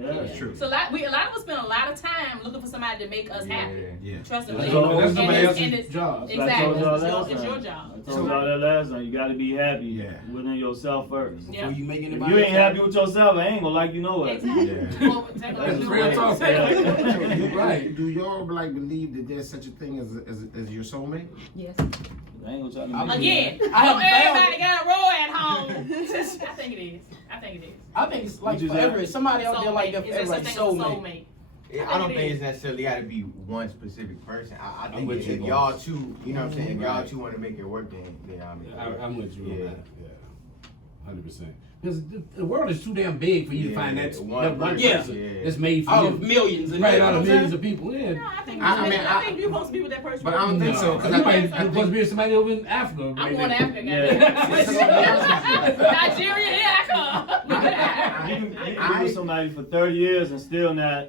Yeah. That's true. So a lot of us spend a lot of time looking for somebody to make us happy. Yeah. Trust me. That's all- And that's it's- somebody and else's it's- job. I Exactly. told y'all It's your- last it's your time. job. I told y'all that last time. You got to be happy Yeah. within yourself first. Yeah. Before you make If anybody you ain't else happy with yourself, I ain't gonna like you know it. Exactly. Yeah. Well, exactly. That's That's real what talk. I'm saying. Do, Right. do y'all like believe that there's such a thing as your soulmate? Yes. I ain't gonna try to make Again, I don't haven't everybody found got a roll at home. I think it is. I think it is. I think it's like What you forever. say? It's somebody out there like that Is there forever, like such thing as a soulmate. soulmate? I don't think it's necessarily got to be one specific person. I I'm think with if you on y'all this. two, you know what I'm saying, if y'all Right. two want to make it work, then I mean, I'm with you on Yeah. that. Yeah, 100%. Because the world is too damn big for you to Yeah, find that one one person, person yeah. that's made for Out you. of millions. And Right, out of you know millions what of people. Yeah. No, I think I mean, I think you're supposed to be with that person. But I don't think so. Cause You I might think, you're supposed to be with somebody over in Africa. I'm right going to there. Africa. Nigeria, here I come. You can be with somebody for 30 years and still not,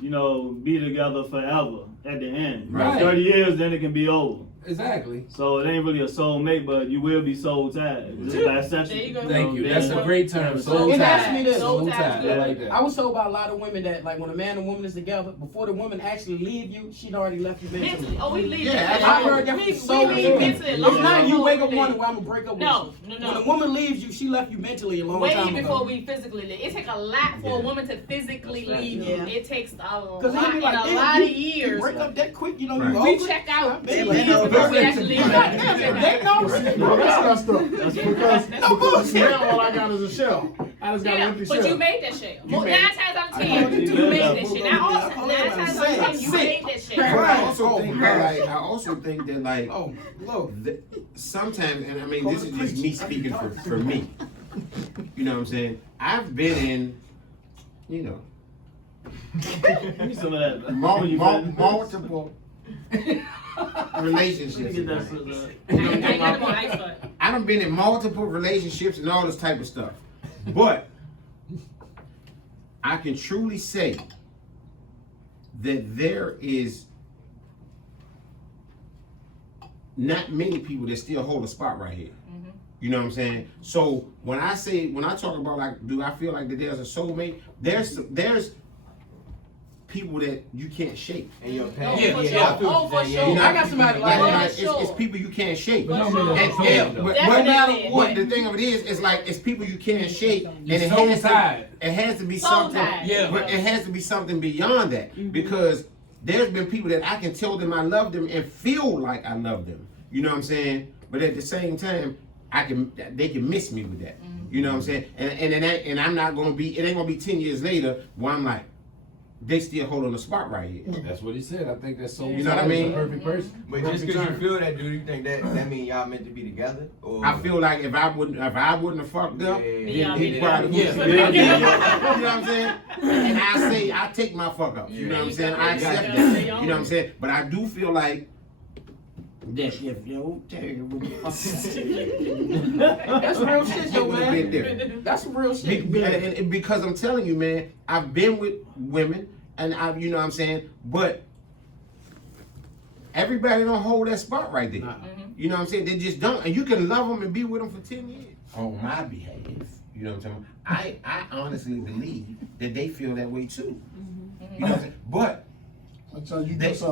you know, be together forever at the end. Right. 30 years, then it can be over. Exactly. So it ain't really a soulmate, but you will be soul tied. Just bisexual. There you go. Thank you. know, That's being- a great term. Soul Soul And tie. ask me this. Soul Soul tie. tie is I like that. I was told by a lot of women that like when a man and woman is together, before the woman actually leave you, she'd already left you Mentally. mentally. Oh, we leave. Yeah, I heard that we, from so we many leave women. mentally long It's not you before wake up we one leave. and I'm gonna break up No, with no, you. no. When a woman leaves you, she left you mentally a long Way time before ago. we physically leave. It takes a lot for a woman to physically That's right. leave you. Yeah. It takes a lot, Because in like, a lot of you years. break up that quick, you know, Right. you We over. check out Yeah, 10 but years no, before we that's- actually Yeah, leave. they know. No, that's messed up. Because No bullshit. now all I got is a shell. I just got an Yeah, empty but shell. you made that shit. Well, made 9 it. times out of I 10, told you you that. made that shit. Now, also, 9 times out of 10, you made that shit. but I also Oh, think man. that, like, I also think that, like, Oh, look. sometimes, and I mean, this is just me speaking for me. You know what I'm saying? I've been in, you know, Give me some of that. multiple relationships. Let me get that right? shit, man. I ain't got them on ice, but I done been in multiple relationships and all this type of stuff. But I can truly say that there is not many people that still hold a spot right here. You know what I'm saying? So when I talk about like, do I feel like that there's a soulmate? There's people that you can't shake. in your Oh, past. for sure. Oh, for sure. You know, I got somebody like For that. sure. it's people you can't shake. For no, sure. no, And, no, yeah, no. but Definitely. what the thing of it is like it's people you can't shake, and You're it soul has tied. it has to be Soul something. tied. Yeah. But it has to be something beyond that because there's been people that I can tell them I love them and feel like I love them. You know what I'm saying? But at the same time, they can miss me with that. You know what I'm saying? And I'm not gonna be. It ain't gonna be 10 years later where I'm like, they still holding the spot right here. That's what he said. I think that's so. You know what I mean? The perfect person. But just because you feel that, do you think that mean y'all meant to be together? Or I feel like if I wouldn't have fucked up, Yeah. then he probably Yeah. would. You know what I'm saying? And I take my fuck up. You know what I'm saying? I accept that. You know what I'm saying? But I do feel like that if your Terry would That's real shit, though, it would have been man. different. That's some real shit. And because I'm telling you, man, I've been with women, and I've, you know what I'm saying, but everybody don't hold that spot right there. You know what I'm saying? They just don't, and you can love them and be with them for 10 years on my behalf. You know what I'm saying? I honestly believe that they feel that way too. You know what I'm saying? But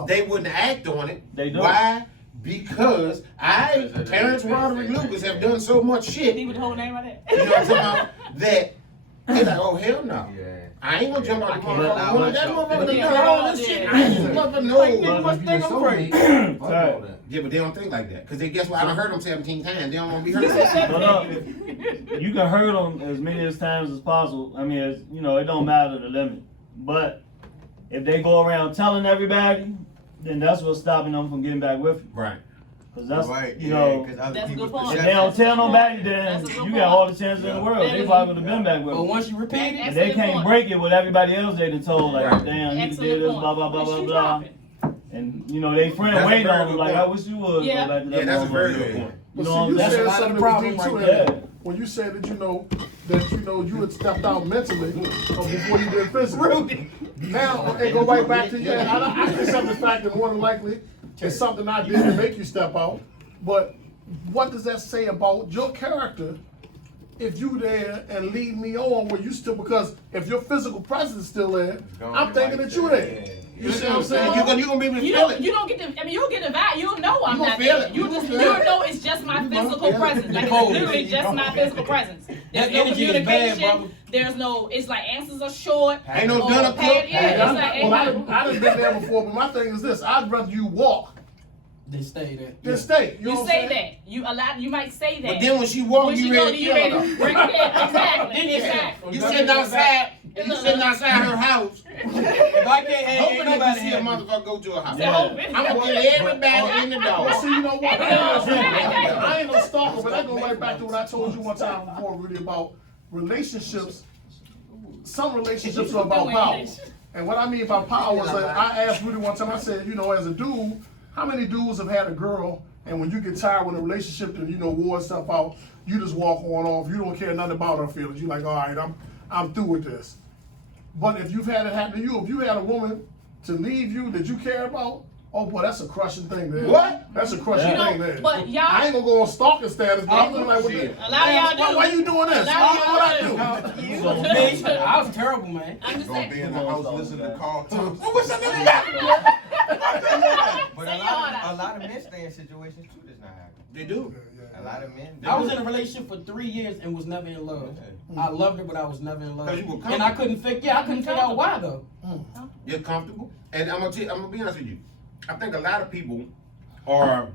they wouldn't act on it. They don't. Why? Because Terrence Roderick Lucas have done so much shit. He would hold name like that. You know what I'm talking about? That they're like, oh hell no. Yeah. I ain't gonna jump out the can't motherfucker. allow When that myself. motherfucker done Yeah. done all this shit, I ain't never know. Like, nigga, what's think I'm crazy? Yeah, but they don't think like that. Cause they guess what? I done heard them 17 times. They don't want to be heard. But look, you can hurt them as many as times as possible. I mean, it's, you know, it don't matter the limit. But if they go around telling everybody, then that's what's stopping them from getting back with you. Right. Cause that's, Right, you yeah, know, 'cause other That's a people's good point. if they don't tell nobody, then That's a good you point. got all the chances in the world. They probably would have been back with But you. once you repeat it, And they can't break it with everybody else they done told, like, Right. damn, you did Excellent this, point. blah, blah, blah, What blah, you blah. dropping? And, you know, they friend That's a waiting very on them, good like, point. I wish you would Yeah. go back to that Yeah, that's a very motherfucker. good point. But You see, know, you that's said a lot of something problem that was deep right too, there. Andy. When you said that you had stepped out mentally before you did physically. Now it go right back to I can accept the fact that more than likely it's something I did to make you step out. But what does that say about your character if you there and lead me on where you still, because if your physical presence is still there, I'm thinking that you there. You see what I'm saying? You gonna be able to You feel don't, it. you don't get the, I mean, you'll get the vibe. You'll know I'm gonna not feel there. it. You You just, gonna you'll feel it. know it's just my physical feel it. presence. Like, Cold. it's literally just my physical presence. There's That no energy is bad, communication. brother. There's no, it's like answers are short. Ain't no or dinner paid- cook. Yeah, it's like, Well, I done been there before, but my thing is this: I'd rather you walk They stay there. than stay. You know you what say I'm saying? that. You might say that. But then when she walk, when you she ready go, to you kill ready her. to bring it in. Exactly. Exactly. You sitting outside. You sitting outside her house. If I can't hang Hoping that you nobody see a in, motherfucker go to her house. Yeah. I'm gonna get everybody in the Well, door. see, you know what? I ain't no stalker, but that go right back to what I told you one time before, Rudy, about relationships. Some relationships are about power. And what I mean by power is that I asked Rudy one time, I said, you know, as a dude, how many dudes have had a girl, and when you get tired with a relationship and, you know, wore stuff out, you just walk on off, you don't care nothing about her feelings. You're like, all right, I'm through with this. But if you've had it happen to you, if you had a woman to leave you that you care about, oh boy, that's a crushing thing there. What? That's a crushing You know, thing there. but y'all- I ain't gonna go on stalking status, but I'm gonna like, what Shit. A lot of y'all do. why you doing this? A lot of What I y'all do? do. so me, I was terrible, man. I'm just Gonna saying. be in the house listening to Carl Thompson. What's that nigga? But Say a lot of men stay in situations too that's not happening. They do. A lot of men. I was in a relationship for 3 years and was never in love. I loved her, but I was never in love. 'Cause you were And I couldn't figure out why though. You're comfortable, and I'm gonna be honest with you. I think a lot of people are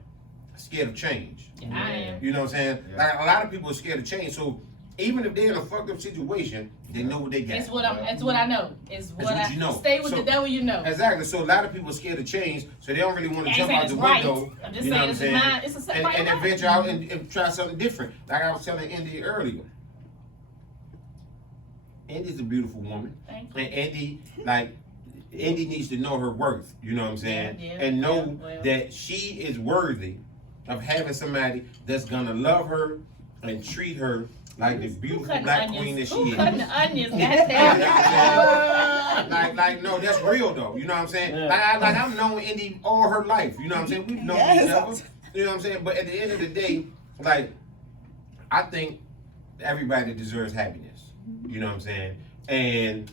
scared of change. I am. You know what I'm saying? Yeah. Like a lot of people are scared of change. So even if they're in a fucked up situation, they know what they got. It's what I know. It's what what you know. Stay with So- the devil you know. Exactly. So a lot of people are scared of change, so they don't really want to I ain't jump saying out the it's right. window. I'm just you know saying what I'm it's saying? mine. It's a and right. venture out and try something different. Like I was telling Indy earlier. Indy's a beautiful woman. Thank you. And Indy needs to know her worth, you know what I'm saying? Yeah, and know yeah, well. that she is worthy of having somebody that's gonna love her and treat her like the beautiful black queen that she Who is. cutting the onions? Goddamn. like, no, that's real though. You know what I'm saying? Yeah. Like I've known Indy all her life. You know what I'm saying? We've known each other. You know what I'm saying? But at the end of the day, like, I think everybody deserves happiness. You know what I'm saying? And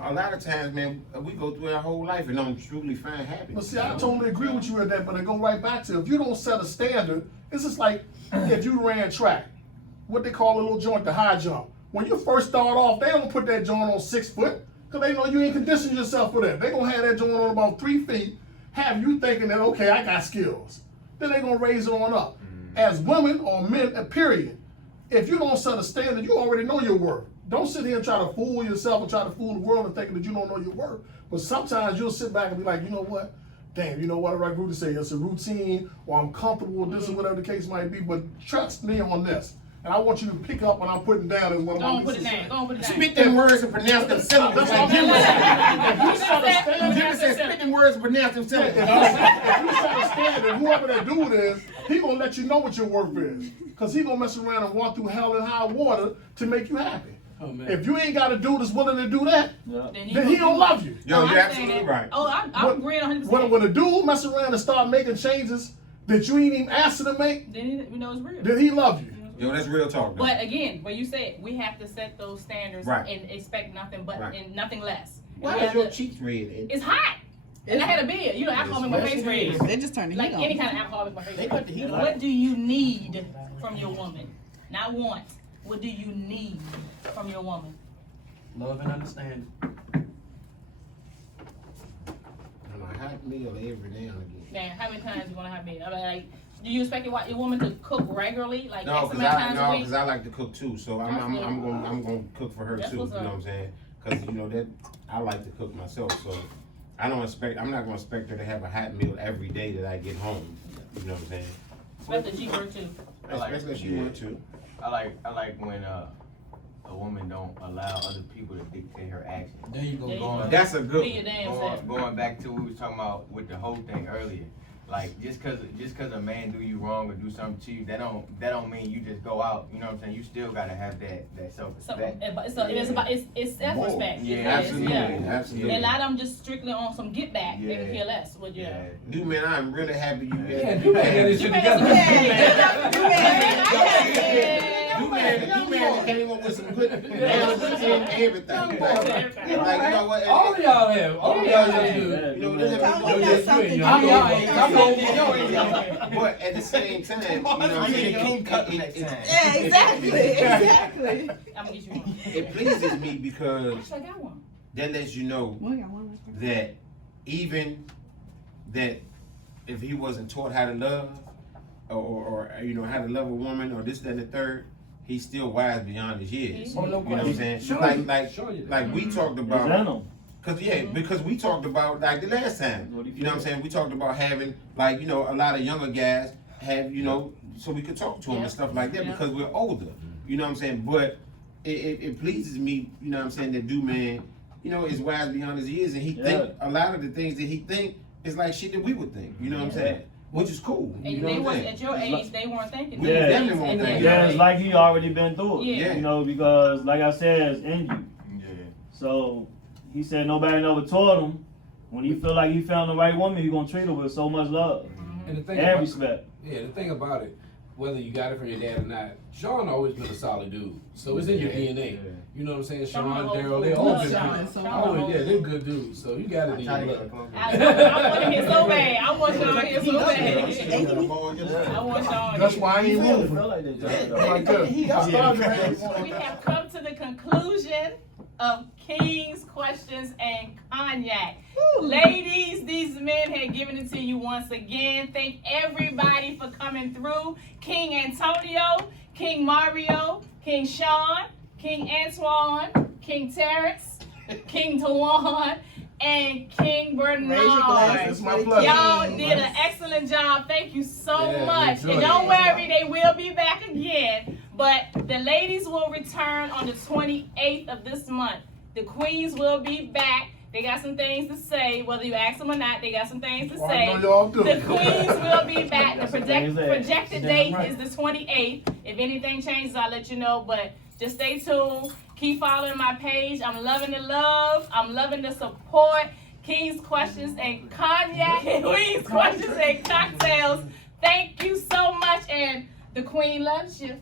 a lot of times, man, we go through our whole life and don't truly find happiness. But see, I totally agree with you with that, but I go right back to if you don't set a standard, it's just like if you ran track, what they call a little joint, the high jump. When you first start off, they don't put that joint on 6 foot, because they know you ain't conditioned yourself for that. They gonna have that joint on about 3 feet, have you thinking that, okay, I got skills. Then they gonna raise it on up. As women or men, period, if you don't set a standard, you already know your worth. Don't sit here and try to fool yourself and try to fool the world and thinking that you don't know your worth. But sometimes you'll sit back and be like, you know what? Damn, you know what? Like Rudy say, it's a routine, or I'm comfortable with this or whatever the case might be. But trust me on this. and I want you to pick up what I'm putting down in one of my Don't put it down. Don't put it down. Spit them words and pronounce them syllables. That's what I'm saying. Jimmy said, spit them words and pronounce them syllables. If you understand that whoever that dude is, he gonna let you know what your worth is. Cause he gonna mess around and walk through hell and high water to make you happy. Oh, man. If you ain't got a dude that's willing to do that, then he don't love you. Yo, you're absolutely right. Oh, I'm agreeing 100%. When a dude mess around and start making changes that you ain't even asked him to make, then we know it's real. then he love you. Yo, that's real talk, though. But again, what you said, we have to set those standards and expect nothing but and nothing less. Why is your cheeks red? It's hot. And I had a beer. You know, alcohol make my face red. They just turn the Like heat on. any kind of alcohol make my face They red. put the heat on. What do you need from your woman? Not want. What do you need from your woman? Love and understanding. And a hot meal every now and again. Man, how many times you want to have meal? I mean, like, do you expect your woman to cook regularly, like No, X amount of times a week? because I like to cook too. So I'm gonna cook for her That's too. You what's know up. what I'm saying? Because you know that I like to cook myself. So I'm not gonna expect her to have a hot meal every day that I get home. You know what I'm saying? Especially she work too. Especially if she want to. I like when a woman don't allow other people to dictate her actions. There you go. There you Going- go. That's a good Be your one. damn self. Going back to what we was talking about with the whole thing earlier. Like just cause a man do you wrong or do something to you, that don't mean you just go out. You know what I'm saying? You still gotta have that self respect. It's self-respect. Yeah, Absolutely, Yeah. absolutely. And a lot of them just strictly on some get back. They can care less. Would you? Dude, man, I'm really happy you Yeah, got you man got this shit together. You man came up with some good analogies and everything. Like, you know what? All of y'all have. All of y'all just do. You know, this Tony got something to I'm do. y'all ain't. but at the same time, you know what I'm saying? Yeah, exactly. I'm gonna get you one. It pleases me because Actually, I got one. that lets you know We got one last person. that even that if he wasn't taught how to love or you know how to love a woman or this, that, and the third, he's still wise beyond his years. Oh, no You know what I'm saying? Sure. Sure you do. Like we talked about. Venom. Because we talked about like the last time, you know what I'm saying? We talked about having like, you know, a lot of younger guys have, you know, so we could talk to them and stuff like that because we're older, you know what I'm saying? But it pleases me, you know what I'm saying, that dude man, you know, is wise beyond his years and he think a lot of the things that he think is like shit that we would think, you know what I'm saying? Which is cool. And You know they what I'm wasn't saying? at your age. They weren't thinking. We definitely won't think. Yeah, it's like he already been through it. Yeah. You know, because like I said, it's in you. Yeah. So he said nobody never taught him. When he feel like he found the right woman, he gonna treat her with so much love And the thing and about, respect. yeah, the thing about it, whether you got it from your dad or not, Sean always been a solid dude. So it's in your DNA. You know what I'm saying? Sean, Daryl, they all been good. Always, yeah, they're good dudes. So you got it in your blood. I want him here so bad. I want Sean here so bad. I want Sean. That's why I ain't moving. Like that. Like that. We have come to the conclusion of King's questions and cognac. Ladies, these men had given it to you once again. Thank everybody for coming through. King Antonio, King Mario, King Sean, King Antoine, King Terrence, King Tawan, and King Bernard. It's my pleasure. Y'all did an excellent job. Thank you so Yeah, much. enjoy And it. don't worry, they will be back again. But the ladies will return on the 28th of this month. The queens will be back. They got some things to say. Whether you ask them or not, they got some things to I say. know y'all do. The queens will be back. The things there. projected date is the 28th. If anything changes, I'll let you know. But just stay tuned. Keep following my page. I'm loving the love. I'm loving the support. King's Questions and Cognac. Queen's Questions and Cocktails. Thank you so much. And the queen loves you.